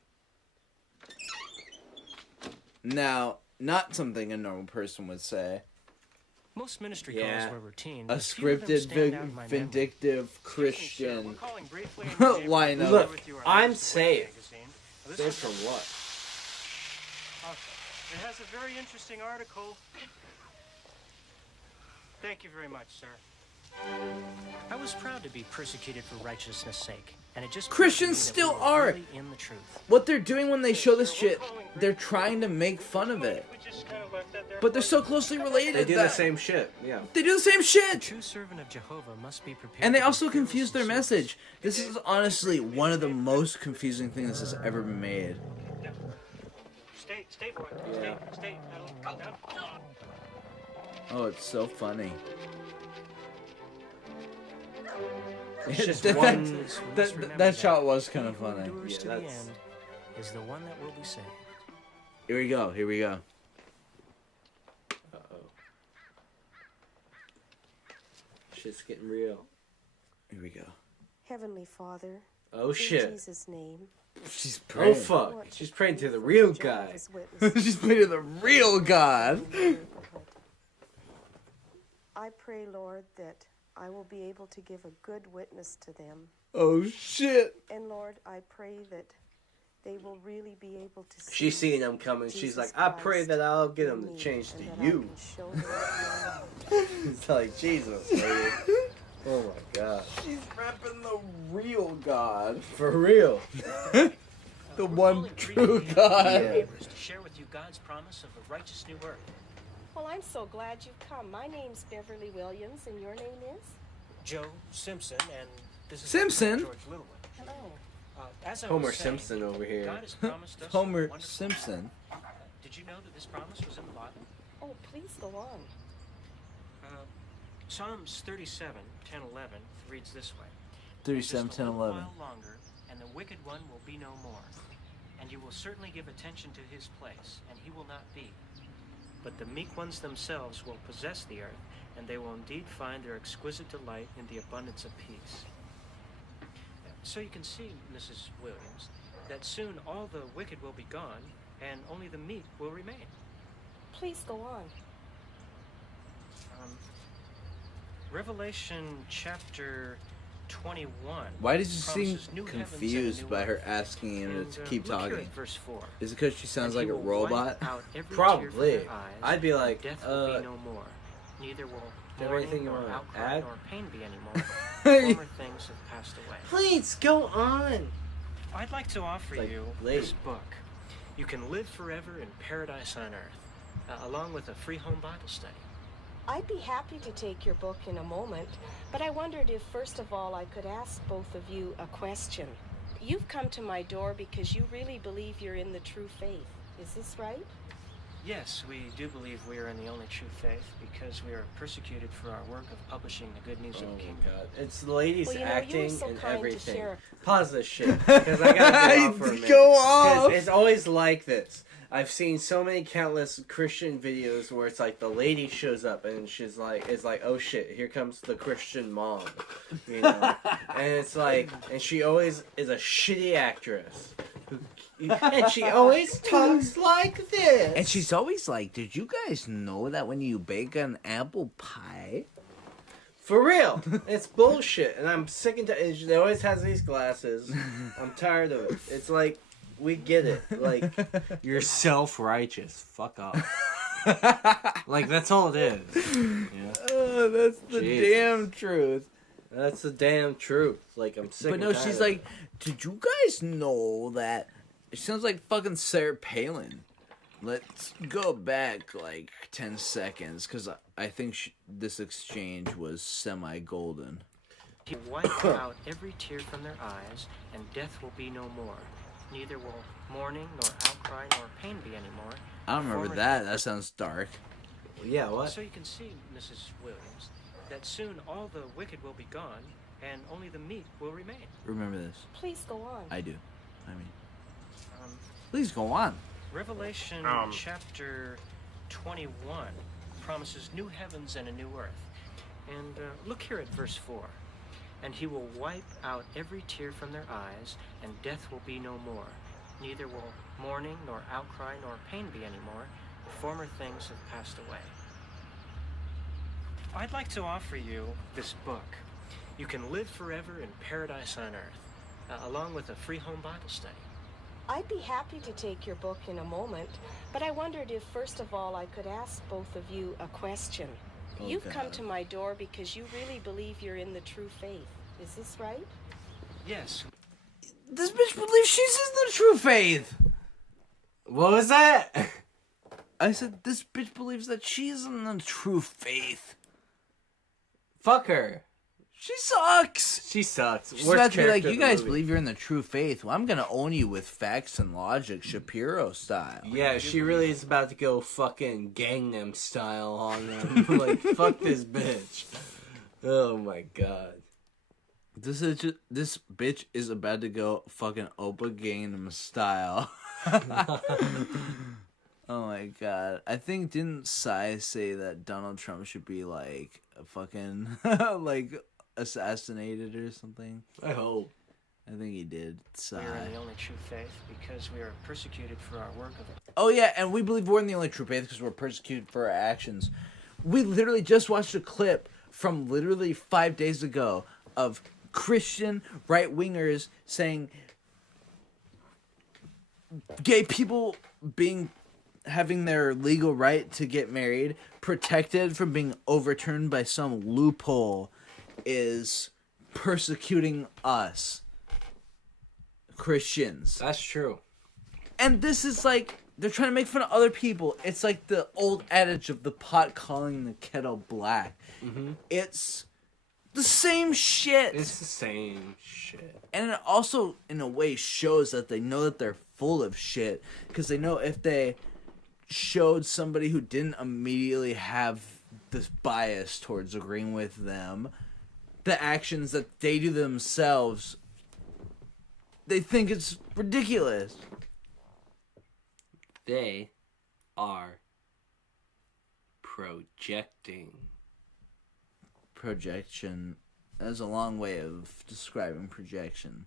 Now, not something a normal person would say. Most ministry calls were routine. A scripted, vindictive Christian lineup. Look, I'm saved. Saved from what? It has a very interesting article. Thank you very much, sir. I was proud to be persecuted for righteousness' sake, and it just Christians still are. really in the truth. What they're doing when they show this shit, they're trying to make fun of it. But they're so closely related. They do the same shit. Yeah. They do the same shit. The true servant of Jehovah must be prepared. And they also confuse their message. This is honestly one of the most confusing things that's ever been made. Stay, boy. Stay. Oh, it's so funny. It's just one. That shot was kind of funny. Yeah, to the end is the one that will be saved. Here we go. Uh-oh. Shit's getting real. Here we go. Heavenly Father. Oh shit. In Jesus' name. She's praying. Oh fuck. She's praying to the real guy. She's praying to the real God. I pray, Lord, that I will be able to give a good witness to them. Oh shit. And Lord, I pray that they will really be able to see. She's seeing them coming. She's like, I pray that I'll get them to change to you. It's like, Jesus, lady. Oh my God. She's repping the real God. For real. The one true God. To share with you God's promise of a righteous new earth. Well, I'm so glad you've come. My name's Beverly Williams, and your name is? Joe Simpson, and this is Simpson? George Littlewood. Hello. As I Homer was saying, Simpson over here. God has promised us Homer wonderful Simpson. life. Did you know that this promise was in the Bible? Oh, please go on. Psalms 37, 10, 11 reads this way. 37, 10, 11. A while longer, and the wicked one will be no more. And you will certainly give attention to his place, and he will not be. But the meek ones themselves will possess the earth, and they will indeed find their exquisite delight in the abundance of peace. So you can see, Mrs. Williams, that soon all the wicked will be gone, and only the meek will remain. Please go on. Revelation chapter 21. Why does she seem promises new heavens and a confused new by her earth. asking him And, to keep look here talking? at verse 4. Is it because she sounds And like he a will robot? wipe out every tear from Probably. their eyes, I'd be like, death will be no more. Neither will do you have anything mourning you nor want to outcry add? nor pain be anymore. Former things have passed away. Please, go on. I'd like to offer Like, you late. this book. You can live forever in paradise on earth, along with a free home Bible study. I'd be happy to take your book in a moment, but I wondered if, first of all, I could ask both of you a question. You've come to my door because you really believe you're in the true faith. Is this right? Yes, we do believe we are in the only true faith because we are persecuted for our work of publishing the good news of the kingdom. God. It's the ladies Well, you know, you were acting so and kind to everything. share. Pause this shit, because I gotta go off for a minute. Go off! 'Cause it's always like this. I've seen so many countless Christian videos where it's like the lady shows up and she's like, it's like, oh shit, here comes the Christian mom, you know, and it's like, and she always is a shitty actress, and she always talks like this. And she's always like, did you guys know that when you bake an apple pie? For real, it's bullshit, and I'm sick and tired. She always has these glasses. I'm tired of it. It's like, we get it. Like, you're self-righteous. Fuck off. Like, that's all it is. Yeah. Oh, that's the Jesus. damn truth. That's the damn truth. Like, I'm sick But no, and tired she's of like, it. did you guys know that? It sounds like fucking Sarah Palin. Let's go back like 10 seconds, because I think this exchange was semi-golden. He will wipe out every tear from their eyes, and death will be no more. Neither will mourning, nor outcry, nor pain be anymore. I don't remember Former that. That sounds dark. Yeah, what? So you can see, Mrs. Williams, that soon all the wicked will be gone, and only the meek will remain. Remember this. Please go on. I do. I mean, Um, please go on. Revelation chapter 21 promises new heavens and a new earth. And look here at verse 4. And he will wipe out every tear from their eyes, and death will be no more. Neither will mourning, nor outcry, nor pain be anymore. The former things have passed away. I'd like to offer you this book. You can live forever in paradise on earth, along with a free home Bible study. I'd be happy to take your book in a moment, but I wondered if, first of all, I could ask both of you a question. Oh, You've God. come to my door because you really believe you're in the true faith. Is this right? Yes. This bitch believes she's in the true faith. What was that? I said this bitch believes that she's in the true faith. Fuck her. She sucks. She sucks. She's Worst about to be like, character you in the guys movie. believe you're in the true faith. Well, I'm gonna own you with facts and logic, Shapiro style. Yeah, she really is about to go fucking Gangnam style on them. Like, fuck this bitch. Oh my god. This bitch is about to go fucking Opa Gangnam style. Oh my god. I think, didn't Sai say that Donald Trump should be like fucking like assassinated or something? I hope. I think he did. Sai. We are in the only true faith because we are persecuted for our work of it. Oh yeah, and we believe we're in the only true faith because we're persecuted for our actions. We literally just watched a clip from literally 5 days ago of Christian right-wingers saying gay people having their legal right to get married protected from being overturned by some loophole is persecuting us Christians. That's true. And this is like, they're trying to make fun of other people. It's like the old adage of the pot calling the kettle black. Mm-hmm. It's the same shit. It's the same shit. And it also, in a way, shows that they know that they're full of shit. Because they know if they showed somebody who didn't immediately have this bias towards agreeing with them, the actions that they do themselves, they think it's ridiculous. They are projecting. Projection. That's a long way of describing projection.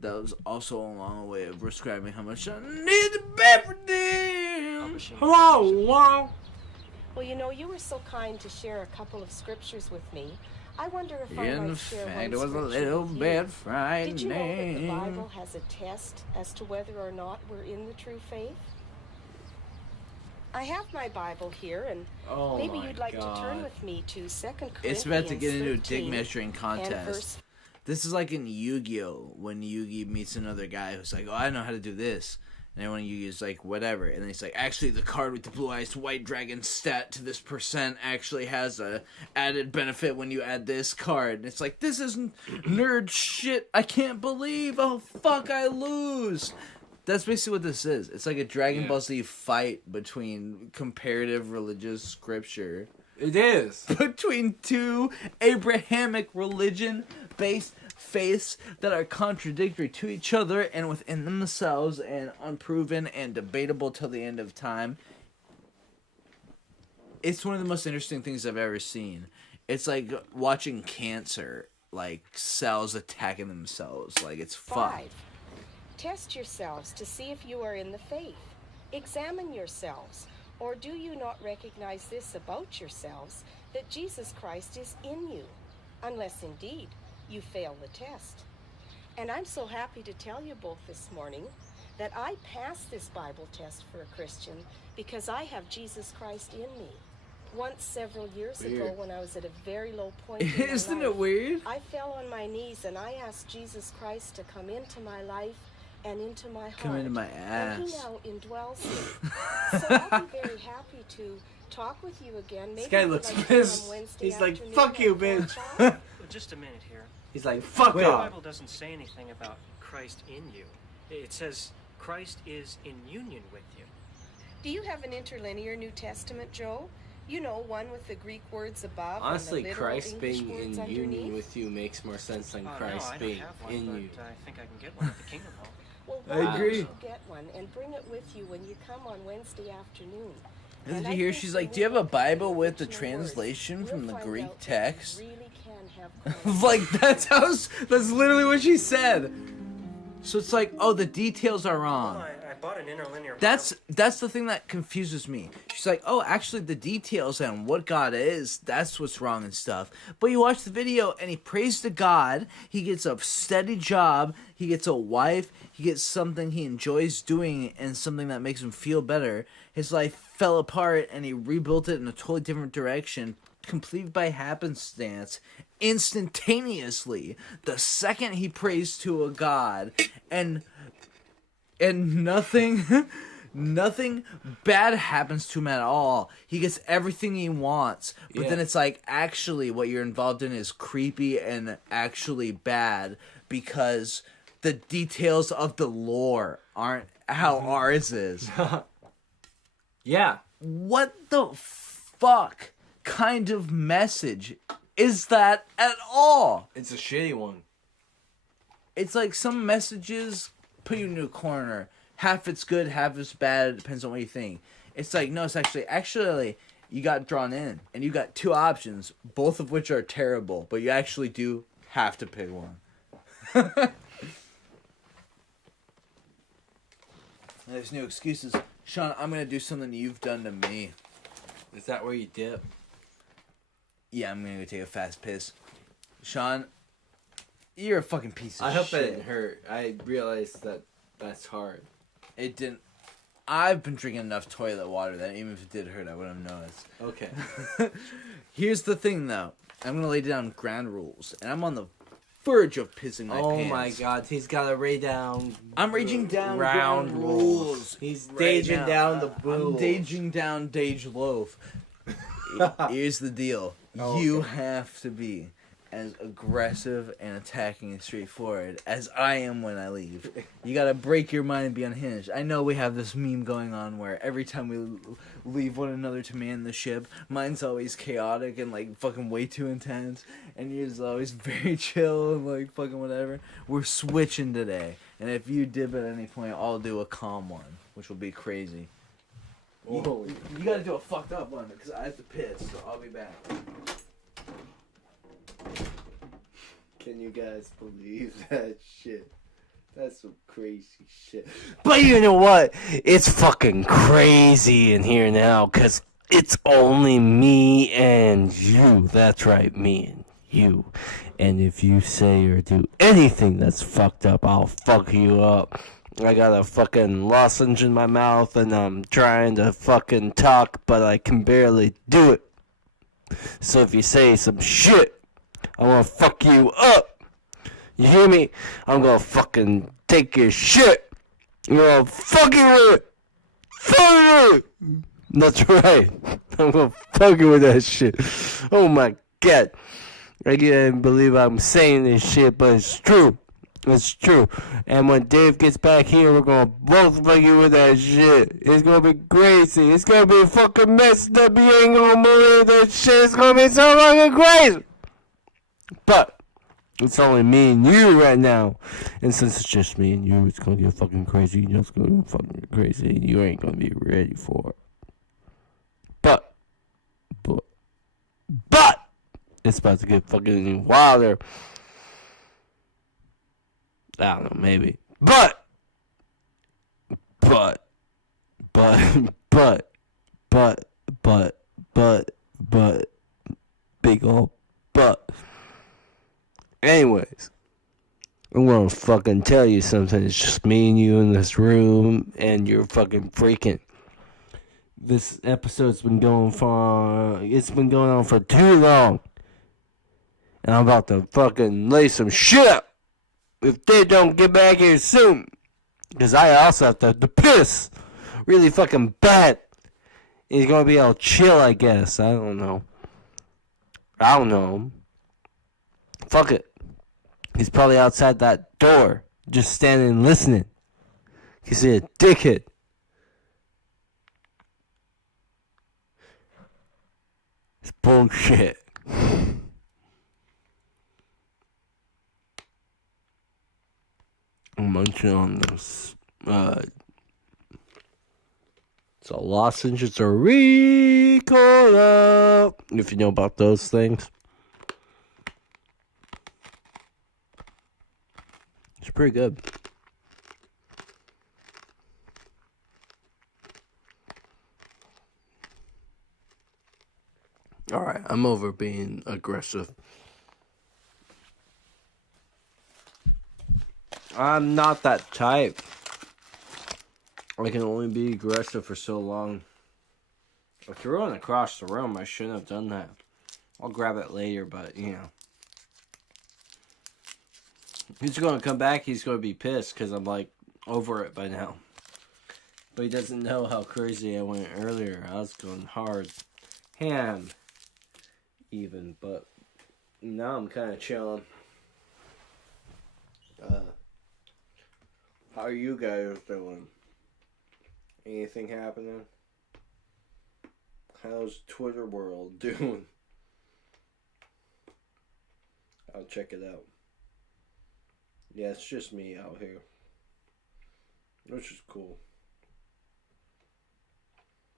That was also a long way of describing how much I need to be for them. Hello. Well, you know, you were so kind to share a couple of scriptures with me. I wonder if I In might share fact, one it was a scripture little with you. bit frightening. Did you know that the Bible has a test as to whether or not we're in the true faith? I have my Bible here, and maybe you'd like to turn with me to 2 Corinthians. It's about to get into a dick 13 measuring and contest. verse This is like in Yu-Gi-Oh! When Yugi meets another guy who's like, oh, I know how to do this. And everyone in Yu-Gi-Oh! Is like, whatever. And then he's like, actually, the card with the blue-eyed white dragon stat to this percent actually has a added benefit when you add this card. And it's like, this isn't nerd shit. I can't believe. Oh, fuck, I lose. That's basically what this is. It's like a Dragon Ball Z fight between comparative religious scripture. It is. Between two Abrahamic religion-based faiths that are contradictory to each other and within themselves and unproven and debatable till the end of time. It's one of the most interesting things I've ever seen. It's like watching cancer, like cells attacking themselves. Like, it's fucked. 5. Test yourselves to see if you are in the faith. Examine yourselves. Or do you not recognize this about yourselves, that Jesus Christ is in you, unless indeed you fail the test? And I'm so happy to tell you both this morning that I passed this Bible test for a Christian because I have Jesus Christ in me. Once, several years ago, when I was at a very low point in my Isn't life, it weird? I fell on my knees and I asked Jesus Christ to come into my life and into my heart. Come into my And he ass. now indwells me. So I'll be very happy to talk with you again. Maybe This guy you'd looks like to come pissed. Wednesday He's like, afternoon fuck you, at bitch. 4 o'clock. Well, just a minute here. He's like, fuck The off. Bible doesn't say anything about Christ in you. It says Christ is in union with you. Do you have an interlinear New Testament, Joe? You know, one with the Greek words above Honestly, and the literal Christ English being words in underneath? union with you makes more sense than Christ no, I being don't have one, in but you. I think I can get one at the Kingdom Hall. Well, I why agree. don't you get one and bring it with you when you come on Wednesday afternoon? Did And you I hear? think She's when like, we do you have a look at the Bible with the original translation words, from we'll the find Greek out that text? you really can have Like, that's that's literally what she said. So it's like, oh, the details are wrong. Well, I bought an interlinear That's the thing that confuses me. She's like, oh, actually, the details on what God is, that's what's wrong and stuff. But you watch the video, and he prays to God. He gets a steady job. He gets a wife. He gets something he enjoys doing and something that makes him feel better. His life fell apart, and he rebuilt it in a totally different direction, complete by happenstance, instantaneously, the second he prays to a God, and nothing bad happens to him at all. He gets everything he wants, but then it's like, actually what you're involved in is creepy and actually bad because the details of the lore aren't how ours is. Yeah. What the fuck kind of message is that at all? It's a shitty one. It's like some messages put you in a corner. Half it's good, half it's bad. It depends on what you think. It's like, no, it's actually you got drawn in and you got two options, both of which are terrible, but you actually do have to pick one. There's no excuses. Sean, I'm gonna do something you've done to me. Is that where you dip? Yeah, I'm gonna go take a fast piss. Sean, you're a fucking piece of shit. I hope that didn't hurt. I realized that that's hard. It didn't. I've been drinking enough toilet water that even if it did hurt, I wouldn't have noticed. Okay. Here's the thing, though. I'm gonna lay down ground rules, and I'm on the verge of pissing my pants. Oh my god, he's got to lay down. I'm raging down ground rules. He's right daging now. down the booze. I'm daging down Dage Loaf. Here's the deal. Oh, you okay. have to be as aggressive and attacking and straightforward as I am when I leave. You gotta break your mind and be unhinged. I know we have this meme going on where every time we leave one another to man the ship, mine's always chaotic and like fucking way too intense, and yours is always very chill and like fucking whatever. We're switching today, and if you dip at any point, I'll do a calm one, which will be crazy. You gotta do a fucked up one because I have to piss, so I'll be back. Can you guys believe that shit? That's some crazy shit. But you know what? It's fucking crazy in here now, because it's only me and you. That's right, me and you. And if you say or do anything that's fucked up, I'll fuck you up. I got a fucking lozenge in my mouth and I'm trying to fucking talk, but I can barely do it. So if you say some shit, I wanna fuck you up. You hear me? I'm gonna fucking take your shit. I'm gonna fuck you with it. Fuck you with it. That's right. I'm gonna fuck you with that shit. Oh my god. I can't believe I'm saying this shit, but it's true. It's true. And when Dave gets back here, we're gonna both fuck you with that shit. It's gonna be crazy. It's gonna be fucking messed up. You ain't gonna believe that shit. It's gonna be so fucking crazy. But it's only me and you right now. And since it's just me and you, it's gonna get fucking crazy. It's gonna get fucking crazy. You ain't gonna be ready for it. But it's about to get fucking wilder. I don't know, maybe. But big ol' but. Anyways, I'm gonna fucking tell you something. It's just me and you in this room, and you're fucking freaking. This episode's been going on for too long. And I'm about to fucking lay some shit up if they don't get back here soon. Because I also have to piss really fucking bad. He's gonna be all chill, I guess. I don't know. Fuck it. He's probably outside that door, just standing and listening. He's a dickhead. It's bullshit. I'm munching on this. It's a lozenge. It's a Ricola. If you know about those things. It's pretty good. Alright, I'm over being aggressive. I'm not that type. I can only be aggressive for so long. I threw it across the room. I shouldn't have done that. I'll grab it later, but, you know. He's going to come back. He's going to be pissed because I'm, like, over it by now. But he doesn't know how crazy I went earlier. I was going hard. Ham. Even, but now I'm kind of chilling. How are you guys doing? Anything happening? How's Twitter world doing? I'll check it out. Yeah, it's just me out here. Which is cool.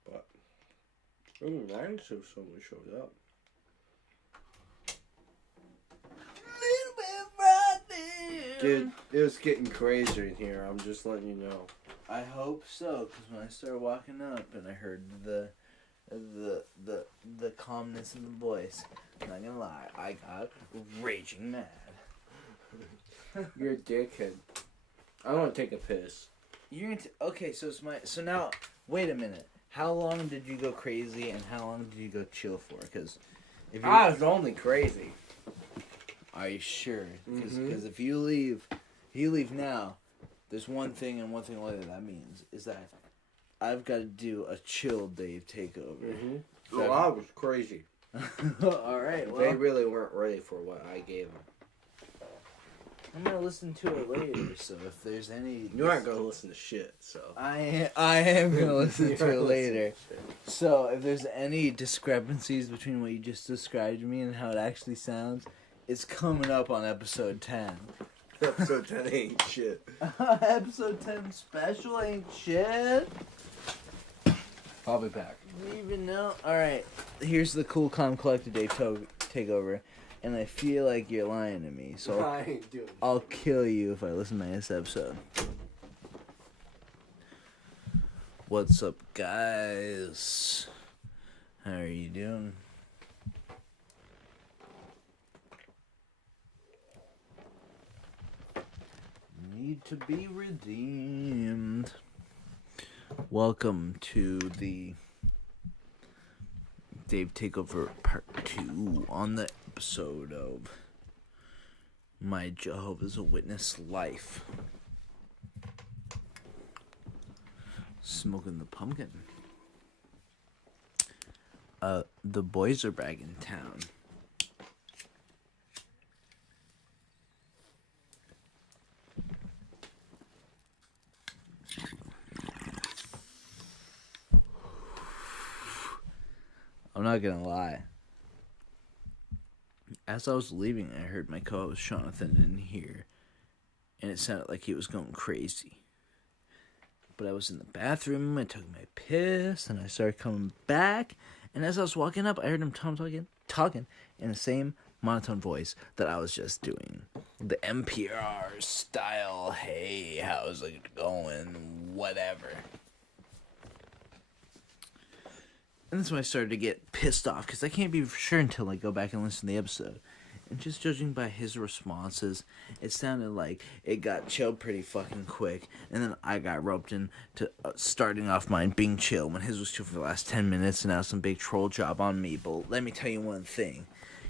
But it would be nice if someone showed up. Dude, it was getting crazier in here. I'm just letting you know. I hope so, because when I started walking up and I heard the calmness in the voice, I'm not gonna lie, I got raging mad. You're a dickhead. I want to take a piss. Okay, so now wait a minute. How long did you go crazy and how long did you go chill for? Because I was only crazy. Are you sure? Because if you leave now, there's one thing and one thing only that means is that I've got to do a chill Dave takeover. Oh, I was crazy. All right. Well, they really weren't ready for what I gave them. I'm gonna listen to it later. So if there's any, you aren't gonna listen to shit. So I am gonna listen to it later. So if there's any discrepancies between what you just described to me and how it actually sounds, it's coming up on episode 10. Episode 10 ain't shit. Episode 10 special ain't shit. I'll be back. You even know? Alright, here's the cool, calm, collected Dave takeover. And I feel like you're lying to me. So I ain't doing I'll kill you if I listen to this episode. What's up, guys? How are you doing? need to be redeemed. Welcome to the Dave Takeover Part 2 on the episode of My Jehovah's Witness Life. Smoking the pumpkin. The boys are back in town. I'm not gonna lie. As I was leaving, I heard my co-host Jonathan in here, and it sounded like he was going crazy. But I was in the bathroom, I took my piss, and I started coming back, and as I was walking up, I heard him talking in the same monotone voice that I was just doing. The NPR style, hey, how's it going, whatever. And that's when I started to get pissed off, because I can't be for sure until I go back and listen to the episode. And just judging by his responses, it sounded like it got chilled pretty fucking quick. And then I got roped into starting off mine being chill when his was chill for the last 10 minutes, and now some big troll job on me. But let me tell you one thing.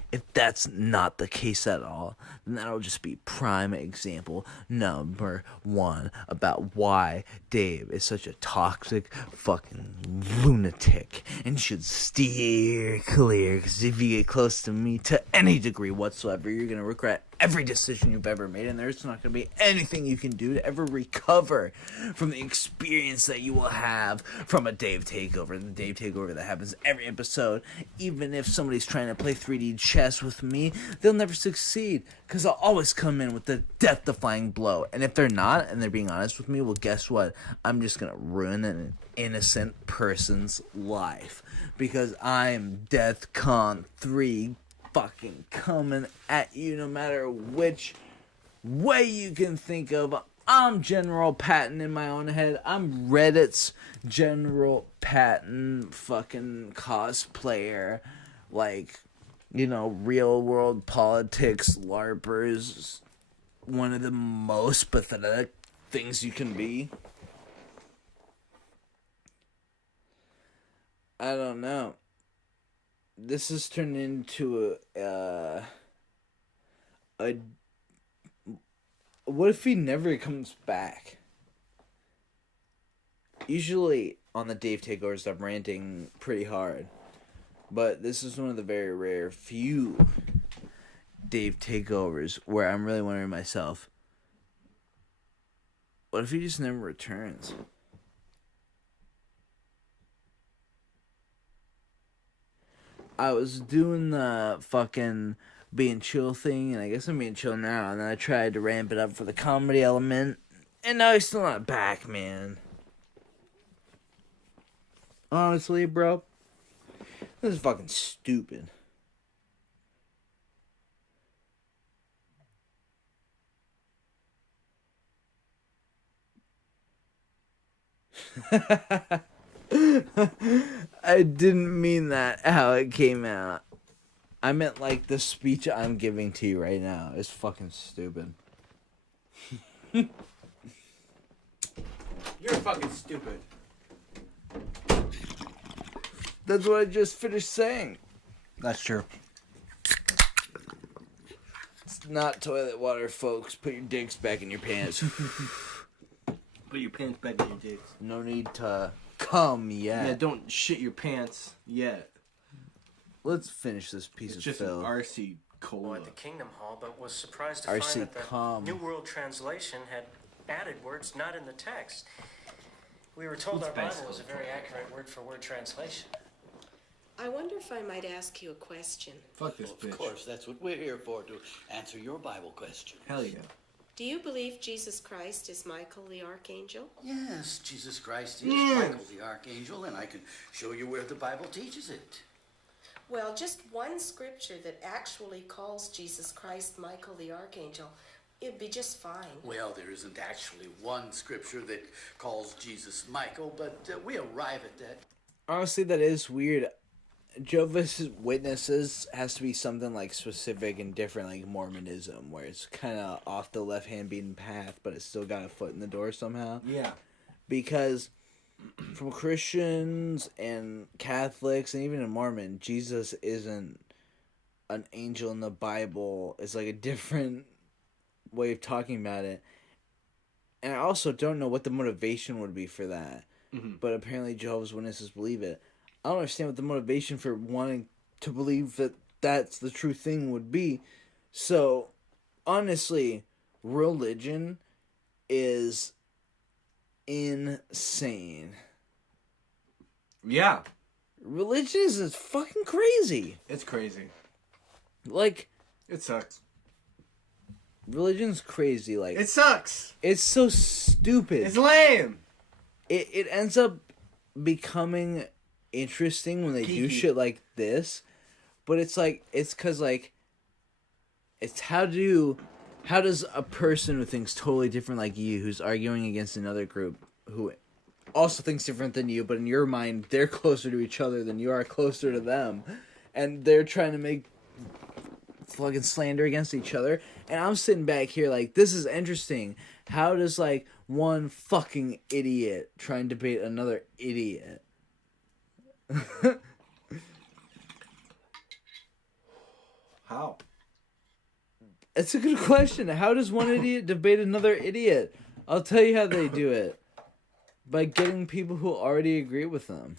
If that's not the case at all, then that'll just be prime example number 1 about why Dave is such a toxic fucking lunatic and should steer clear. Because if you get close to me to any degree whatsoever, you're going to regret every decision you've ever made, and there's not going to be anything you can do to ever recover from the experience that you will have from a Dave Takeover. The Dave Takeover that happens every episode. Even if somebody's trying to play 3D chess with me, they'll never succeed, because I'll always come in with the death-defying blow. And if they're not, and they're being honest with me, well, guess what? I'm just going to ruin an innocent person's life, because I'm DEFCON 3 fucking coming at you no matter which way you can think of. I'm General Patton in my own head. I'm Reddit's General Patton fucking cosplayer. Like, you know, real world politics LARPers. One of the most pathetic things you can be. I don't know. This has turned into a what if he never comes back? Usually on the Dave Takeovers I'm ranting pretty hard, but this is one of the very rare few Dave Takeovers where I'm really wondering myself, what if he just never returns? I was doing the fucking being chill thing, and I guess I'm being chill now, and then I tried to ramp it up for the comedy element, and now he's still not back, man. Honestly, bro, this is fucking stupid. I didn't mean that how it came out. I meant like the speech I'm giving to you right now is fucking stupid. You're fucking stupid. That's what I just finished saying. That's true. It's not toilet water, folks. Put your dicks back in your pants. Put your pants back in your dicks. No need to come yet. Yeah, don't shit your pants yet. Let's finish this piece of just film. An RC cola. At the Kingdom Hall, but was surprised to RC find that the com. New World Translation had added words not in the text. We were told our Bible was a very accurate word-for-word translation. I wonder if I might ask you a question. Fuck this bitch. Of course, that's what we're here for, to answer your Bible question. Hell yeah. Do you believe Jesus Christ is Michael the Archangel? Yes, Jesus Christ is Michael the Archangel, and I can show you where the Bible teaches it. Well, just one scripture that actually calls Jesus Christ Michael the Archangel, it'd be just fine. Well, there isn't actually one scripture that calls Jesus Michael, but we arrive at that. Honestly, that is weird. Jehovah's Witnesses has to be something like specific and different, like Mormonism, where it's kind of off the left-hand beaten path, but it's still got a foot in the door somehow. Yeah. Because from Christians and Catholics and even in Mormon, Jesus isn't an angel in the Bible. It's like a different way of talking about it. And I also don't know what the motivation would be for that. Mm-hmm. But apparently Jehovah's Witnesses believe it. I don't understand what the motivation for wanting to believe that that's the true thing would be. So, honestly, religion is insane. Yeah. Religion is fucking crazy. It's crazy. Like, it sucks. Religion's crazy. Like, it sucks. It's so stupid. It's lame. It ends up becoming interesting when they do shit like this, but it's like, it's because, like, it's how does a person who thinks totally different like you, who's arguing against another group who also thinks different than you, but in your mind they're closer to each other than you are closer to them, and they're trying to make fucking slander against each other, and I'm sitting back here like, this is interesting. How does, like, one fucking idiot try and debate another idiot? How? It's a good question. How does one idiot debate another idiot? I'll tell you how they do it. By getting people who already agree with them.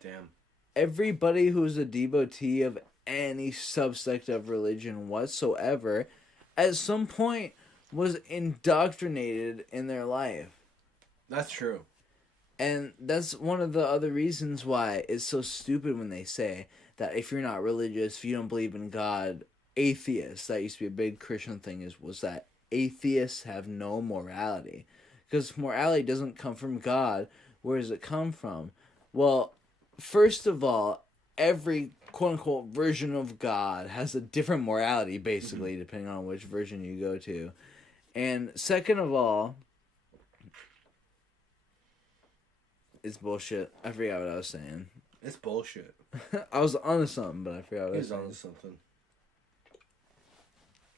Damn. Everybody who's a devotee of any subsect of religion whatsoever, at some point, was indoctrinated in their life. That's true. And that's one of the other reasons why it's so stupid when they say that if you're not religious, if you don't believe in God, atheists, that used to be a big Christian thing, was that atheists have no morality. Because morality doesn't come from God. Where does it come from? Well, first of all, every quote-unquote version of God has a different morality, basically, depending on which version you go to. And second of all, it's bullshit. I forgot what I was saying. It's bullshit. I was onto something, but I forgot what I was saying. onto something.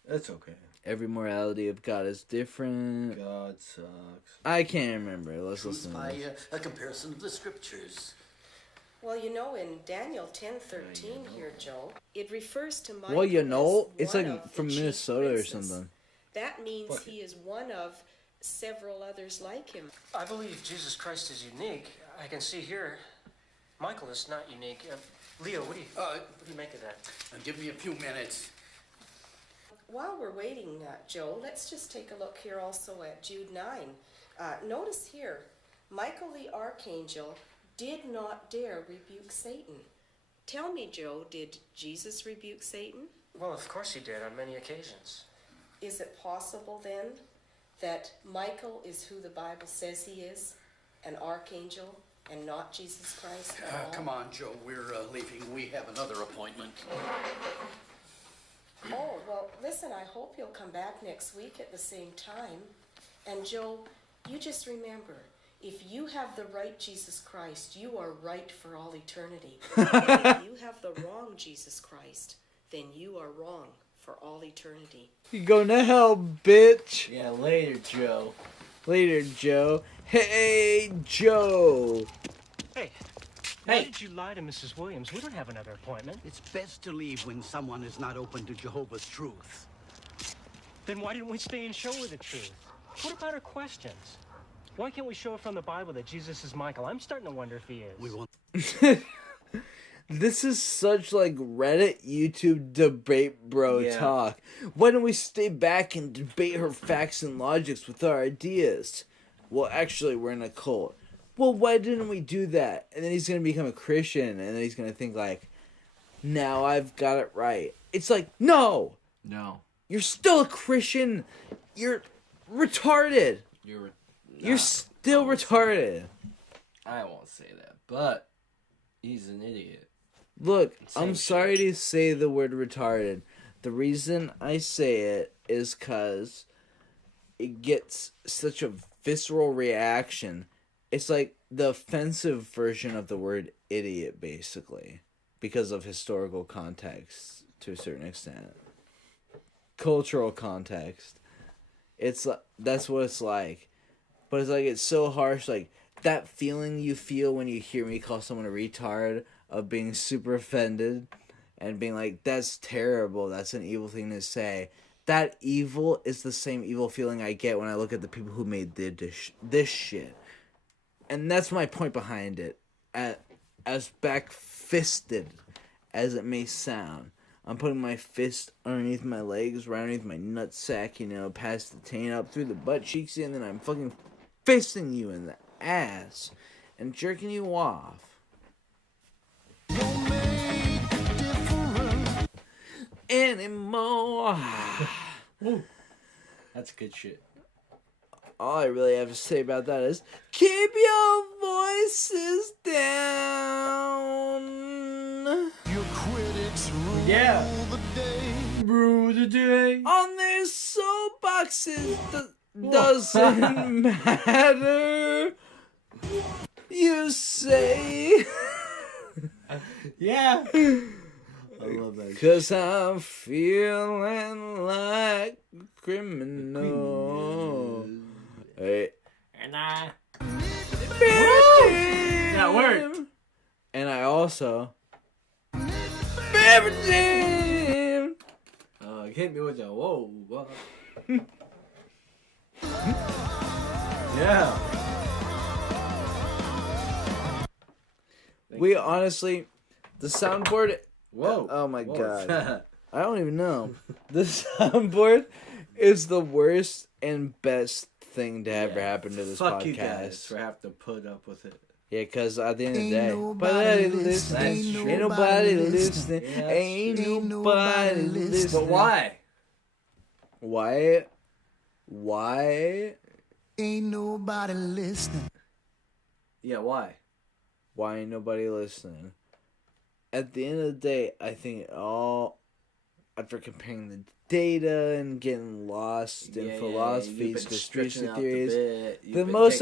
It's okay. Every morality of God is different. God sucks. I can't remember. Let's Truth listen to by this. a comparison of the scriptures. Well, you know, in Daniel 10:13 here, Joe, it refers to Michael. Well, you know, as it's one like of from the chief Minnesota or princes. something. That means he is one of several others like him. I believe Jesus Christ is unique. I can see here, Michael is not unique. Leo, what do you make of that? Give me a few minutes. While we're waiting, Joe, let's just take a look here also at Jude 9. Notice here, Michael the archangel did not dare rebuke Satan. Tell me, Joe, did Jesus rebuke Satan? Well, of course he did on many occasions. Is it possible then that Michael is who the Bible says he is, an archangel, and not Jesus Christ at all? Come on, Joe, we're leaving. We have another appointment. Oh, well, listen, I hope you'll come back next week at the same time. And Joe, you just remember, if you have the right Jesus Christ, you are right for all eternity. And if you have the wrong Jesus Christ, then you are wrong for all eternity. You going to hell, bitch. Yeah, later, Joe. Later, Joe. Hey, Joe. Hey, why did you lie to Mrs. Williams? We don't have another appointment. It's best to leave when someone is not open to Jehovah's truth. Then why didn't we stay and show her the truth? What about her questions? Why can't we show her from the Bible that Jesus is Michael? I'm starting to wonder if he is. We won't. This is such, like, Reddit, YouTube debate bro Yeah. talk. Why don't we stay back and debate her facts and logics with our ideas? Well, actually, we're in a cult. Well, why didn't we do that? And then he's going to become a Christian, and then he's going to think, like, now I've got it right. It's like, no! No. You're still a Christian. You're retarded. You're still retarded. I won't say that, but he's an idiot. Look, Same I'm shit. sorry to say the word retarded. The reason I say it is because it gets such a visceral reaction. it's like the offensive version of the word idiot, basically, because of historical context to a certain extent, cultural context. It's that's what it's like, but it's like it's so harsh. Like that feeling you feel when you hear me call someone a retard, of being super offended, and being like, "That's terrible. That's an evil thing to say." That evil is the same evil feeling I get when I look at the people who made this shit. And that's my point behind it. As back-fisted as it may sound, I'm putting my fist underneath my legs, right underneath my nutsack, you know, past the taint, up through the butt cheeks, and then I'm fucking fisting you in the ass and jerking you off. Anymore. That's good shit. All I really have to say about that is keep your voices down. Your critics rule the day. Rule the day. On their soapboxes doesn't matter. You say. Yeah. I love that. 'Cause I'm feeling like a criminal. Hey. And I. That worked. And I also. Hit me with a whoa. Yeah. We honestly. The soundboard. Whoa. Oh my Whoa. god. I don't even know. The soundboard is the worst and best thing to ever happen to this Fuck podcast. you guys for having to put up with it. Yeah, because at the end of the day, nobody listening. Ain't nobody listening. Ain't nobody listening. But why? Why? Ain't nobody listening. Yeah, why? Why ain't nobody listening? At the end of the day, I think after comparing the data and getting lost in philosophies, conspiracy theories, the most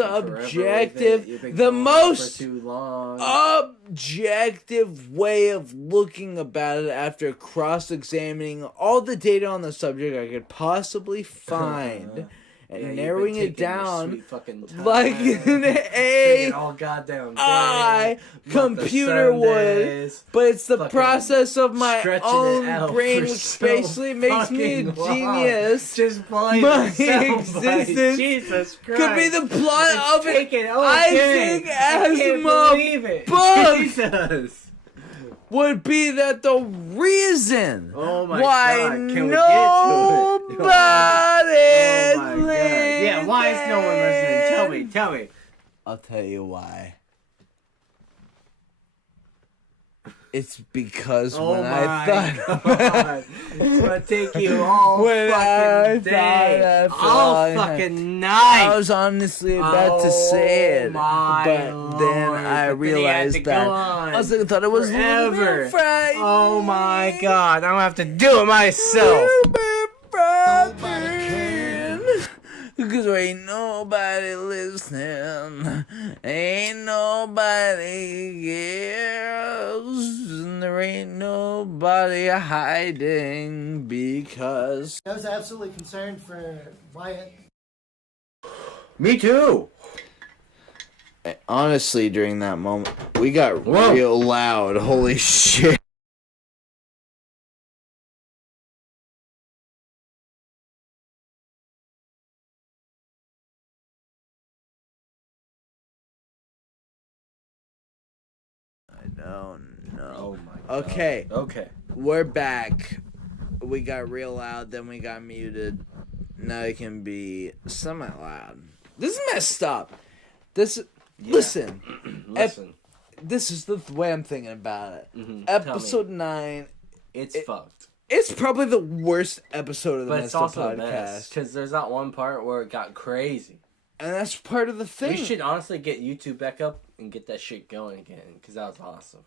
objective way of looking about it after cross-examining all the data on the subject I could possibly find. And narrowing it down like an AI computer would, but it's the process of my own brain, which basically makes me a genius. Just playing my existence Jesus Christ. could be the plot of Isaac Asimov book. Jesus. Would be that the reason my why God. Can we get to nobody it? Yeah, why is no one listening? Tell me. I'll tell you why. It's because when I thought it's gonna take you all fucking day, all fucking night. I was honestly about to say it, but then I realized that I was like, thought it was forever. Friday. Oh my god, I'm gonna have to do it myself. Because there ain't nobody listening, ain't nobody cares, and there ain't nobody hiding because... I was absolutely concerned for Wyatt. Me too. Honestly, during that moment, we got real loud. Holy shit. Oh no. Oh my god. Okay. Okay. We're back. We got real loud, then we got muted. Now it can be semi-loud. This is messed up. Listen. This is the way I'm thinking about it. Episode 9. It's fucked. It's probably the worst episode of the But it's Messed Up also podcast. because there's that one part where it got crazy. And that's part of the thing. We should honestly get YouTube back up and get that shit going again, because that was awesome.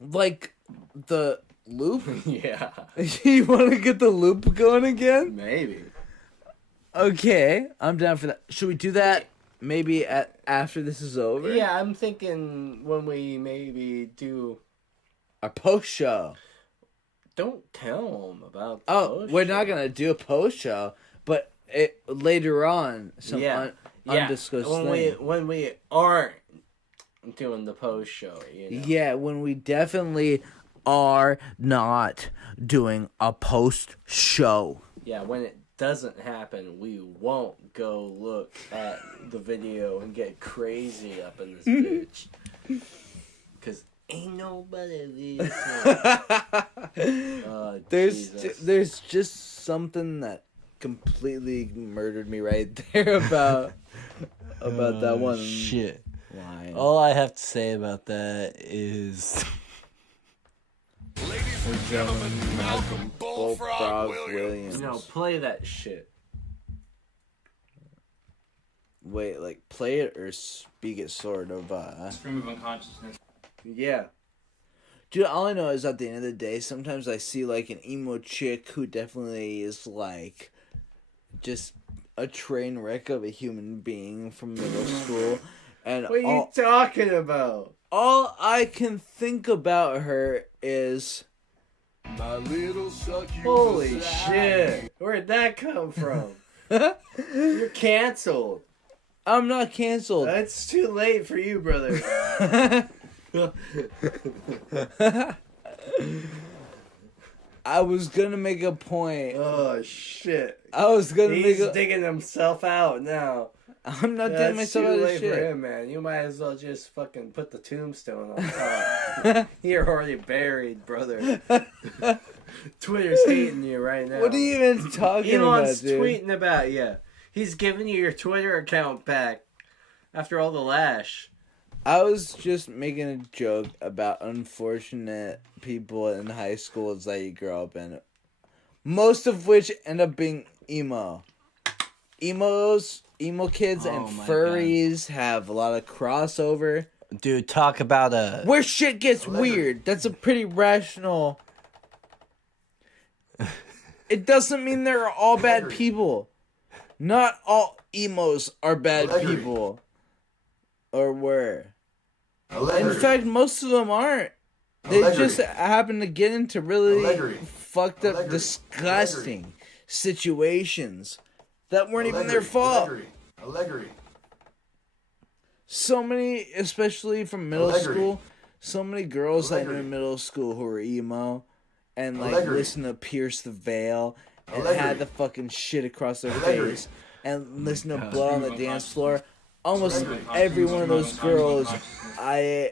Like the loop? Yeah. You want to get the loop going again? Maybe. Okay, I'm down for that. Should we do that maybe after this is over. Yeah, I'm thinking when we maybe do a post show. Don't tell them about the post we're not gonna do a post show, but later on, some undiscussed thing. When we aren't doing the post show, you know? Yeah, when we definitely are not doing a post show. Yeah, when it doesn't happen, we won't go look at the video and get crazy up in this bitch. Because ain't nobody listening. There's just something that completely murdered me right there about that one shit line. All I have to say about that is Ladies and gentlemen, Malcolm Bullfrog Williams. No, play that shit. Wait, like play it or speak it sort of. Stream of unconsciousness. Yeah. Dude, all I know is at the end of the day, sometimes I see like an emo chick who definitely is like just a train wreck of a human being from middle school. And what are you talking about? All I can think about her is my little suck you. Holy shit. Where'd that come from? You're canceled. I'm not canceled. It's too late for you, brother. I was gonna make a point. Oh shit! I was gonna He's digging himself out now. I'm not digging myself out of shit. Too late for him, man. You might as well just fucking put the tombstone on top. You're already buried, brother. Twitter's hating you right now. What are you even talking Elon's about, dude? tweeting about you. He's giving you your Twitter account back after all the lash. I was just making a joke about unfortunate people in high schools that you grow up in. Most of which end up being emo. Emo kids and furries have a lot of crossover. Dude, talk about where shit gets weird. That's a pretty rational... It doesn't mean they're all bad people. Not all emos are bad people. Or were. In fact, most of them aren't. They just happen to get into really fucked up, disgusting situations that weren't even their fault. So many, especially from middle school, so many girls I knew in middle school who were emo and like listen to Pierce the Veil and had the fucking shit across their face and listen to Blood on the Dance Floor. Almost every one of those girls, I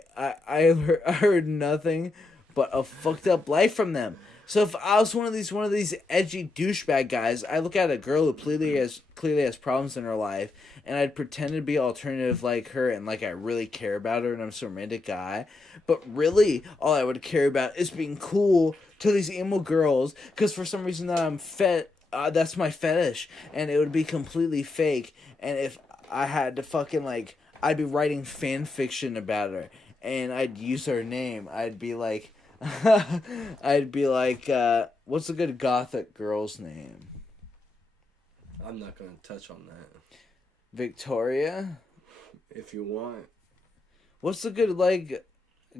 heard nothing but a fucked up life from them. So if I was one of these edgy douchebag guys, I look at a girl who clearly has problems in her life, and I'd pretend to be alternative like her, and like I really care about her, and I'm some romantic guy. But really, all I would care about is being cool to these emo girls, because for some reason that's my fetish, and it would be completely fake. And if I had to fucking like, I'd be writing fan fiction about her, and I'd use her name. I'd be like, what's a good gothic girl's name? I'm not gonna touch on that. Victoria? If you want. What's a good like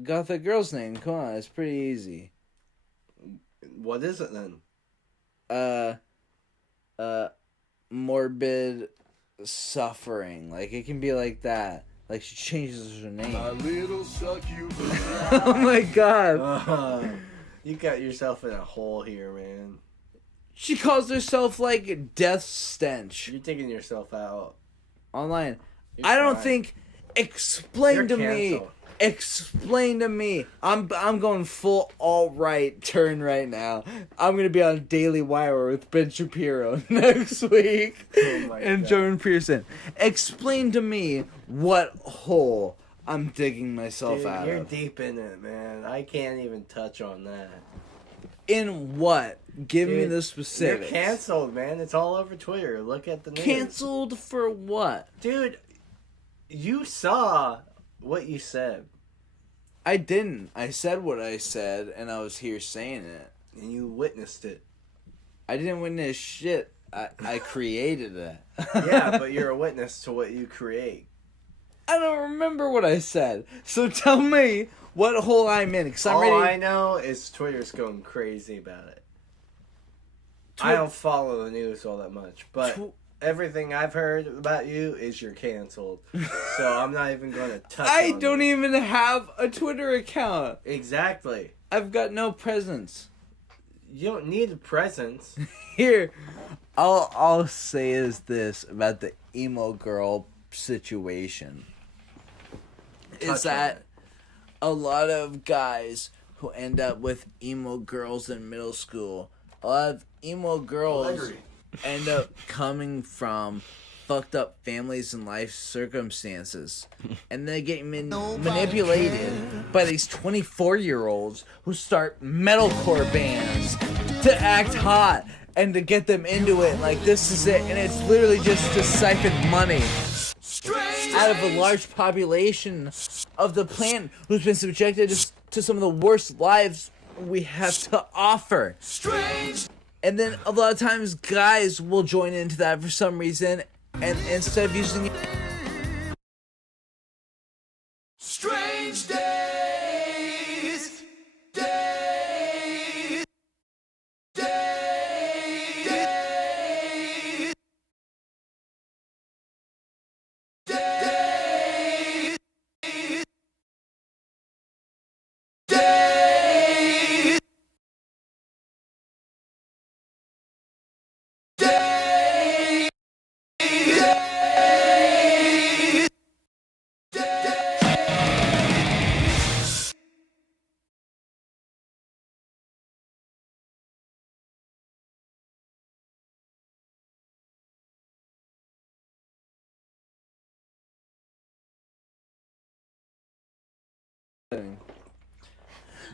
gothic girl's name? Come on, it's pretty easy. What is it then? Morbid suffering. Like it can be like that. Like she changes her name. My little suck you. Oh my god. You got yourself in a hole here, man. She calls herself like Death Stench. You're taking yourself out. Online. You're I don't fine. think Explain You're to canceled. me. Explain to me. I'm going full alt-right turn right now. I'm gonna be on Daily Wire with Ben Shapiro next week and Jordan Peterson. Explain to me what hole I'm digging myself out You're of. deep in it, man. I can't even touch on that. In what? Give me the specifics. You're canceled, man. It's all over Twitter. Look at the news. Canceled for what? Dude, you saw what you said. I didn't. I said what I said, and I was here saying it. And you witnessed it. I didn't witness shit. I created it. Yeah, but you're a witness to what you create. I don't remember what I said. So tell me what hole I'm in. Cause I'm All ready. I know is Twitter's going crazy about it. I don't follow the news all that much, but everything I've heard about you is you're canceled. So I'm not even going to touch I on don't you. even have a Twitter account. Exactly. I've got no presence. You don't need a presence. Here, all I'll say is this about the emo girl situation. Is that a lot of guys who end up with emo girls in middle school, a lot of emo girls end up coming from fucked up families and life circumstances, and they get manipulated by these 24-year-olds who start metalcore bands to act hot and to get them into it like this is it, and it's literally just to siphon money out of a large population of the planet who's been subjected to some of the worst lives we have to offer. And then a lot of times guys will join into that for some reason, and instead of using Strange days, days, days, days, days, days,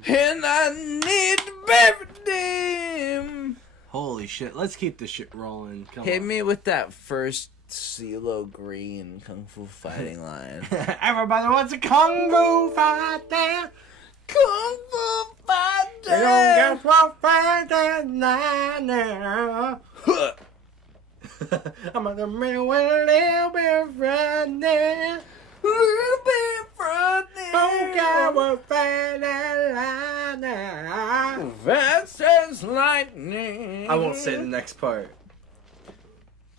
and I need baby. Holy shit, let's keep this shit rolling. Come Hit on. me with that first CeeLo Green Kung Fu Fighting line. Everybody wants a Kung Fu fighter. Kung Fu Fighter. They don't get what fighter now. I'm gonna make a little bit running. Little bit running. Oh God, we're fighting now. Fast as lightning. I won't say the next part.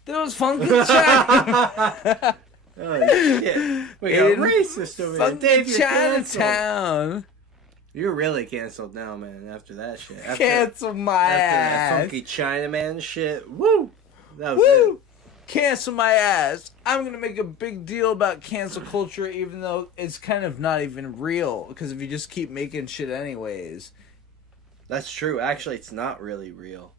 There was Funky China. Oh shit. We got racist over here. Funky Dave, you're canceled. Chinatown. You're really canceled now, man, after that shit. Cancel my after ass. that Funky Chinaman shit. Woo! That was Woo! it. Cancel my ass. I'm gonna make a big deal about cancel culture, even though it's kind of not even real. Because if you just keep making shit anyways, That's true. Actually, it's not really real.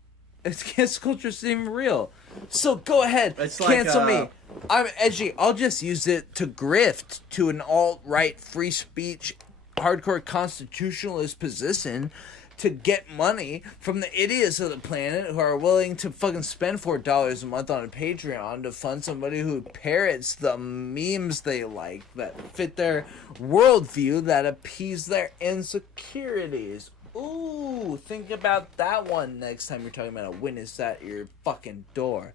it's cancel culture isn't even real. So go ahead, It's like, cancel me. I'm edgy. I'll just use it to grift to an alt-right free speech, hardcore constitutionalist position to get money from the idiots of the planet who are willing to fucking spend $4 a month on a Patreon to fund somebody who parrots the memes they like that fit their worldview, that appease their insecurities. Ooh, think about that one next time you're talking about a witness at your fucking door.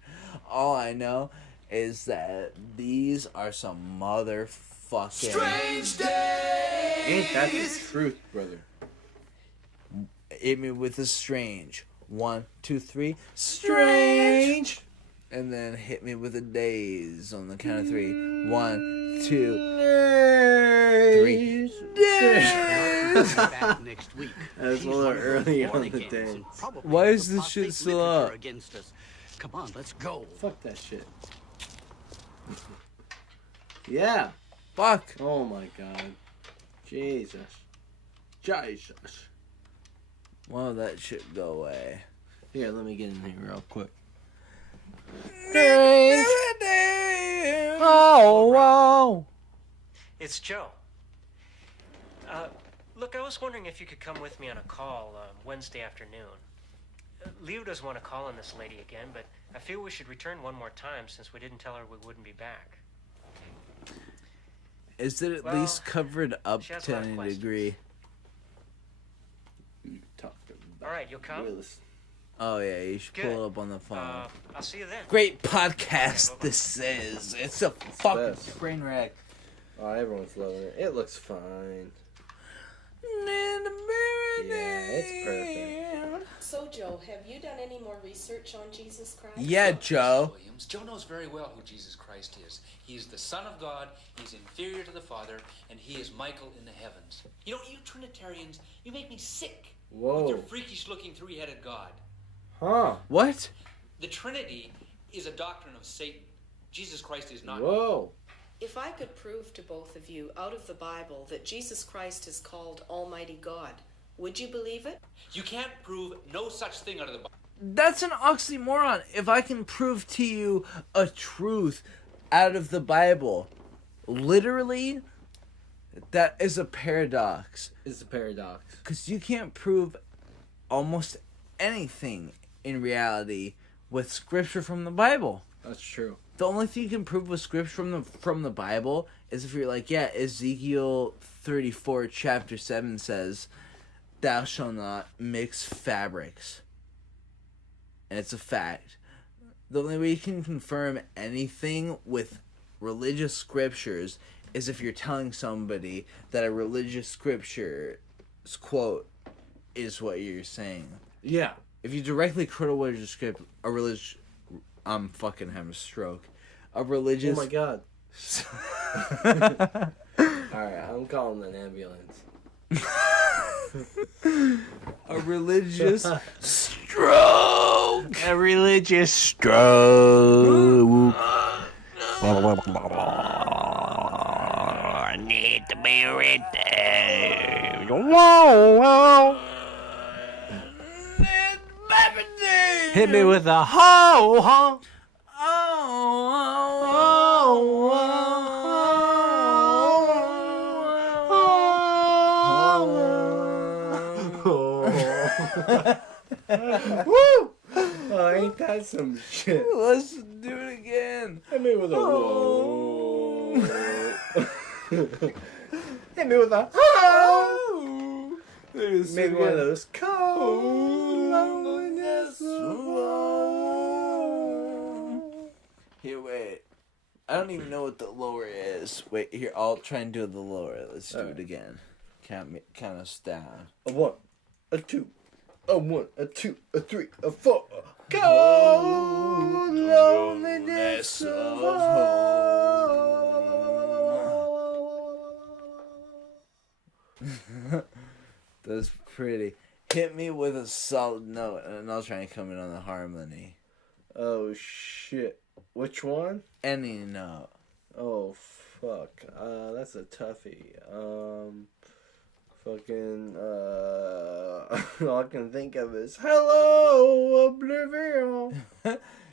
All I know is that these are some motherfucking strange days. Ain't that the truth, brother? Hit me with a strange. 1, 2, 3. Strange. And then hit me with a daze on the count of 3. 1, 2, 3. Daze. Back next week. That was a little early on the day. Why is this shit still up? Against us. Come on, let's go. Fuck that shit. Yeah. Fuck. Oh my god. Jesus. Jesus. Well, that shit go away. Here, let me get in here real quick. Oh, wow. It's Joe. Look, I was wondering if you could come with me on a call Wednesday afternoon. Leo doesn't want to call on this lady again, but I feel we should return one more time since we didn't tell her we wouldn't be back. Is it at Well, least covered up she has a to lot of any questions. degree? All right, you'll come? Oh yeah, you should pull it up on the phone. I'll see you then. Great podcast this is. It's a fucking train wreck. Oh, everyone's loving it. It looks fine. Yeah, it's perfect. So, Joe, have you done any more research on Jesus Christ? Yeah, Joe. Williams. Joe knows very well who Jesus Christ is. He is the Son of God, he's inferior to the Father, and he is Michael in the heavens. You know, you Trinitarians, you make me sick Whoa. with your freakish-looking three-headed God. Huh. What? The Trinity is a doctrine of Satan. Jesus Christ is not. Whoa. If I could prove to both of you out of the Bible that Jesus Christ is called Almighty God, would you believe it? You can't prove no such thing out of the Bible. That's an oxymoron. If I can prove to you a truth out of the Bible, literally, that is a paradox. It's a paradox. Because you can't prove almost anything in reality with scripture from the Bible. That's true. The only thing you can prove with scripture from the Bible is if you're like, yeah, Ezekiel 34 chapter 7 says, "Thou shalt not mix fabrics." And it's a fact. The only way you can confirm anything with religious scriptures is if you're telling somebody that a religious scripture's quote is what you're saying. Yeah. If you directly quote a religious I'm fucking having a stroke. A religious... Oh my god. Alright, I'm calling an ambulance. A religious stroke! A religious stroke. I need to be redeemed. Whoa, whoa. Hit me with a ho, ho. Woo! Oh, ain't that some shit? Let's do it again. Hit me with a whoa. Hit me with a ho. Maybe one of those cold loneliness. Here, wait. I don't even know what the lower is. Wait, here, I'll try and do the lower. Let's do it again. Count us down. A 1, a 2, a 1, a 2, a 3, a 4. Cold loneliness of home. That's pretty. Hit me with a solid note, and I'll try and come in on the harmony. Oh shit! Which one? Any note. Oh fuck! That's a toughie. Fucking. All I can think of is "Hello, Oblivion."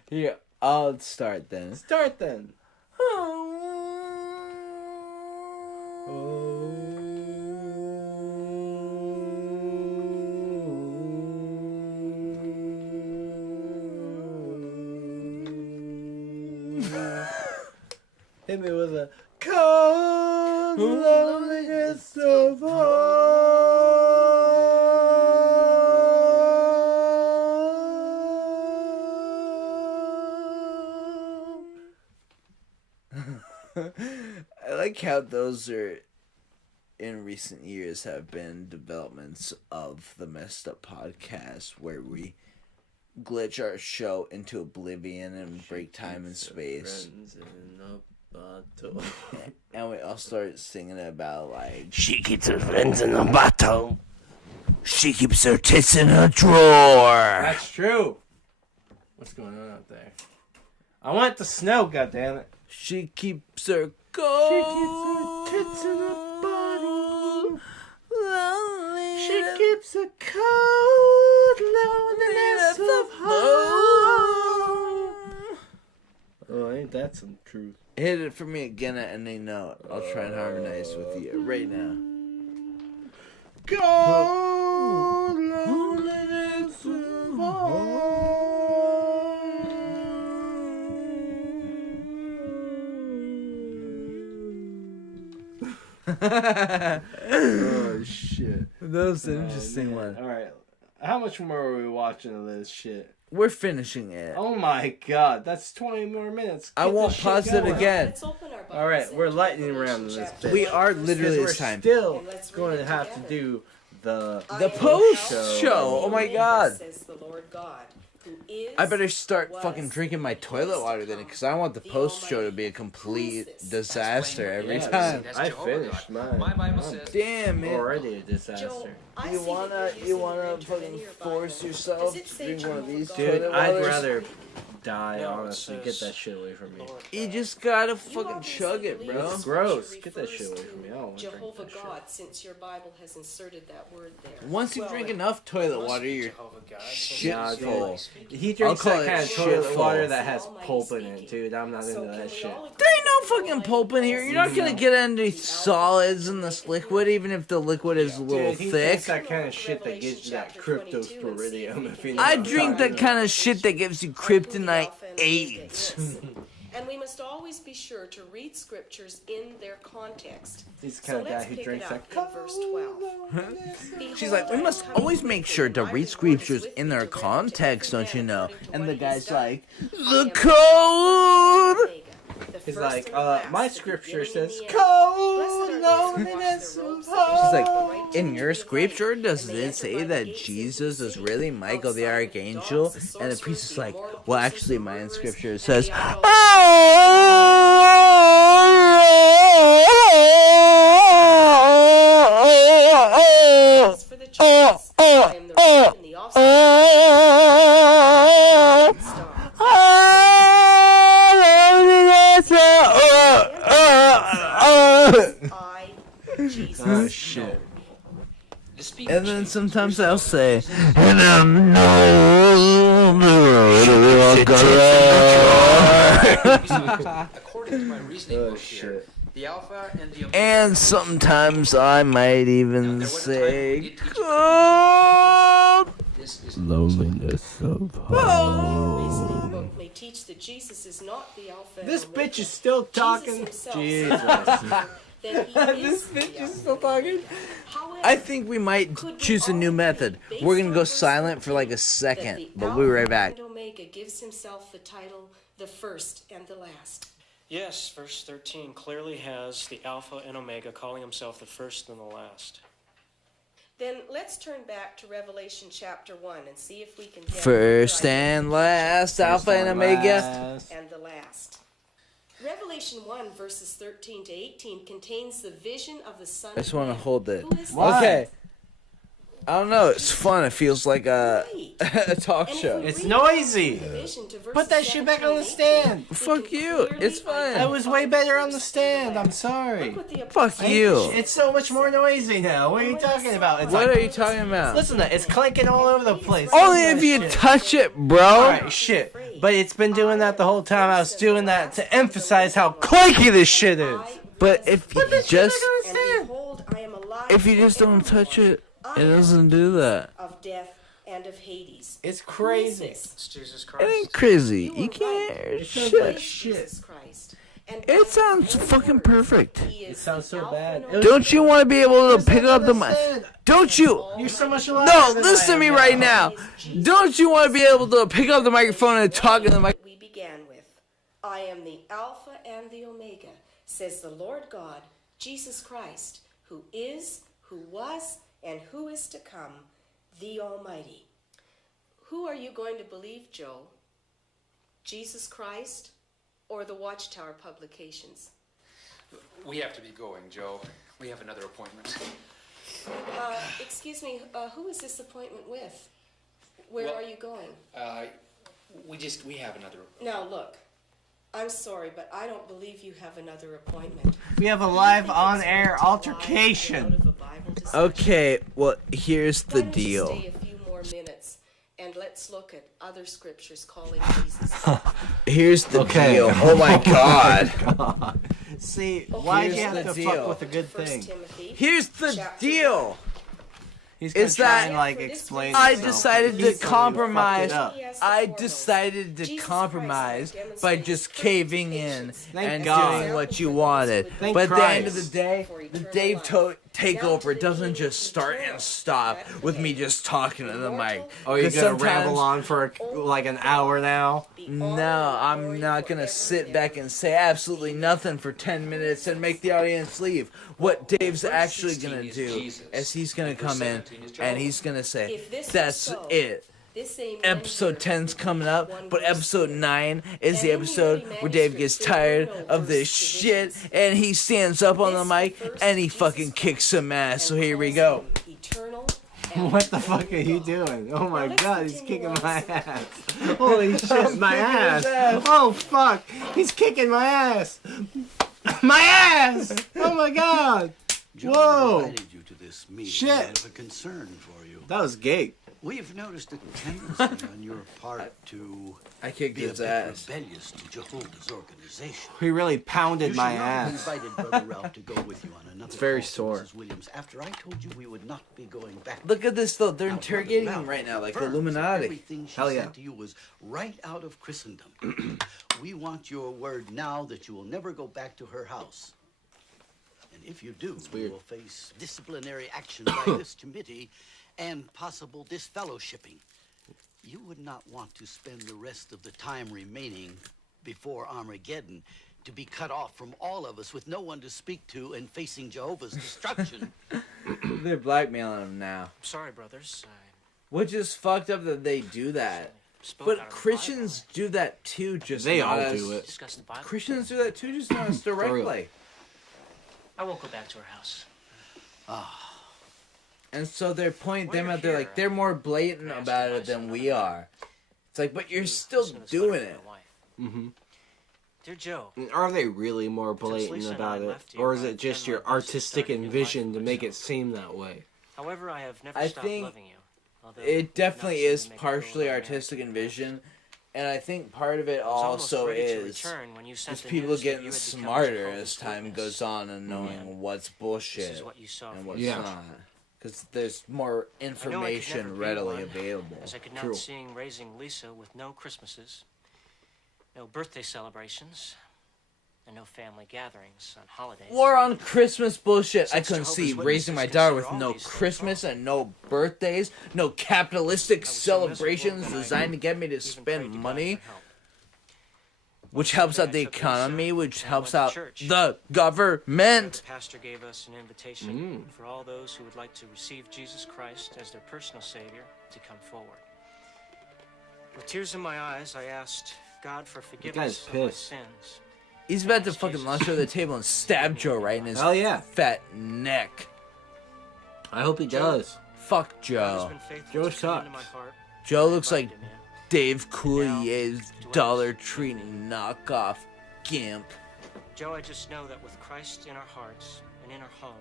Here, I'll start then. Start then. Hit me with a cold loneliness of I like how those are, in recent years, have been developments of the Messed Up Podcast, where we glitch our show into oblivion and break time and space. And we all start singing about, like, she keeps her friends in a bottle. She keeps her tits in a drawer. That's true. What's going on out there? I want the snow, goddammit. She keeps her gold. She keeps her tits in a bottle. She keeps a cold loneliness of home. Oh, ain't that some truth? Hit it for me again at any note. I'll try and harmonize with you right now. Cold loneliness of home. Oh shit. That was an interesting one. Alright. How much more are we watching of this shit? We're finishing it. Oh my god, that's 20 more minutes. I won't pause it again. Alright, we're lightning round this bitch. We are literally this time. Still going to have to do the post show. Oh my god. Says the Lord God, who is, I better start fucking drinking my toilet water then, because I want the post show to be a complete disaster every time. I finished mine. My Bible says, damn, man. Already a disaster. You wanna fucking force yourself to drink one of these Dude, toilet I'd waters? rather die, honestly. Get that shit away from me. You just gotta fucking chug it, bro. It's gross. Get that shit away from me. I don't want to drink Jehovah that shit. God, since your Bible has inserted that word there. Once you drink enough toilet water, you're shit full. He I'll drinks call that it kind of shit toilet full. water that has pulp in it, dude. I'm not into that shit. There ain't no fucking pulp in here. You're not gonna get any solids in this liquid, even if the liquid is a little Dude, he thick. drinks that kind of shit that gives you that cryptosporidium. If you know I what I'm drink talking that kind of shit that gives you kryptonite AIDS. And we must always be sure to read scriptures in their context. He's the kind of guy who drinks that. In verse 12. She's like, we must always make sure to read scriptures in their context, don't you know? And the guy's like, the code! He's like, my scripture says, cold loneliness of heart. She's like, in your scripture, does it say that Jesus is really Michael the Archangel? And the priest is like, well, actually, my scripture says, Oh shit. and then sometimes I'll say, and I'm according to my reasoning book here, the Alpha and the Omega. and sometimes I might even say, God. Loneliness of Reasoning book may teach that Jesus is not the Alpha and This Omega. bitch is still talking. Jesus. This bitch is still talking. I think we might choose a new method. We're gonna go silent for like a second, but we'll be right back. Omega gives himself the title, the first and the last. Yes, verse 13 clearly has the Alpha and Omega calling himself the first and the last. Then let's turn back to Revelation chapter 1 and see if we can get First and last, Alpha and Omega. and the last. Revelation 1 verses 13 to 18 contains the vision of the Son I just of want to Man. hold it. Who is Okay. I don't know. It's fun. It feels like a talk show. It's noisy. Put that shit back on the stand. Fuck you. It's fine. That was way better on the stand. I'm sorry. Fuck you. It's so much more noisy now. What are you talking about? It's What like, are you talking about? listen to it. It's clanking all over the place. Only if you touch it, bro. Alright, shit. But it's been doing that the whole time. I was doing that to emphasize how clanky this shit is. But if you just And behold, I am alive if you just don't forevermore. touch it, it doesn't do that. Of death and of Hades. It's Who is crazy. this? It's Jesus It Christ. ain't crazy. You can't hear It sounds like shit. Jesus Christ. And It sounds fucking perfect. he It is sounds so the Alpha bad. and Don't you want to be able to pick up the mic? Don't you? You're so much alive. No, listen to me right now. Don't you want to be able to pick up the microphone and talk in the mic? we began with. I am the Alpha and the Omega, says the Lord God, Jesus Christ, who is, who was, and who is to come, the Almighty. Who are you going to believe, Joe? Jesus Christ or the Watchtower Publications? We have to be going, Joe. We have another appointment. Excuse me, who is this appointment with? Where Well- are you going? We have another. Now look, I'm sorry, but I don't believe you have another appointment. We have a live on-air altercation. Okay, well, here's the Why don't you deal. stay a few more minutes and let's look at other scriptures calling Jesus. Here's the Okay. deal. Oh my god. See, why do you Here's have the to deal. fuck with a good thing? Here's the deal. He's gonna Is try that and like explain I himself, decided but to he's the one who fucked compromise. it up. I decided to compromise by just caving in Thank and God. doing what you wanted. Thank But at the end of Christ. the day, take over. It doesn't just start and stop with me just talking to the mic. Oh, you're gonna ramble on for like an hour now? No, I'm not gonna sit back and say absolutely nothing for 10 minutes and make the audience leave. What Dave's actually gonna do is he's gonna come in and he's gonna say, that's it. Episode 10's coming up, but episode 9 is the episode where Dave gets tired of this shit and he stands up on the mic and he fucking kicks some ass. So here we go. What the fuck are you doing? Oh my god, he's kicking my ass. Holy shit, my ass. Oh fuck, he's kicking my ass. My ass! Oh my god. Whoa. Invited you to this meeting Shit. out of a concern for you. That was gay. We've noticed a tendency on your part to I kicked be a his bit ass. rebellious to Jehovah's organization. He really pounded my ass. You should not have invited Brother Ralph to go with you on another It's very call to sore. Mrs. Williams after I told you we would not be going back. Look at this though, they're Now, interrogating Brother him Ralph right now like the confirms Illuminati. Everything she Hell yeah. said to you was right out of Christendom. We want your word now that you will never go back to her house. And if you do, you will face disciplinary action by this committee and possible disfellowshipping. You would not want to spend the rest of the time remaining before Armageddon to be cut off from all of us with no one to speak to and facing Jehovah's destruction. They're blackmailing him now. Sorry, brothers. Which is fucked up that they do that. But Christians do that too, just They not all as- do it. Discuss the Bible. Christians do that too, just not as directly. I won't go back to her house. And so they're pointing them out. They're like they're more blatant about it than we are. It's like, but you're still doing it. Mm-hmm. Dear Joe. Are they really more blatant about it, or is it just your artistic envision to make it seem that way? However, I have never I stopped think loving you. Although it definitely not is to make partially it over artistic envision, and I think part of it I was almost also ready to is return when you sent just the people news that getting you had become smarter Jehovah's as time Witness. goes on and knowing what's bullshit what you saw and for what's yourself. not. Because there's more I know I could information never be readily one, available. As I could not seeing raising Lisa with no Christmases, no birthday celebrations, and no family gatherings on holidays. War on Christmas bullshit. I Since couldn't Jehovah's see Witnesses raising my daughter with consider no all these things Christmas and no birthdays, no capitalistic celebrations designed to get me to spend money, which helps out the economy, which helps out the government. The pastor gave us an invitation for all those who would like to receive Jesus Christ as their personal Savior to come forward. With tears in my eyes, I asked God for forgiveness of my sins. He's about to fucking launch over the table and stab Joe right in his Hell yeah. fat neck. I hope he does. Fuck Joe. Joe sucks. Joe looks like Dave Coulier's Dollar Tree knockoff gimp. Joe, I just know that with Christ in our hearts and in our home,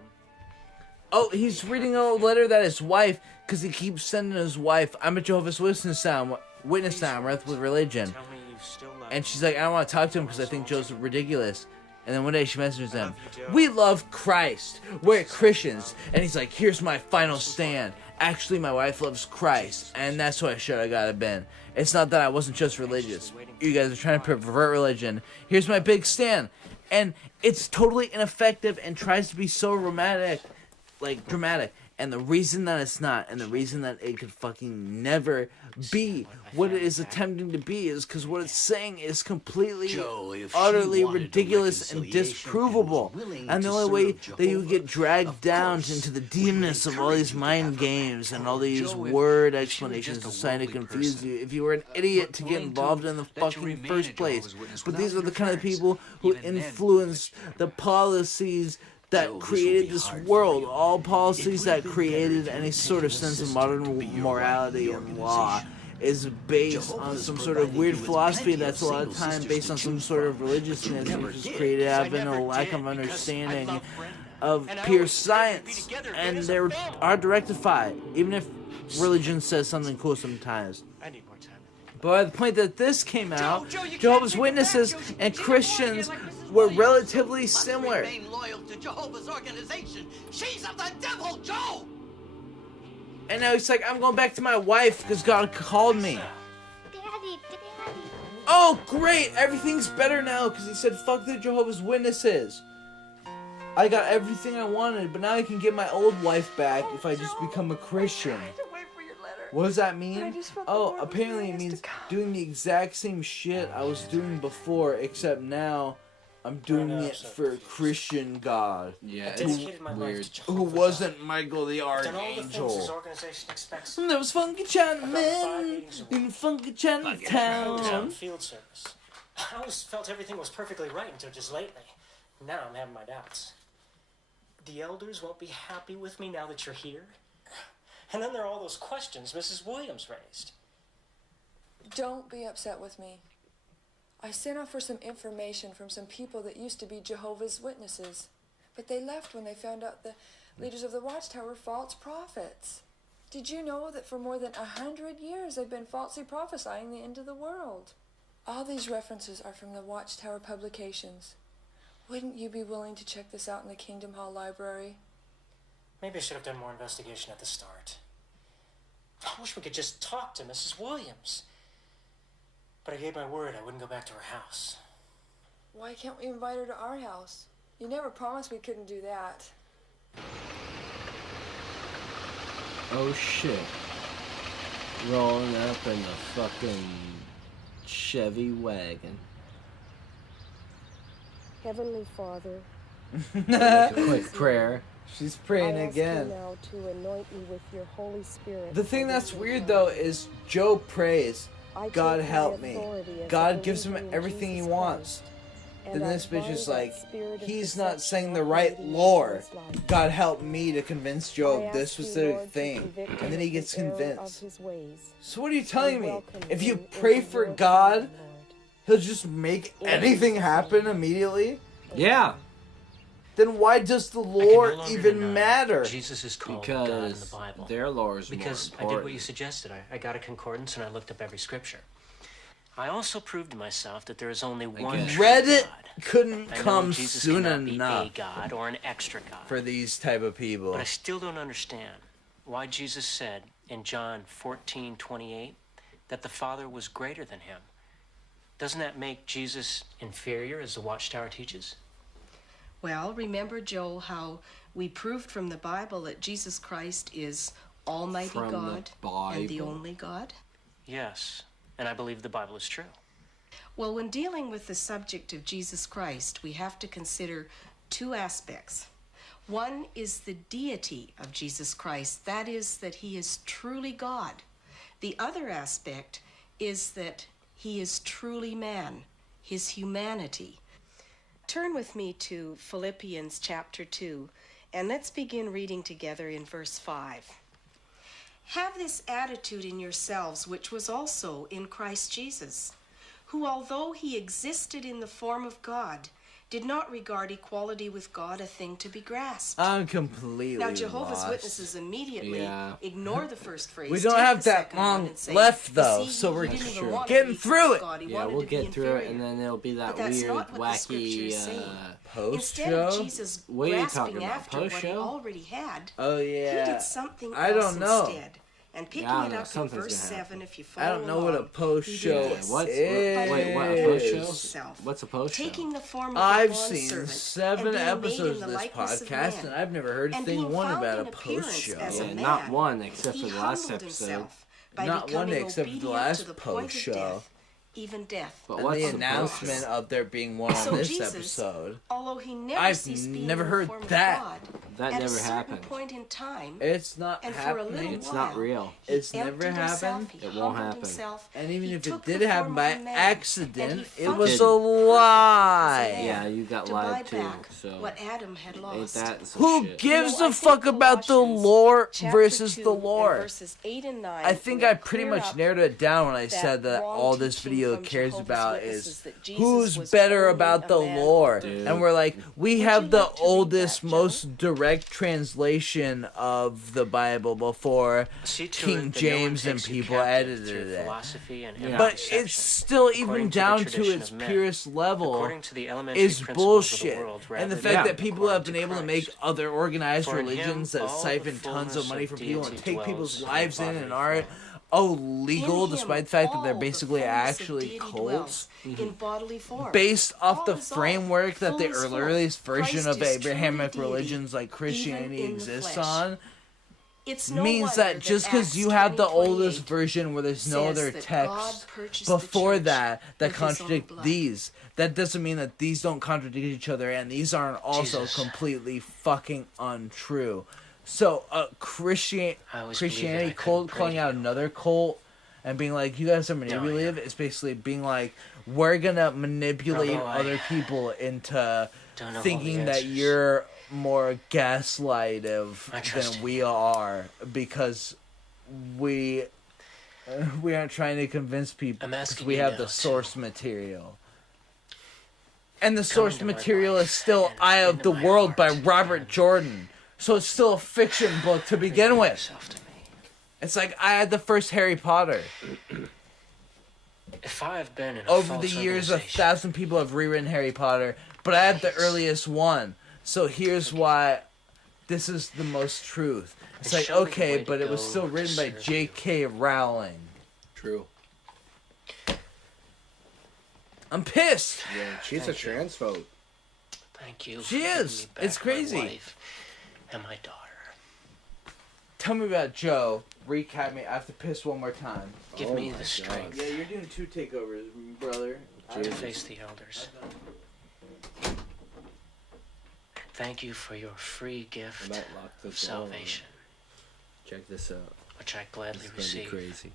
Oh, he's reading a letter that his wife, because he keeps sending his wife, I'm a Jehovah's Witness now, with religion. tell me you still love And she's like, I don't want to talk to him because I think Joe's ridiculous. And then one day she messages him, we love Christ. We're Christians. And he's like, here's my final stand. Actually, my wife loves Christ. And that's what I should have got to been. It's not that I wasn't just religious. You guys are trying to pervert religion. Here's my big stand. And it's totally ineffective and tries to be so dramatic. And the reason that it's not, and the reason that it could fucking never be what it is attempting to be, is because what it's saying is completely, utterly ridiculous and disprovable. And the only way that you get dragged down into the deepness of all these mind games and all these word explanations designed to confuse you, if you were an idiot to get involved in the fucking first place. But these are the kind of people who influence the policies that created this world, all policies that created any sort of sense of modern morality and law is based on some sort of weird philosophy that's a lot of time based on some sort of religiousness, which is created out of a lack of understanding of pure science, and they're hard to rectify, even if religion says something cool sometimes. But at the point that this came out, Jehovah's Witnesses and Christians were relatively similar. Remain loyal to Jehovah's organization. She's of the devil, Joe! And now he's like, I'm going back to my wife because God called me. Daddy. Oh, great! Everything's better now because he said, fuck the Jehovah's Witnesses. I got everything I wanted, but now I can get my old life back if I just become a Christian. What does that mean? Oh, apparently it means doing the exact same shit I was doing before, except now I'm doing it for Christian God. Yeah, it's weird. Who wasn't Michael the Archangel. There was funky Chinamen in funky Chinatown. Field service. I always felt everything was perfectly right until just lately. Now I'm having my doubts. The elders won't be happy with me now that you're here. And then there are all those questions Mrs. Williams raised. Don't be upset with me. I sent off for some information from some people that used to be Jehovah's Witnesses, but they left when they found out the leaders of the Watchtower were false prophets. Did you know that for more than 100 years they've been falsely prophesying the end of the world? All these references are from the Watchtower publications. Wouldn't you be willing to check this out in the Kingdom Hall Library? Maybe I should have done more investigation at the start. I wish we could just talk to Mrs. Williams. But I gave my word I wouldn't go back to her house. Why can't we invite her to our house? You never promised we couldn't do that. Oh shit. Rolling up in the fucking Chevy wagon. Heavenly Father, Make a quick prayer. She's praying I ask again. you now to anoint me with your Holy Spirit. The thing that's weird though is Joe prays, God help me. God gives him everything he wants. Then this bitch is like, he's not saying the right lore. God help me to convince Job this specific thing. And then he gets convinced. So what are you telling me? If you pray for God, he'll just make anything happen immediately? Yeah. Then why does the lore even matter? Jesus is called God in the Because Bible. their lore is Because more important. I did what you suggested. I got a concordance and I looked up every scripture. I also proved to myself that there is only one true Reddit God. couldn't I know come Jesus soon cannot be enough a God or an extra God. for these type of people. But I still don't understand why Jesus said in John 14:28 that the Father was greater than him. Doesn't that make Jesus inferior, as the Watchtower teaches? Well, remember, Joel, how we proved from the Bible that Jesus Christ is Almighty From the God and the Bible? only God? Yes, and I believe the Bible is true. Well, when dealing with the subject of Jesus Christ, we have to consider two aspects. One is the deity of Jesus Christ, that is, that he is truly God. The other aspect is that he is truly man, his humanity. Turn with me to Philippians chapter 2, and let's begin reading together in verse 5. Have this attitude in yourselves, which was also in Christ Jesus, who, although he existed in the form of God, did not regard equality with God a thing to be grasped. I'm completely Now, Jehovah's lost. Witnesses immediately ignore the first phrase. We don't take have the that second one long and say, left, "You though, see, so he we're didn't even want to getting be through it." God. He Yeah, wanted we'll to be get through it, inferior. and then it'll be that But that's weird, not what the scripture wacky is saying. Post Instead of show? Jesus What are you grasping talking about, after post what he show? already had, Oh, yeah. he did something I else don't know. instead. And picking Yeah, I don't it know. up in Something's verse gonna happen. 7, if you follow I don't know what a along, post he show did this. Wait, what, a post show? Himself, What's a post show? taking the form of a I've bondservant, seen 7 and being made episodes in of the this likeness of podcast, man, and I've never heard a and thing being one found about a in post appearance show. as a Yeah, man, not one, except he for the last humbled episode. himself by Not one becoming except for the obedient last to the point post of show. death, even death. But And what's the the announcement post show? of there being one on So this Jesus, episode. although he never I've ceased being never in heard the form that. of God, That at never a certain happened. point in time, It's not and for a happening. little It's while, not real. he It's never emptied himself, happened. he It won't humbled happen. himself, And even he if it took did the happen form by of a man, accident, and he it was functioned a lie. Yeah, you got to lied buy to, back so what Adam had ain't lost. that some Who shit? gives I a think fuck about the Colossians lore chapter versus 2 the and lore? verses 8 and 9 I think will I pretty clear much up narrowed it down when I that said that wrong all this teaching video from cares Jehovah's about Witnesses is that Jesus who's was better only about a the man lore. on earth. And we're like, we Would have you the like to read oldest, that, Joe? most direct translation of the Bible before See to King it that no one James and takes you people captive edited through it. philosophy and Yeah. empty But deception. it's still even According to the down to tradition its of men, purest level according to the elementary is principles bullshit. of the world, And the rather fact than that people have according been able to Christ. make other organized For in religions him that all siphon the tons of fullness money of from people and deity take dwells people's in lives in bodily and art form. legal, despite the fact that they're basically actually cults, in bodily form. based off the All is all, framework that the full is full. earliest version Christ of is Abrahamic truly religions like Christianity even in the exists flesh. on. It's no Means wonder that just because Acts you have the 20:28 oldest version where there's no says other that text God purchased the before church that with his own contradict blood. these, that doesn't mean that these don't contradict each other and these aren't also Jesus. completely fucking untrue. So Christianity cult calling out another cult and being like, you guys are manipulative, is basically being like, we're gonna manipulate Although I other people into don't know all thinking the that answers. you're more gaslightive I trust than you. we are because we aren't trying to convince people I'm because asking we you have now the to source material. And the come source into my material life is still and Eye of into the my World by heart Robert and Jordan. So it's still a fiction book to begin reveal with. yourself to me. It's like I had the first Harry Potter. If I have been in a Over the false years, organization, 1,000 people have rewritten Harry Potter, but I had the earliest one. So here's why this is the most truth. It's And like, show me the okay, way to but it was go still to written by serve J.K. Rowling. True. I'm pissed. Yeah, she's a Thank you. transphobe. thank you. She for giving is. me back It's crazy. My wife and my daughter. Tell me about Joe. Recap me. I have to piss one more time. Give me the strength Yeah, you're doing 2 takeovers, brother. to face the elders. Thank you for your free gift I might lock of this all on. salvation, Check this out. which I gladly It's gonna receive. be crazy.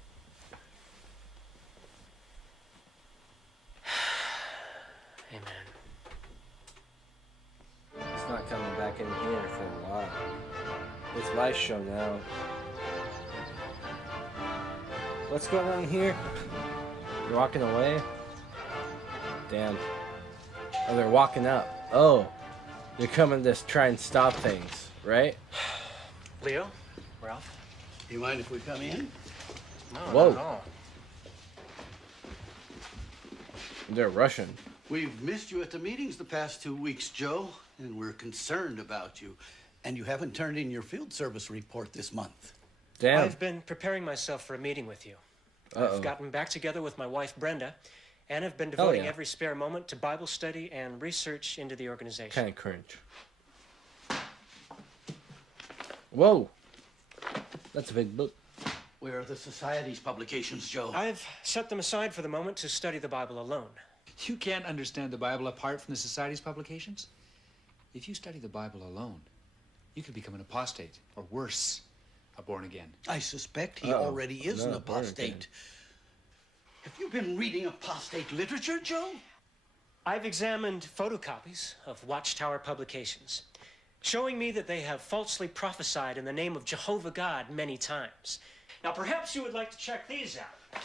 Amen. It's not coming back in here for a while. It's my show now. What's going on here? You're walking away? Damn. Oh, they're walking up. Oh. They're coming to try and stop things, right? Leo? Ralph? You mind if we come in? No, Whoa. not at all. They're Russian. We've missed you at the meetings the past 2 weeks, Joe, and we're concerned about you. And you haven't turned in your field service report this month. Damn. I've been preparing myself for a meeting with you. Uh-oh. I've gotten back together with my wife, Brenda, and have been Hell devoting yeah. every spare moment to Bible study and research into the organization. Kind of cringe. Whoa. That's a big book. Where are the Society's publications, Joe? I've set them aside for the moment to study the Bible alone. You can't understand the Bible apart from the Society's publications? If you study the Bible alone, you could become an apostate, or worse, a born again. I suspect he Uh-oh. already is an No, born again. apostate. Have you been reading apostate literature, Joe? I've examined photocopies of Watchtower publications, showing me that they have falsely prophesied in the name of Jehovah God many times. Now, perhaps you would like to check these out.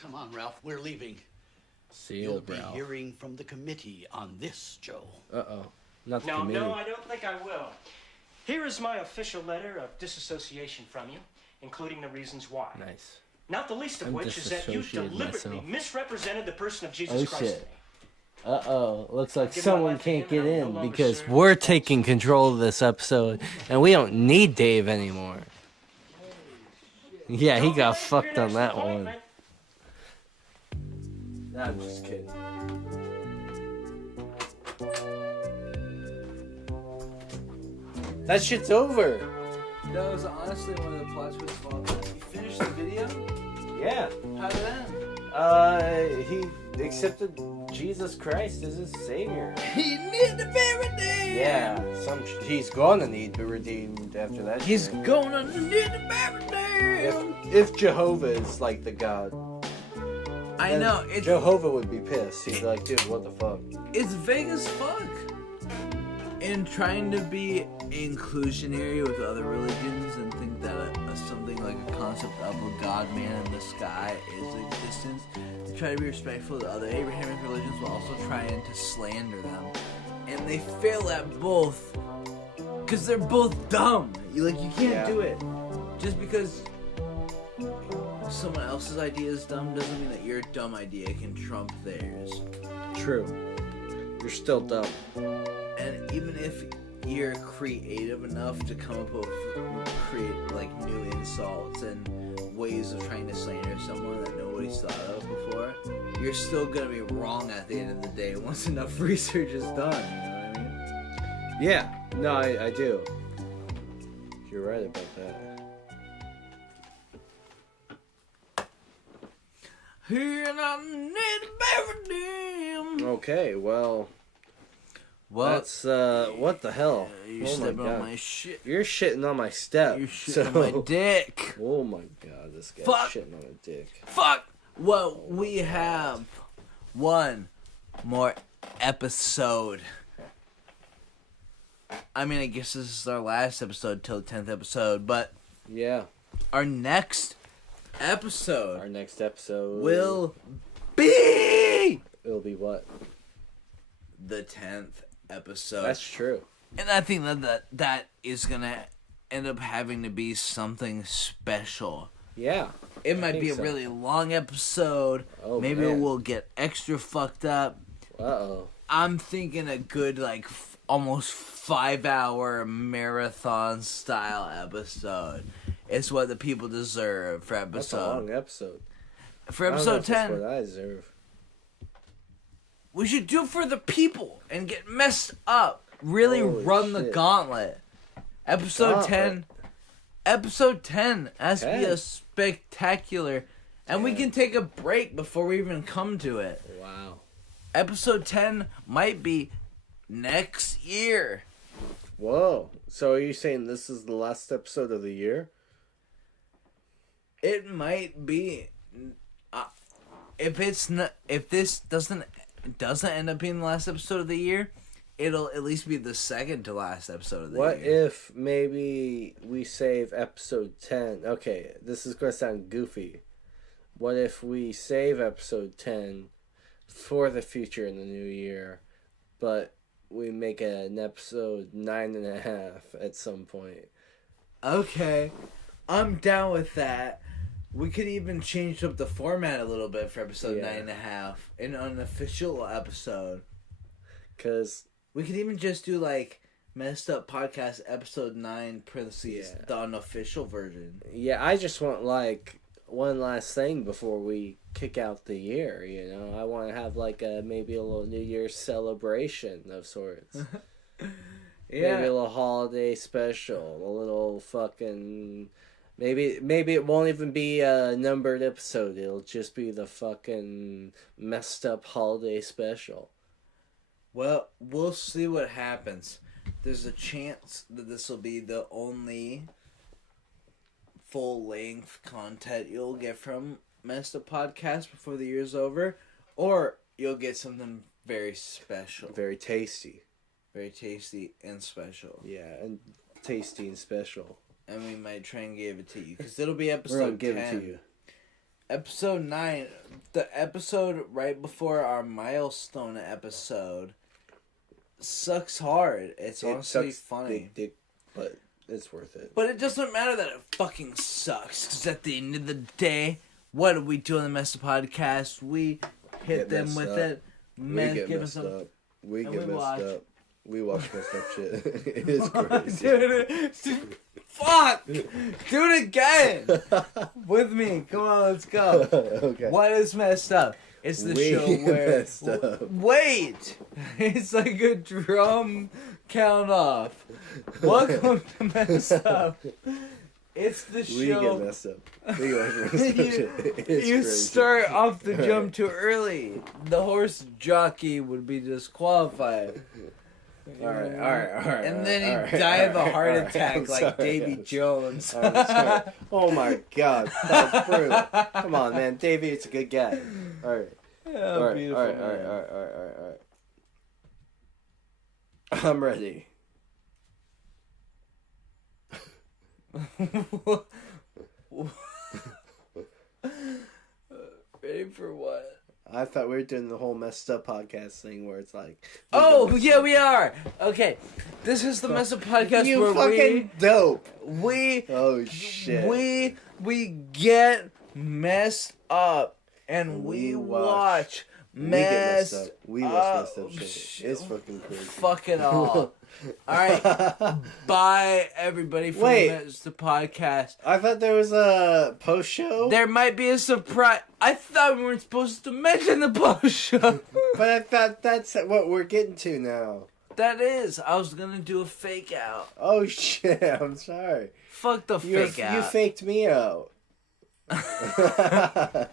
Come on, Ralph, we're leaving. See You'll you, be Ralph. hearing from the committee on this, Joe. Uh-oh. Not the No, committee. no, I don't think I will. Here is my official letter of disassociation from you, including the reasons why. Nice. Not the least of I'm which is that you disassociated deliberately myself. misrepresented the person of Jesus Oh, Christ shit. to me. Uh-oh. Looks like Give my someone life to can't him get and I will in no longer because serve we're taking control of this episode and we don't need Dave anymore. Yeah, he got fucked on that one. Nah, I'm just kidding. That shit's over. That was honestly one of the plot twists of all time. You finished the video? Yeah. How did that? He accepted Jesus Christ as his savior. He need to be redeemed. Yeah, he's gonna need to be redeemed after that. He's shit. gonna need to be redeemed. If Jehovah is like the God, I then know. Jehovah would be pissed. He's like, dude, what the fuck? It's vague as fuck. And trying to be inclusionary with other religions and think that something like a concept of a God man in the sky is existence. They try to be respectful to other Abrahamic religions while also trying to slander them. And they fail at both. Because they're both dumb. You can't do it. Just because someone else's idea is dumb doesn't mean that your dumb idea can trump theirs. True. You're still dumb. And even if you're creative enough to come up with create new insults and ways of trying to slander someone that nobody's thought of before, you're still gonna be wrong at the end of the day once enough research is done. You know what I mean? Yeah. No, I do. You're right about that. Okay, well, that's what the hell? You're stepping on my shit. You're shitting on my step. You're shitting on my dick. Oh my god, this guy's shitting on a dick. Fuck. Well, we have one more episode. I mean, I guess this is our last episode till the 10th episode, but yeah, our next episode will be. It'll be what? The 10th episode. That's true. And I think that is gonna end up having to be something special. Yeah. It might be a really long episode. Oh, maybe man. we'll get extra fucked up. Uh-oh. I'm thinking a good, like, almost 5-hour marathon style episode is what the people deserve for episode. That's a long episode. For episode 10. That's what I deserve. We should do it for the people and get messed up. Really run the gauntlet. Episode 10. Episode 10 has to be a spectacular. And we can take a break before we even come to it. Wow. Episode 10 might be next year. Whoa. So are you saying this is the last episode of the year? It might be. If this doesn't end up being the last episode of the year, it'll at least be the second to last episode of the year. What if maybe we save episode 10? Okay, this is going to sound goofy. What if we save episode 10 for the future in the new year, but we make an episode 9.5 at some point? Okay, I'm down with that. We could even change up the format a little bit for episode 9.5, an unofficial episode. Because we could even just do like Messed Up Podcast episode 9 parentheses, the unofficial version. Yeah, I just want like one last thing before we kick out the year. You know, I want to have like maybe a little New Year's celebration of sorts. Maybe a little holiday special, a little fucking. Maybe it won't even be a numbered episode. It'll just be the fucking messed up holiday special. Well, we'll see what happens. There's a chance that this will be the only full-length content you'll get from Messed Up Podcast before the year's over, or you'll get something very special. Very tasty. Very tasty and special. Yeah, and tasty and special. And we might try and give it to you, because it'll be episode 10. We're gonna give it to you. Episode 9, the episode right before our milestone episode, sucks hard. It's honestly funny. Dick, but it's worth it. But it doesn't matter that it fucking sucks, because at the end of the day, what do we do on the Messed Up Podcast? We hit them with it. We get messed up. We get messed up. We watch messed up shit. It is crazy. Fuck! Do it again! With me. Come on, let's go. Okay. What is messed up? It's the show where... Messed up. Wait! It's like a drum count off. Welcome to Messed Up. It's the show... We get messed up. We watch messed up shit. It's you crazy. start off the jump too early. The horse jockey would be disqualified. All right. And then he'd die of a heart attack like Davy Jones. Oh my god, that was brutal. Come on, man, Davy, it's a good guy. All right. Yeah, all beautiful, right. I'm ready. Ready for what? I thought we were doing the whole Messed Up Podcast thing where it's like... Oh, yeah, we are! Okay, this is the Messed Up Podcast you where fucking dope! Oh, shit. We get messed up, and we watch messed up. We watch messed up shit. It's fucking crazy. Fuck it all. Alright. Bye, everybody, for the podcast. I thought there was a post show. There might be a surprise. I thought we weren't supposed to mention the post show. But I thought that's what we're getting to now. That is. I was gonna do a fake out. Oh, shit. I'm sorry. Fuck the fake out. You faked me out. I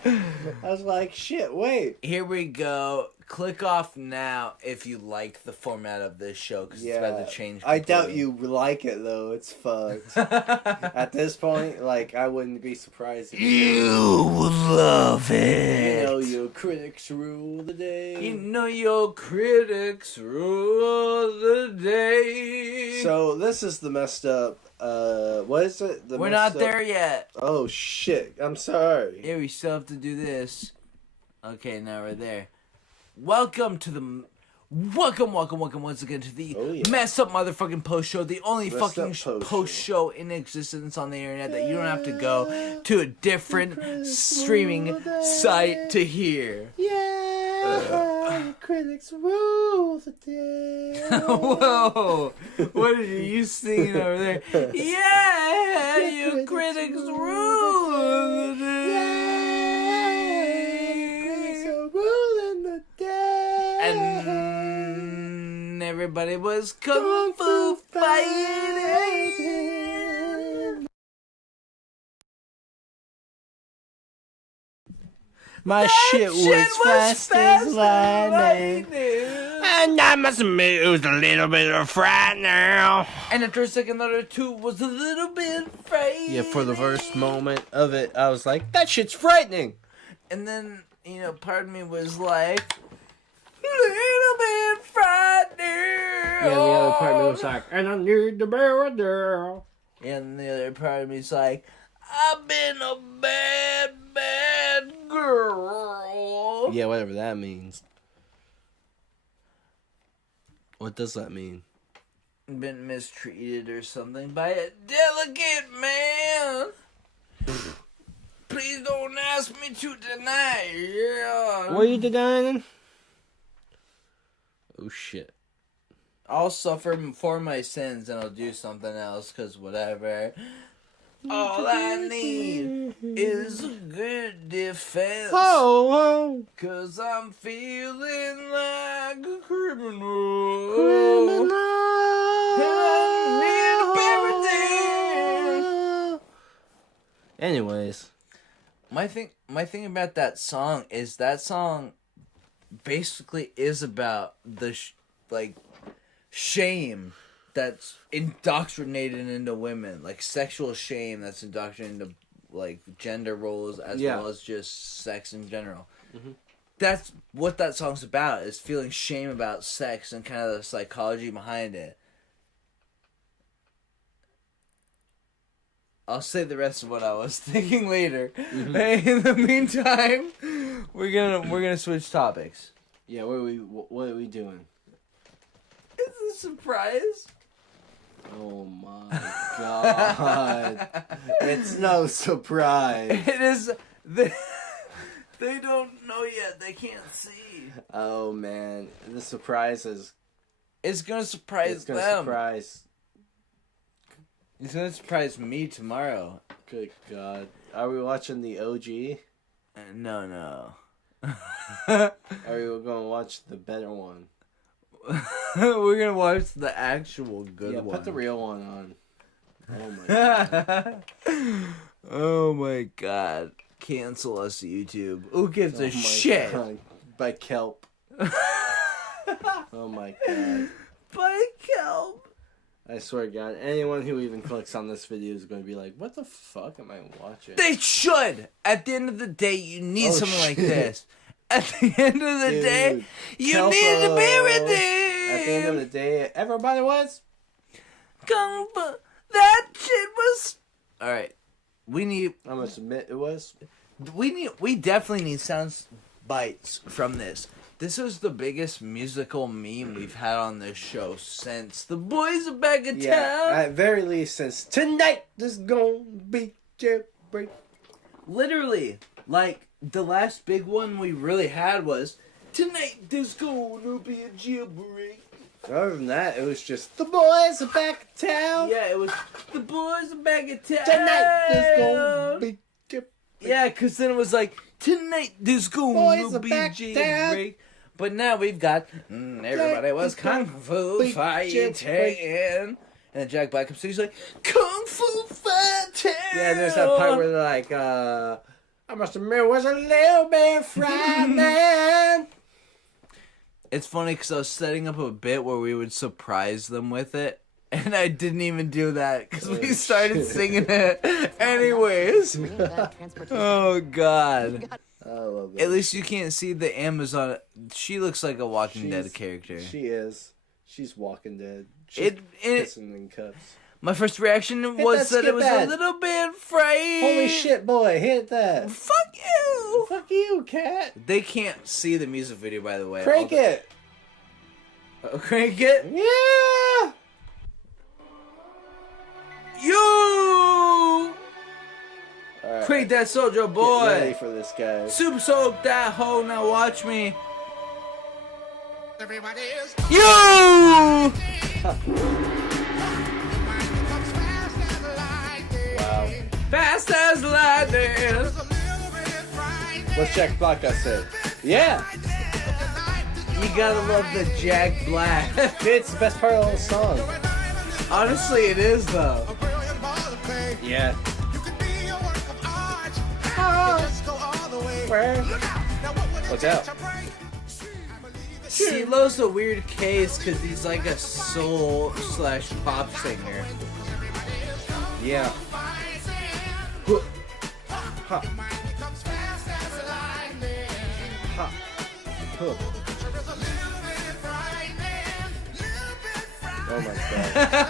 was like, shit, wait. Here we go. Click off now if you like the format of this show, because it's about to change completely. I doubt you like it, though. It's fucked. At this point, like, I wouldn't be surprised if you would love it. You know your critics rule the day. You know your critics rule the day. So, this is the messed up, what is it? We're not there yet. Oh, shit. I'm sorry. Yeah, we still have to do this. Okay, now we're there. Welcome once again to the messed up motherfucking post show, the only fucking post show in existence on the internet that you don't have to go to a different streaming site to hear. Yeah, critics rule the day. Whoa, what are you singing over there? Yeah, your critics rule the day. And everybody was kung fu fighting. My shit was fast as lightning. And I must admit it was a little bit of fright now. And after a second or two was a little bit frightening. Yeah, for the first moment of it, I was like, that shit's frightening. And then, part of me was like, little bit frightening. Yeah, the other part of me was like, and I need to bury a girl. And the other part of me is like, I've been a bad, bad girl. Yeah, whatever that means. What does that mean? Been mistreated or something by a delicate man. Please don't ask me to deny. Yeah. What are you denying? Oh, shit. I'll suffer for my sins and I'll do something else, because whatever. All I need is a good defense. Oh, because I'm feeling like a criminal. Anyways. My thing about that song is that song basically is about the shame that's indoctrinated into women, like sexual shame that's indoctrinated into like gender roles as well as just sex in general. Mm-hmm. That's what that song's about, is feeling shame about sex and kind of the psychology behind it. I'll say the rest of what I was thinking later. Mm-hmm. Hey, in the meantime, we're gonna switch topics. Yeah, what are we doing? It's a surprise. Oh my god. It's no surprise. It is. They don't know yet. They can't see. Oh man. The surprise is... It's gonna surprise them. It's gonna surprise me tomorrow. Good god. Are we watching the OG? No. Are we going to watch the better one? We're gonna watch the actual good one. Yeah, put the real one on. Oh my god. Oh my god. Cancel us, YouTube. Who gives a shit? God. By Kelp. Oh my god. By Kelp. I swear to God, anyone who even clicks on this video is going to be like, what the fuck am I watching? They should! At the end of the day, you need something like this. At the end of the day, you need to be redeemed. At the end of the day, everybody was... Kung Fu. That shit was... Alright. We need... I must admit, it was... We definitely need sound bites from this. This is the biggest musical meme we've had on this show since the boys are back in town. At very least since tonight is gonna be jailbreak. Literally, like the last big one we really had was tonight there's gonna be a jailbreak. Other than that, it was just the boys are back in town. Yeah, it was the boys are back in town. Tonight there's gonna be yeah, because then it was like tonight there's gonna be jailbreak. But now we've got everybody was kung fu fighting. And then Jack Black comes in, he's like, kung fu fighting. Yeah, and there's that part where they're like, I must admit it was a little bit frightening. It's funny because I was setting up a bit where we would surprise them with it. And I didn't even do that because we started singing it anyways. Oh, God. I love that. At least you can't see the Amazon. She looks like a Walking Dead character. She is. She's Walking Dead. She's pissing in cups. My first reaction was that it was a little bit frightening. Holy shit, boy, hit that. Fuck you. Fuck you, cat. They can't see the music video, by the way. Crank it. Oh, crank it? Yeah. You! Right. Crank that soldier, boy! Get ready for this, guy. Super soak that hoe, now watch me. Everybody is. You! Wow. Fast as lightning. What's Jack Black got said? Yeah. You gotta love the Jack Black. It's the best part of the whole song. Honestly, it is, though. Yeah. What's out? CeeLo's a weird case because he's like a soul/pop singer. Yeah. Huh. Ha. Ha. Huh. Oh my god.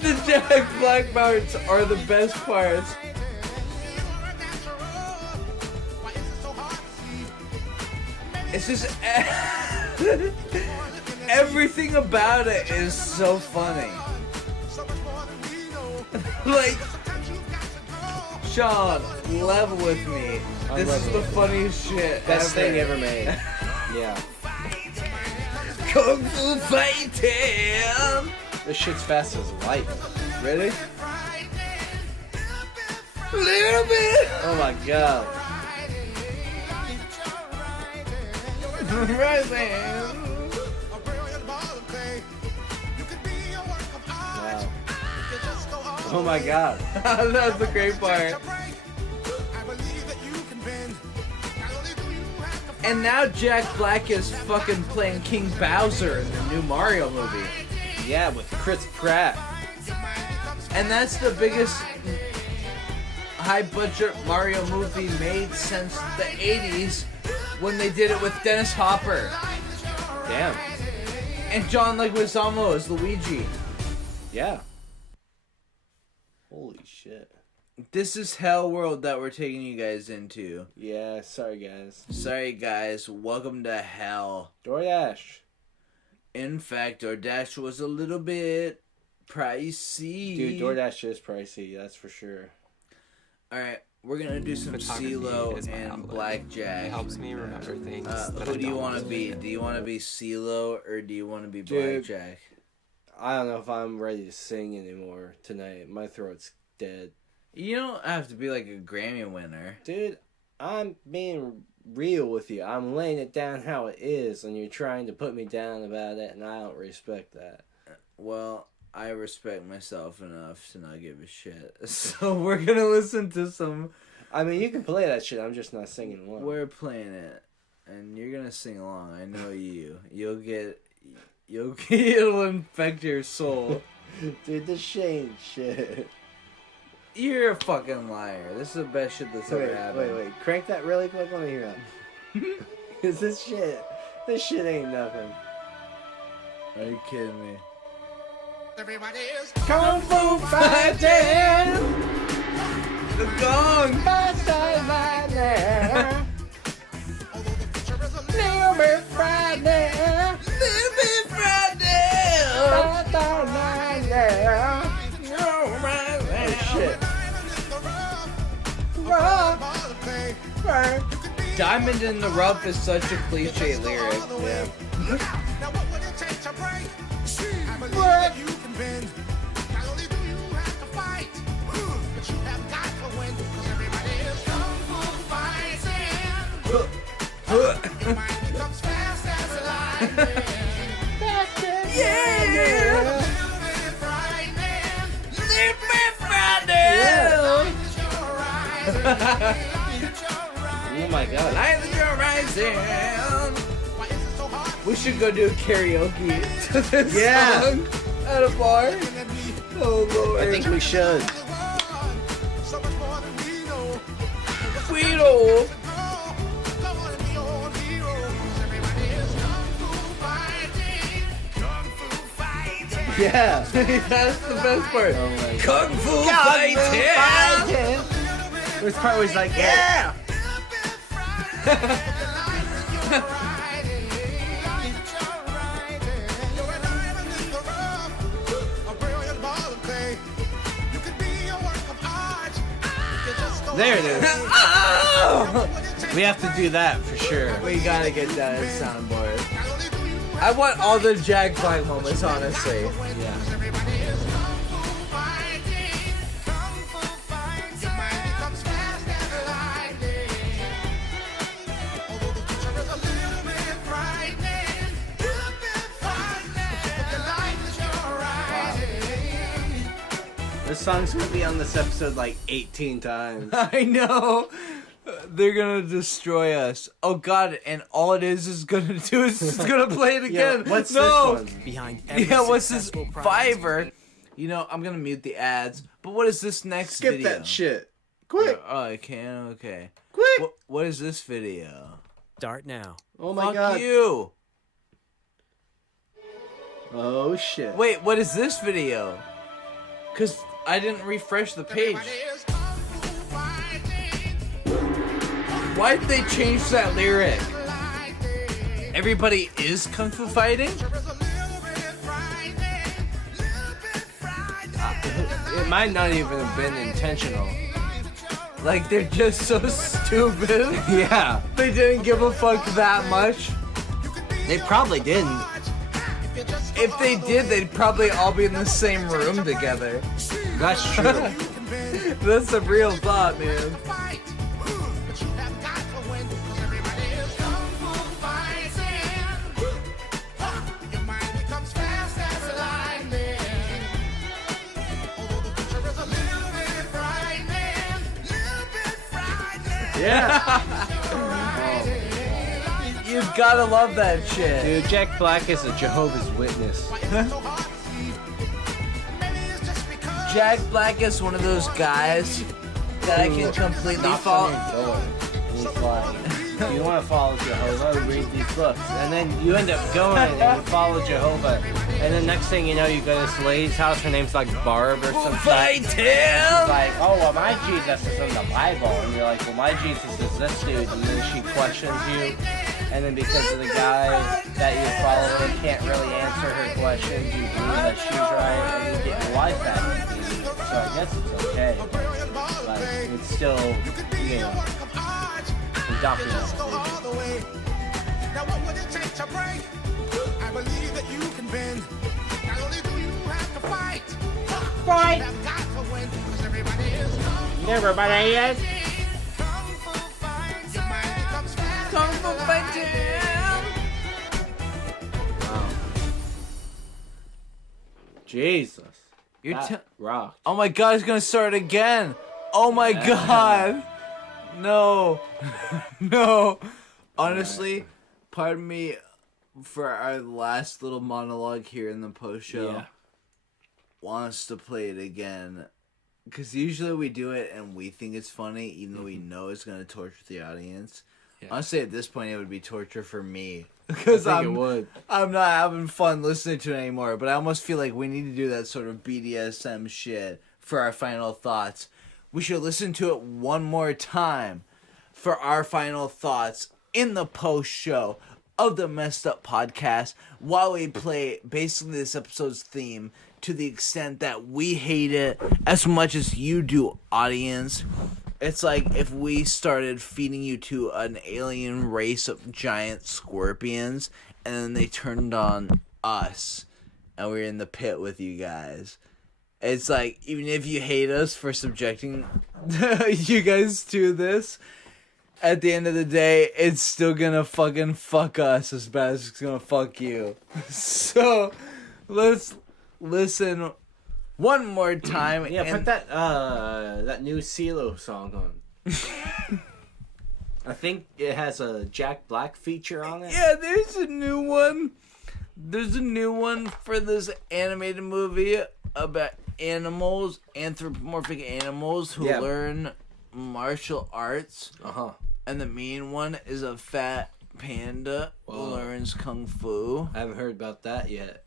The Jack Black parts are the best parts. It's just everything about it is so funny. Like, Sean, level with me. This is the funniest shit. Best thing ever made. Yeah. Kung Fu fighting. This shit's fast as light. Really? Little bit. Oh my god. Right there. Wow. Oh my god. That's the great part. And now Jack Black is fucking playing King Bowser in the new Mario movie. Yeah, with Chris Pratt. And that's the biggest high-budget Mario movie made since the 80s when they did it with Dennis Hopper. Damn. And John Leguizamo as Luigi. Yeah. Holy shit. This is Hell World that we're taking you guys into. Yeah, sorry guys. Sorry guys, welcome to hell. DoorDash. In fact, DoorDash was a little bit pricey. Dude, DoorDash is pricey, that's for sure. Alright, we're gonna do some CeeLo and Blackjack. It helps me remember things. Who do you want to be? Do you want to be CeeLo or do you want to be Blackjack? I don't know if I'm ready to sing anymore tonight. My throat's dead. You don't have to be like a Grammy winner. Dude, I'm being real with you. I'm laying it down how it is, and you're trying to put me down about it, and I don't respect that. Well, I respect myself enough to not give a shit. So we're gonna listen to some... I mean, you can play that shit, I'm just not singing along. We're playing it, and you're gonna sing along. I know you. It'll infect your soul. Dude, this shit ain't shit. You're a fucking liar. This is the best shit that's ever happened. Wait. Crank that really quick. Let me hear that. Cause this shit ain't nothing. Are you kidding me? Everybody is Kung Fu fighting. The gong. Fast as lightning. Little bit Friday. Little bit Friday. Fast as lightning. Oh shit. Diamond in the Rough is such a cliche lyric. Yeah. Oh my god. Light the horizon. We should go do karaoke to this song at a bar. Oh Lord. I think we should. We know. Yeah. That's the best part. Oh my Kung Fu fighting. This part was like, yeah. There it is. We have to do that for sure. We gotta get that soundboard. I want all the Jack Black moments, honestly. Yeah. This song's gonna be on this episode like 18 times. I know. They're gonna destroy us. Oh god, and all it is gonna do is it's gonna play it again. Yeah, what's no. this one? Behind What's this Fiverr? You know, I'm gonna mute the ads. But what is this next Skip video? that shit. Quick. Oh, I can? Okay. Quick. What is this video? Start now. Oh my Fuck god. you. Oh shit. Wait, what is this video? Cause I didn't refresh the page. Why'd they change that lyric? Everybody is kung fu fighting? It might not even have been intentional. Like, they're just so stupid. Yeah. They didn't give a fuck that much. They probably didn't. If they did, they'd probably all be in the same room together. That's true. That's a real thought, man. Yeah. You've gotta love that shit. Dude, Jack Black is a Jehovah's Witness. Jack Black is one of those guys that I can completely follow. He's like, you want to follow Jehovah, read these books. And then you end up going and you follow Jehovah. And then next thing you know, you go to this lady's house, her name's like Barb or something. Fight him! She's like, oh, well, my Jesus is in the Bible. And you're like, well, my Jesus is this dude. And then she questions you. And then because of the guy that you follow can't really answer her questions, you believe that she's right, and you get your life back. So I guess it's okay. Like, it's still, you know, indoctrinated. Now what would it take to break? I believe that you can bend. Not only do you have to fight, Fight! you have got to win, because everybody is Everybody is. Kung Fu fighting! Wow. Jesus. You're rocked. Oh my god, it's gonna start again! Oh my god! No. No. Honestly, pardon me for our last little monologue here in the post show. Wants to play it again. Because usually we do it and we think it's funny, even though we know it's going to torture the audience. Yeah. Honestly, at this point, it would be torture for me. Because I'm not having fun listening to it anymore. But I almost feel like we need to do that sort of BDSM shit for our final thoughts. We should listen to it one more time for our final thoughts in the post show of the Messed Up Podcast while we play basically this episode's theme to the extent that we hate it as much as you do, audience. It's like if we started feeding you to an alien race of giant scorpions and then they turned on us and we're in the pit with you guys. It's like, even if you hate us for subjecting you guys to this, at the end of the day, it's still gonna fucking fuck us as bad as it's gonna fuck you. So, let's listen one more time. Yeah, put that new CeeLo song on. I think it has a Jack Black feature on it. Yeah, there's a new one. There's a new one for this animated movie about animals, anthropomorphic animals who learn martial arts. And the main one is a fat panda who learns kung fu. I haven't heard about that yet.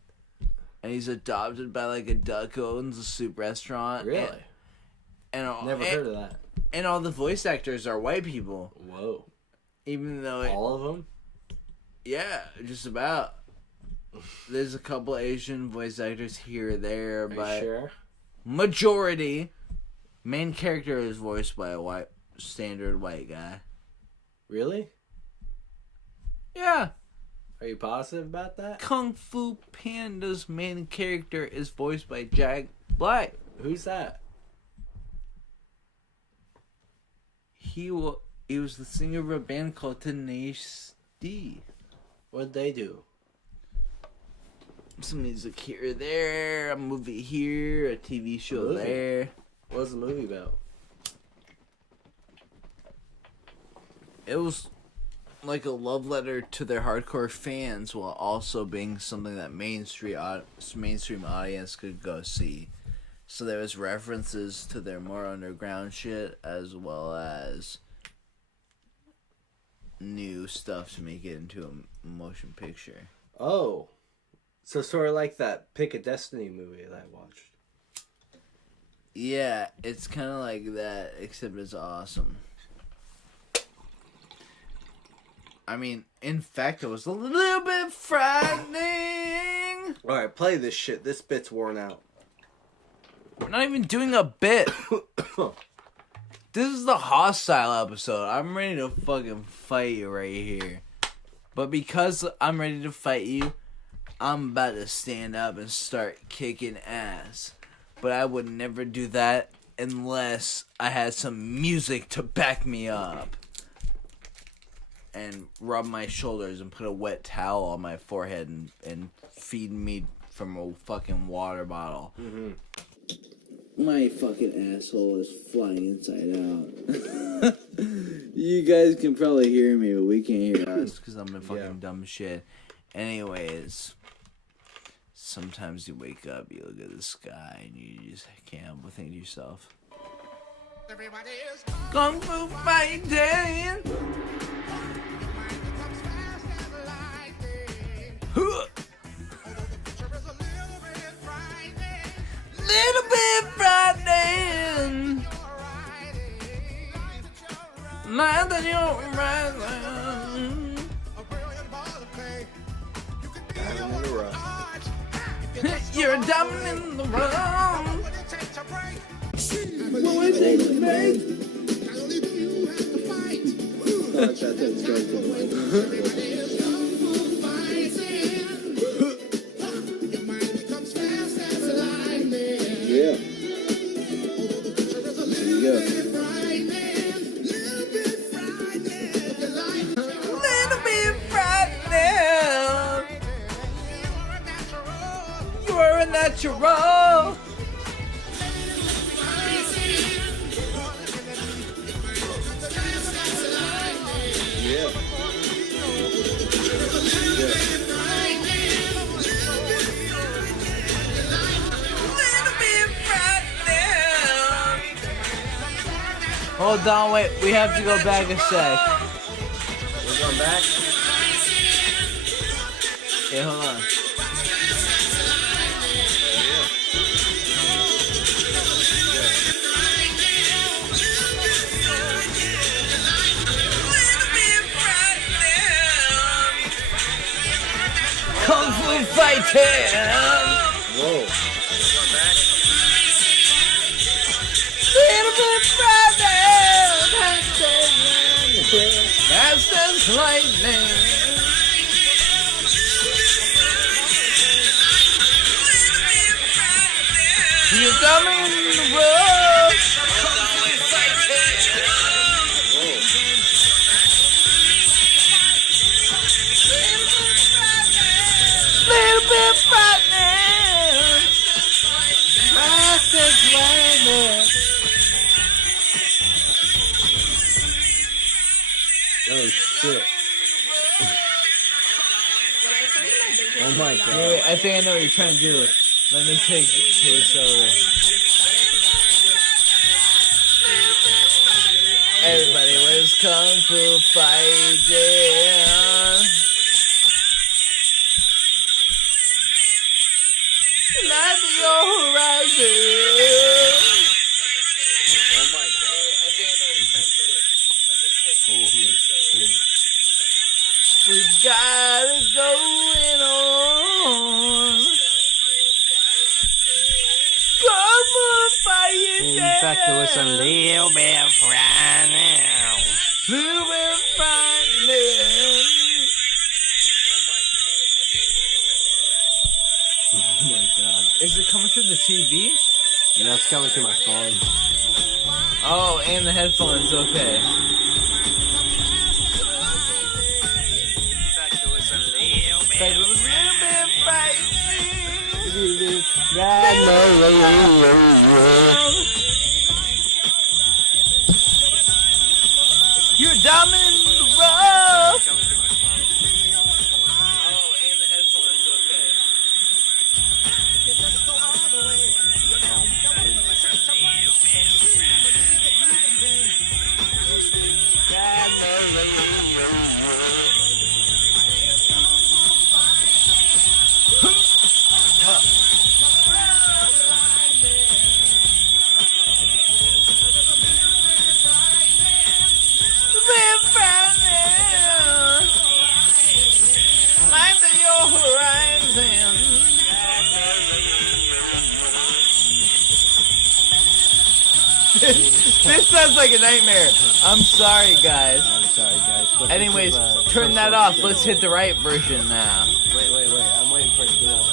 And he's adopted by like a duck who owns a soup restaurant. Really? Never heard of that. And all the voice actors are white people. Whoa. Even though all of them? Yeah, just about. There's a couple Asian voice actors here or there, but sure? Majority main character is voiced by a standard white guy. Really? Yeah. Are you positive about that? Kung Fu Panda's main character is voiced by Jack Black. Who's that? He was the singer of a band called Tenacious D. What'd they do? Some music here or there, a movie here, a TV show there. What was the movie about? It was like a love letter to their hardcore fans while also being something that mainstream audience could go see. So there was references to their more underground shit as well as new stuff to make it into a motion picture. Oh. So sort of like that Pick a Destiny movie that I watched. Yeah, it's kind of like that, except it's awesome. I mean, in fact, it was a little bit frightening. Alright, play this shit. This bit's worn out. We're not even doing a bit. This is the hostile episode. I'm ready to fucking fight you right here. But because I'm ready to fight you, I'm about to stand up and start kicking ass. But I would never do that unless I had some music to back me up. And rub my shoulders and put a wet towel on my forehead and feed me from a fucking water bottle. Mm-hmm. My fucking asshole is flying inside out. You guys can probably hear me, but we can't hear us because I'm in fucking dumb shit. Anyways, sometimes you wake up, you look at the sky, and you just can't help but think to yourself, Everybody is Kung Fu fighting! Little bit frightening. Now that you're rising, you're a diamond in the rough. What it takes to break. Yeah. There you go. Little bit frightening. You are a natural. Yeah. Hold on, wait. We have to go back a sec. We're going back? Okay, hold on. Kung Fu fighting! Whoa. Little bit frightening. Fast as lightning. You got me in the road. Little bit frightening. Fast as lightning. Yeah, I think I know what you're trying to do. Let me take this over. Everybody was kung fu fighting. Light your horizon. Oh my god. I think I know what you're trying to do. Holy shit. We got it going on. Come on, fire. In fact, there was a little bit of frightening. Little bit frightening. Oh my god. Is it coming through the TV? No, it's coming through my phone. Oh, and the headphones, okay. In fact, there was a little bit You're dominant in the rough. This sounds like a nightmare. I'm sorry, guys. But Anyways, this is, turn that off. Let's hit the right version now. Wait. I'm waiting for it to get up.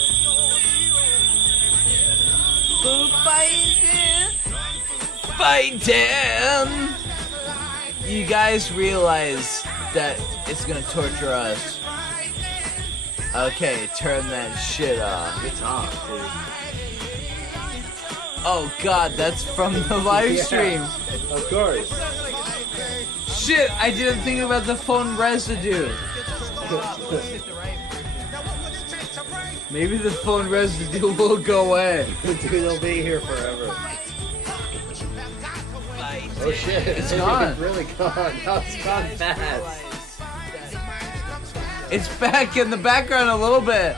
Fighting! You guys realize that it's gonna torture us. Okay, turn that shit off. It's off, dude. Oh god, that's from the live stream. Of course. Shit, I didn't think about the phone residue. Maybe the phone residue will go away. Dude, it'll be here forever. Oh shit, It's gone. It's really gone. Now it's gone fast. It's back in the background a little bit.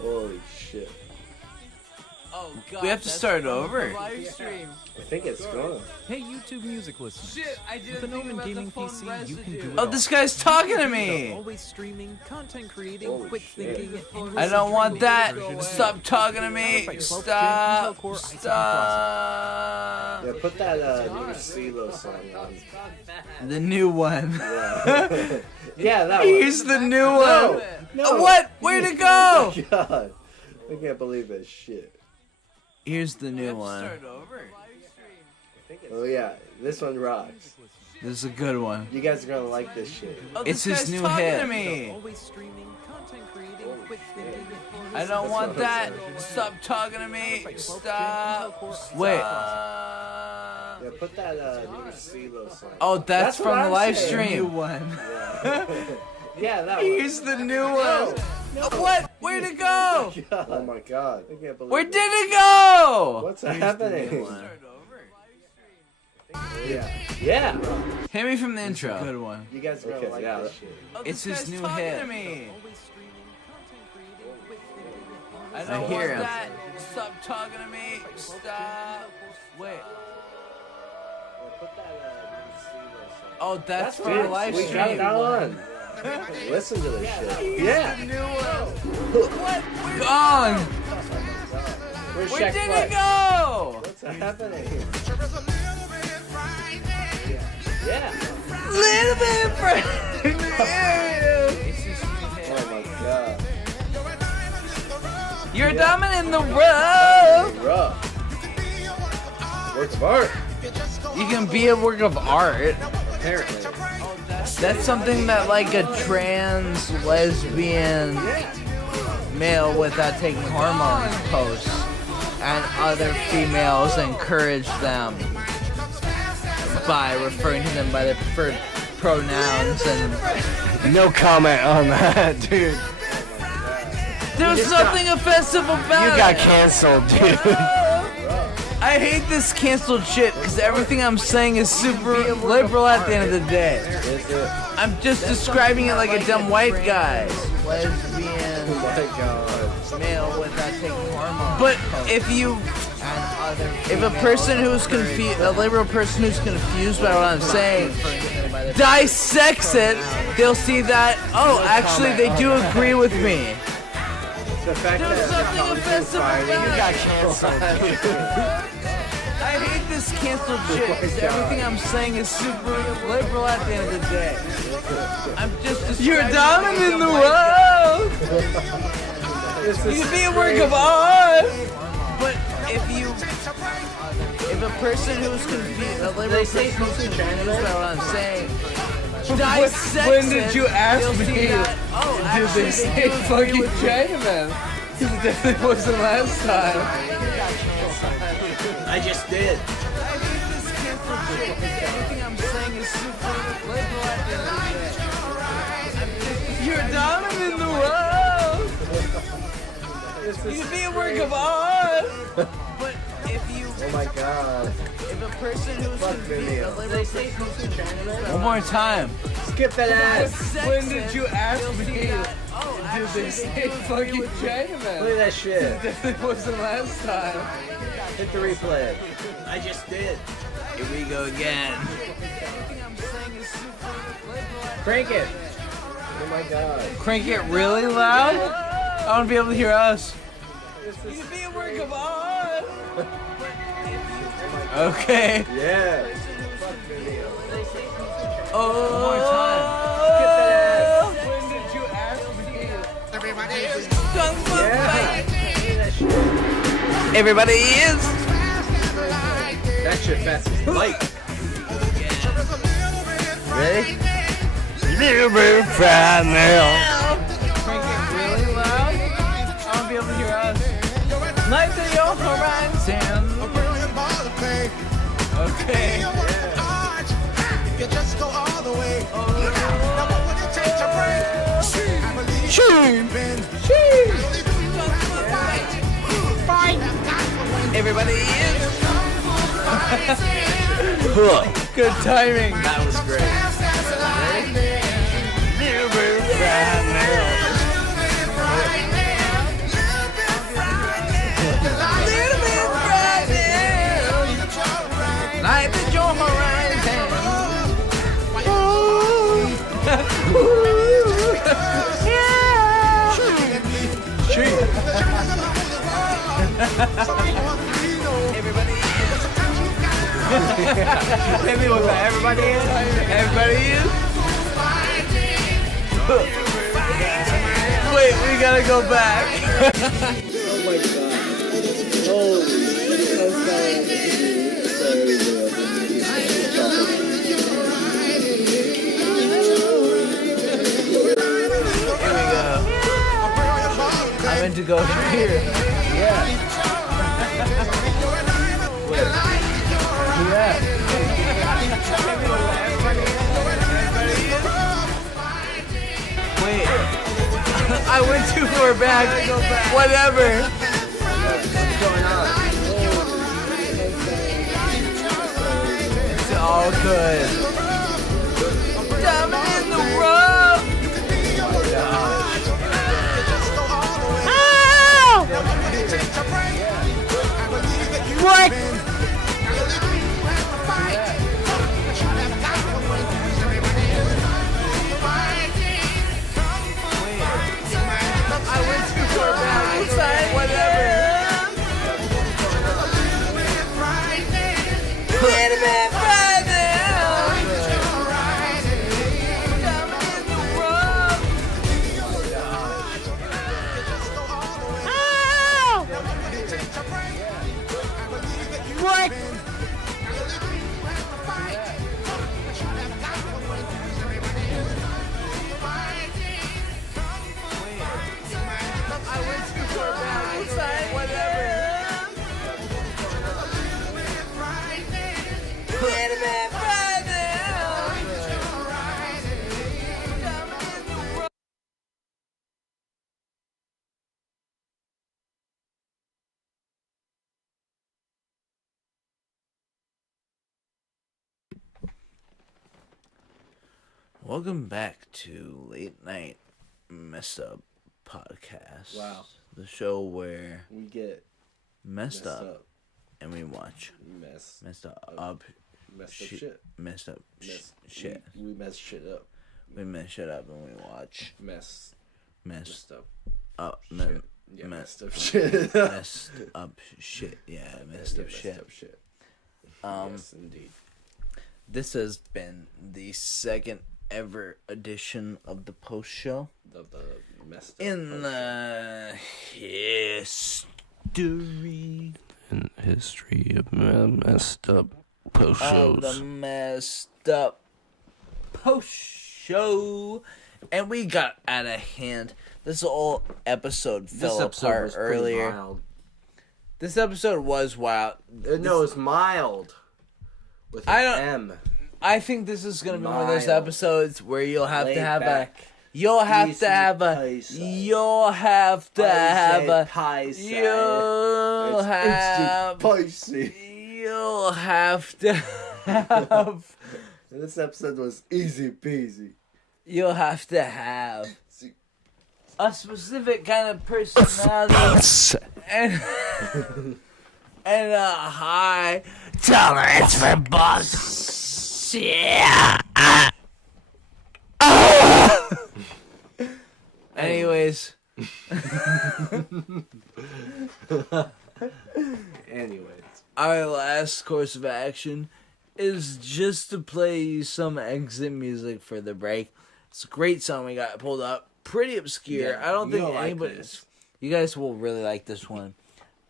Holy shit. Oh god. We have to start over. Live stream. I think it's gone. Hey, YouTube music listeners. Shit, I didn't With an think Omen about gaming the phone PC, you can do residue. it Oh, all. this guy's talking to me. Always streaming, content creating, Holy quick shit. thinking. I don't want that. Stop talking to me. Stop. Stop. Yeah, put that new CeeLo song on. The new one. Yeah, yeah that one. Here's the new one. No. What? Where'd it go? Oh my god. I can't believe this shit. Here's the new one. Oh yeah, this one rocks. This is a good one. You guys are gonna like this shit. It's his new hit. Always streaming, content creating, quick thinking. I don't want that. Stop talking to me. Stop. Wait. Yeah, put that new CeeLo song. Oh, that's what from the I'm live saying. stream. New one. Yeah, that one. Here's the new one. What? Where'd it go? Oh my god. I can't believe Where it. did it go? What's happening? Yeah. Yeah. Hit me from the intro. Good one. You guys are gonna like this shit. It's his new hit. I don't hear want him. that. Stop talking to me. Stop. Wait. Put that new CeeLo song. Oh, that's from it. the live We stream. got it on. Listen to this shit. Yeah. New one. What? Gone. Where's Where Shaq did Flex? it go? What's happening? Yeah. Little bit frightening. Oh my god. You're dominant in the rough. Rough. Work of art. You can be a work of art. Apparently. That's something that like a trans lesbian male without taking hormones posts, and other females encourage them by referring to them by their preferred pronouns and No comment on that, dude. there's nothing offensive about it. You got canceled, dude. I hate this canceled shit because everything I'm saying is super liberal at the end of the day. I'm just describing it like a dumb white guy. Lesbian, male without taking hormones. But if a person who's confused, a liberal person who's confused by what I'm saying, dissects it, they'll see that, oh, actually they do agree with me. The fact There's nothing offensive about it. You got canceled. I hate this canceled shit because everything I'm saying is super liberal at the end of the day. I'm just You're dominant in the world! You can be a work of art! But if a person who's confused, a liberal person who's confused by what I'm saying, dissects When did you ask me? Did they say fucking Chinaman? Because it definitely wasn't last time. I just did. Everything I'm saying is super liberal at the end of the day. You're dominant in the world! You can be a work of art! But Oh my god. if a person who's confused, One more time. Skip that ass. When did you ask me? Did they say fucking Chinaman? Look at that shit. It definitely wasn't last time. Hit the replay. I just did. Here we go again. Crank it. Oh my god. Crank it really loud? I want to be able to hear us. You can be a work of art. Okay. Yeah. Oh. One more time. Skip that ass. When did you ask me? Everybody is Kung Fu Yeah. fight. Everybody is. That shit fast as light. Ready? Little bit fried now. Crank it really loud. I want to be able to hear us. Light to your horizon. Okay. You just go all the way. Now what would it take to break? I believe you can bend. Everybody is. Good timing. That was great. Little bit fried now. Little bit fried now. Light to your horizon. Everybody is. Maybe was that everybody is? Everybody is. Wait, we gotta go back. Oh my god. Oh, Here we go. I meant to go here. Yeah. Wait. Yeah. Wait. I went too far back. Whatever. what's going on? It's all good. Diamond in the rough. What? I went too far back. Inside, whatever. Little bit Friday. What? I went too far back. Inside, whatever. Little bit Friday. Welcome back to Late Night Messed Up Podcast. Wow. The show where we get messed up and we watch messed up shit. Messed up shit. We mess shit up. We mess shit up and we watch messed up shit. Yeah, messed up shit. Messed up shit. Yeah, messed up shit. Yes, indeed. This has been the second ever edition of the post show. Of the messed up in the history. In history of messed up post shows. The messed up post show. And we got out of hand. This whole episode fell apart earlier. Mild. This episode was wild. No, it's mild. With an M. I think this is gonna be one of those episodes where you'll have to have a You'll have to have a. You'll have to have a. You'll have. You'll have to have. This episode was easy peasy. You'll have to have a specific kind of personality and a high tolerance for boss. Yeah. Anyways. Our last course of action is just to play you some exit music for the break. It's a great song we got pulled up. Pretty obscure. Yeah, I don't think like anybody... this. You guys will really like this one.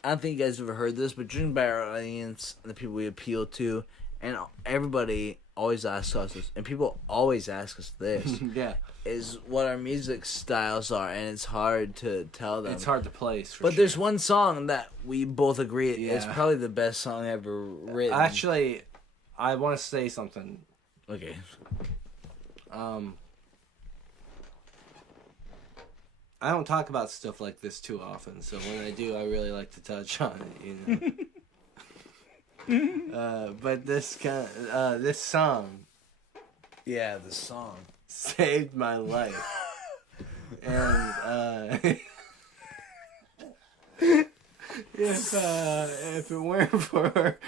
I don't think you guys ever heard this, but judging by our audience and the people we appeal to, and everybody always asks us this, and people always ask us this. Yeah. Is what our music styles are, and it's hard to tell them. It's hard to place. But there's one song that we both agree is probably the best song ever written. Actually, I want to say something. Okay. I don't talk about stuff like this too often, so when I do, I really like to touch on it, you know. But this song. Yeah, the song saved my life. And if it weren't for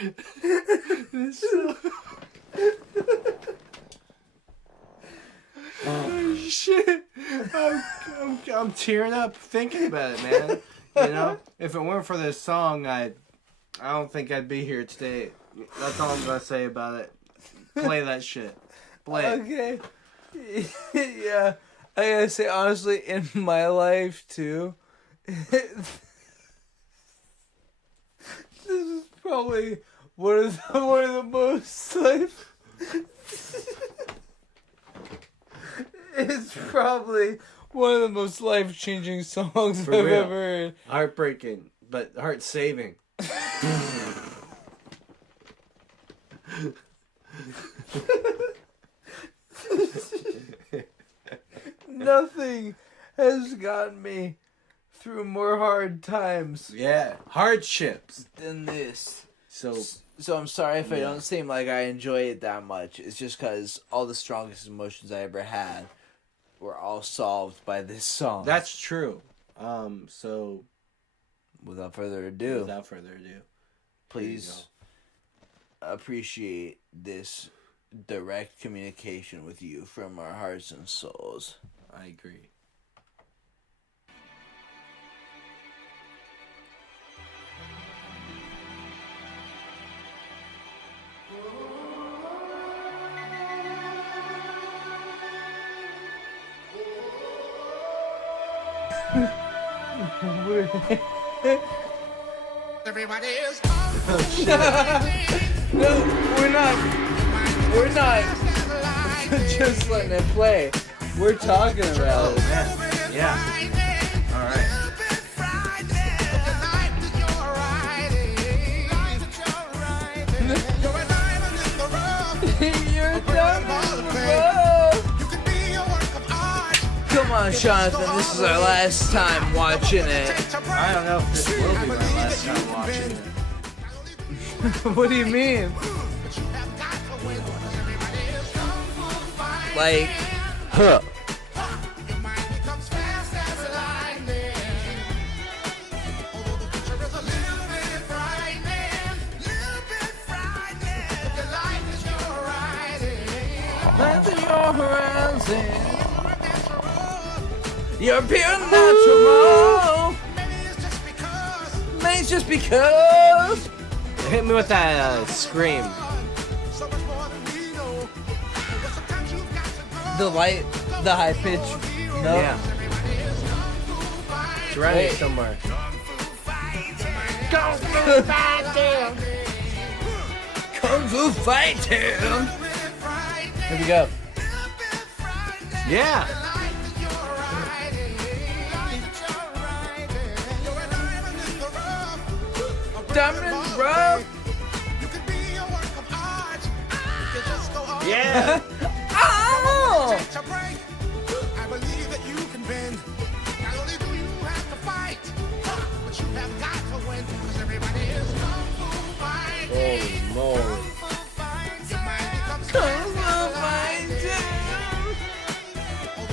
this song. Oh shit! I'm tearing up thinking about it, man. You know, if it weren't for this song, I don't think I'd be here today. That's all I'm gonna say about it. Play that shit. Play it. Okay. Yeah, I gotta say honestly, in my life too, this is probably one of the most life. It's probably one of the most life-changing songs I've ever heard. Heartbreaking, but heart-saving. Nothing has gotten me through more hard times. Yeah, hardships than this. So I'm sorry if I don't seem like I enjoy it that much. It's just because all the strongest emotions I ever had were all solved by this song. That's true. So without further ado, please appreciate this direct communication with you from our hearts and souls. I agree. Everybody is No, we're not just letting it play. We're talking about it. Yeah. All right. You're done. Come on, Jonathan. This is our last time watching it. I don't know if this will be my last time watching it. What do you mean? Like, Huh. Your mind becomes fast as lightning. Although the future is a little bit frightening. If your life is your riding. Lands in your horizon. You're pure natural. Maybe it's just because. Hit me with that scream. The high pitch. No. Yeah. It's around here somewhere. Kung Fu Fighting. Kung Fu Fighting. Here we go. Yeah. Diamond rough. Yeah. Oh. I believe that you can bend. Not only do you have to fight, but you have got to win. Because everybody is kung fu fighting. Oh, no. Kung fu fighting.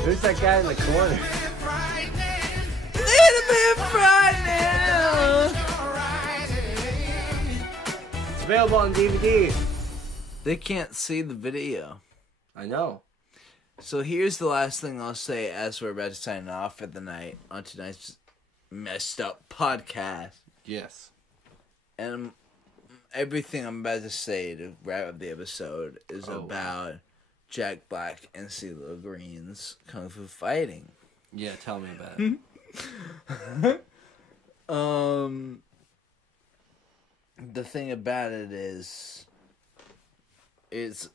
Who's that guy in the corner? Little bit frightening. It's available on DVD. They can't see the video. I know. So here's the last thing I'll say as we're about to sign off for the night on tonight's messed up podcast. Yes. And everything I'm about to say to wrap up the episode is about Jack Black and CeeLo Green's Kung Fu Fighting. Yeah, tell me about it. The thing about it is, it's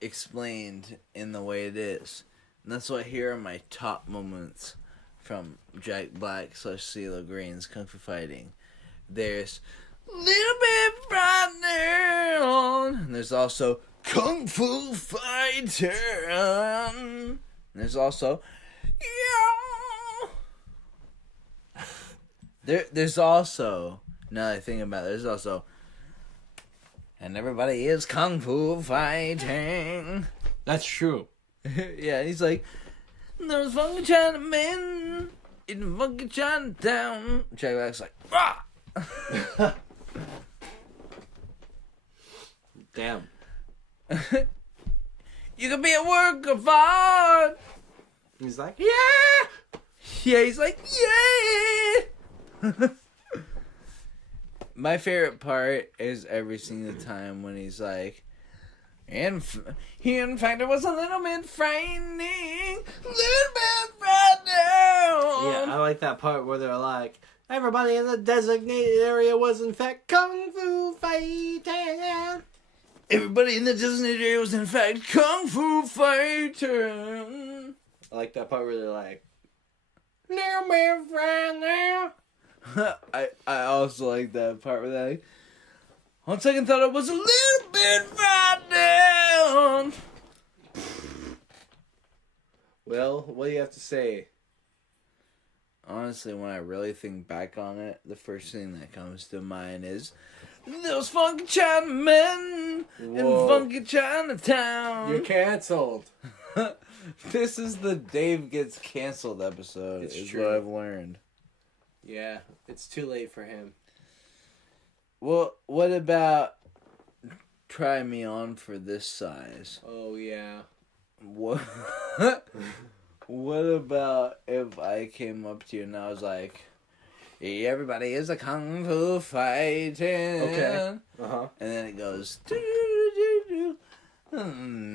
explained in the way it is. And that's why here are my top moments from Jack Black / CeeLo Green's Kung Fu Fighting. There's Little Bit Frightening. And there's also Kung Fu Fighting. And there's also There's also, now that I think about it, there's also, and everybody is Kung Fu Fighting. That's true. Yeah, he's like, there's funky Chinamen in funky Chinatown. Jack Black's like, rah! Damn. You can be a work of art. He's like, yeah! Yeah, he's like, yeah! My favorite part is every single time when he's like, in fact, it was a little bit frightening. Little bit frightening. Yeah, I like that part where they're like, everybody in the designated area was in fact Kung Fu Fighting. Everybody in the designated area was in fact Kung Fu Fighting. I like that part where they're like, little bit frightening. I also like that part where they, on second thought, it was a little bit frightening. Well, what do you have to say? Honestly, when I really think back on it, the first thing that comes to mind is those funky Chinamen in funky Chinatown. You're canceled. This is the Dave Gets Canceled episode, It's is true. what I've learned. Yeah, it's too late for him. Well, what about try me on for this size? Oh, yeah. What? What about if I came up to you and I was like, hey, everybody is a Kung Fu Fighting. Okay. Uh-huh. And then it goes, doo-doo-doo-doo.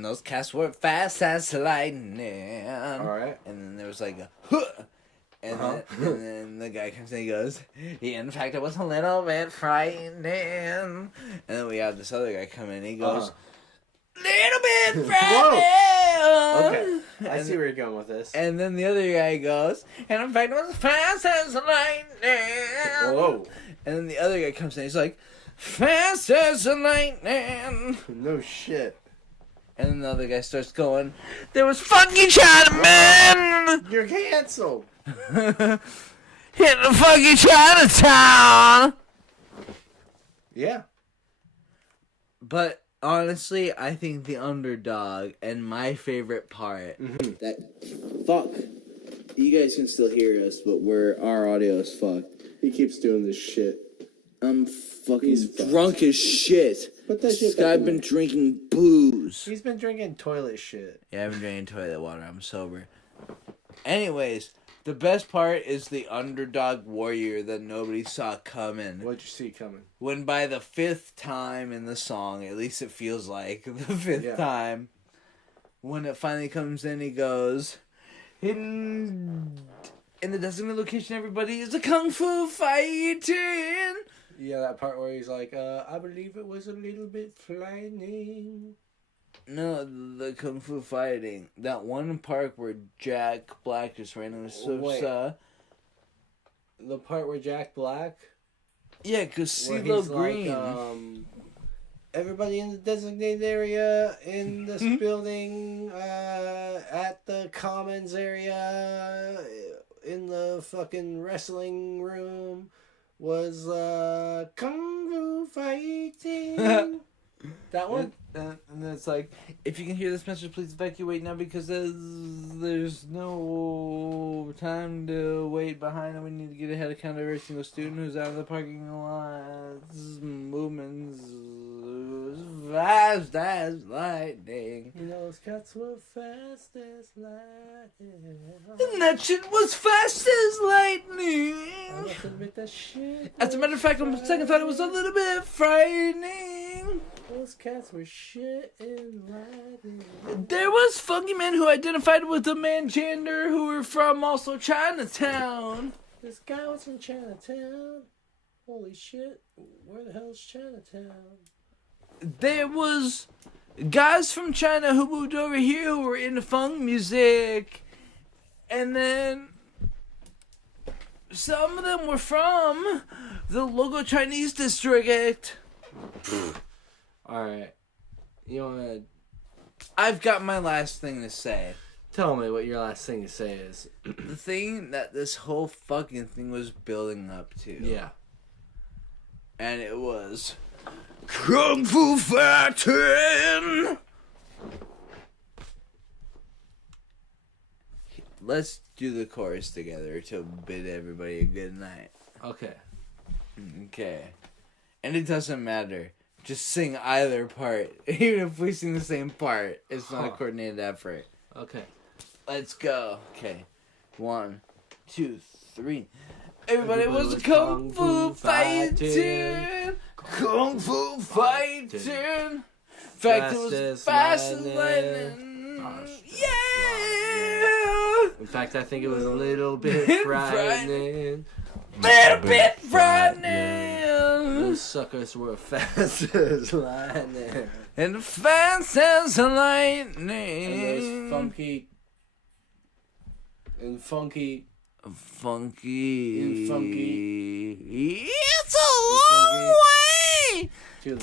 Those cats were fast as lightning. All right. And then there was like a, huh. And then the guy comes in and he goes, yeah, in fact, it was a little bit frightening. And then we have this other guy come in and he goes, little bit frightening. Okay, I see where you're going with this. And then the other guy goes, and in fact, it was fast as lightning. Whoa. And then the other guy comes in, he's like, fast as lightning. No shit. And then the other guy starts going, there was funky Chinaman. You're canceled. Hit the funky Chinatown. Yeah. But honestly, I think the underdog and my favorite part. That fuck. You guys can still hear us, but our audio is fucked. He keeps doing this shit. I'm fucking drunk as shit. Put that shit This guy been drinking booze. He's been drinking toilet shit. Yeah, I've been drinking toilet water. I'm sober. Anyways, the best part is the underdog warrior that nobody saw coming. What'd you see coming? When by the 5th time in the song, at least it feels like the 5th time, when it finally comes in, he goes, in the designated location, everybody is a kung fu fighting. Yeah, that part where he's like, I believe it was a little bit frightening. No, the kung fu fighting. That one part where Jack Black just randomly slips. The part where Jack Black? Yeah, because CeeLo Green. Like, everybody in the designated area in this building, at the commons area, in the fucking wrestling room, was kung fu fighting. That one? And it's like, if you can hear this message, please evacuate now because there's no time to wait behind and we need to get ahead of count every single student who's out of the parking lot. Movement's fast as lightning. You know, those cats were fast as lightning. And that shit was fast as lightning. I must admit that shit. As a matter of fact, on second thought, it was a little bit frightening. Those cats were shit and lightning. There was funky men who identified with the man gender who were from also Chinatown. This guy was from Chinatown. Holy shit. Where the hell's Chinatown? There was guys from China who moved over here who were into funk music. And then some of them were from the local Chinese district. Alright. You wanna... I've got my last thing to say. Tell me what your last thing to say is. The thing that this whole fucking thing was building up to. Yeah. And it was kung fu fighting. Let's do the chorus together to bid everybody a good night. Okay. Okay. And it doesn't matter. Just sing either part. Even if we sing the same part, it's not a coordinated effort. Okay. Let's go. Okay. 1, 2, 3. Everybody was a kung fu fighting. Kung fu fighting. In fact, it was fast as lightning. Yeah. In fact, I think it was a little bit frightening. Little bit frightening. Those suckers were fast as lightning. And fast as lightning. And those funky. It's a long way to the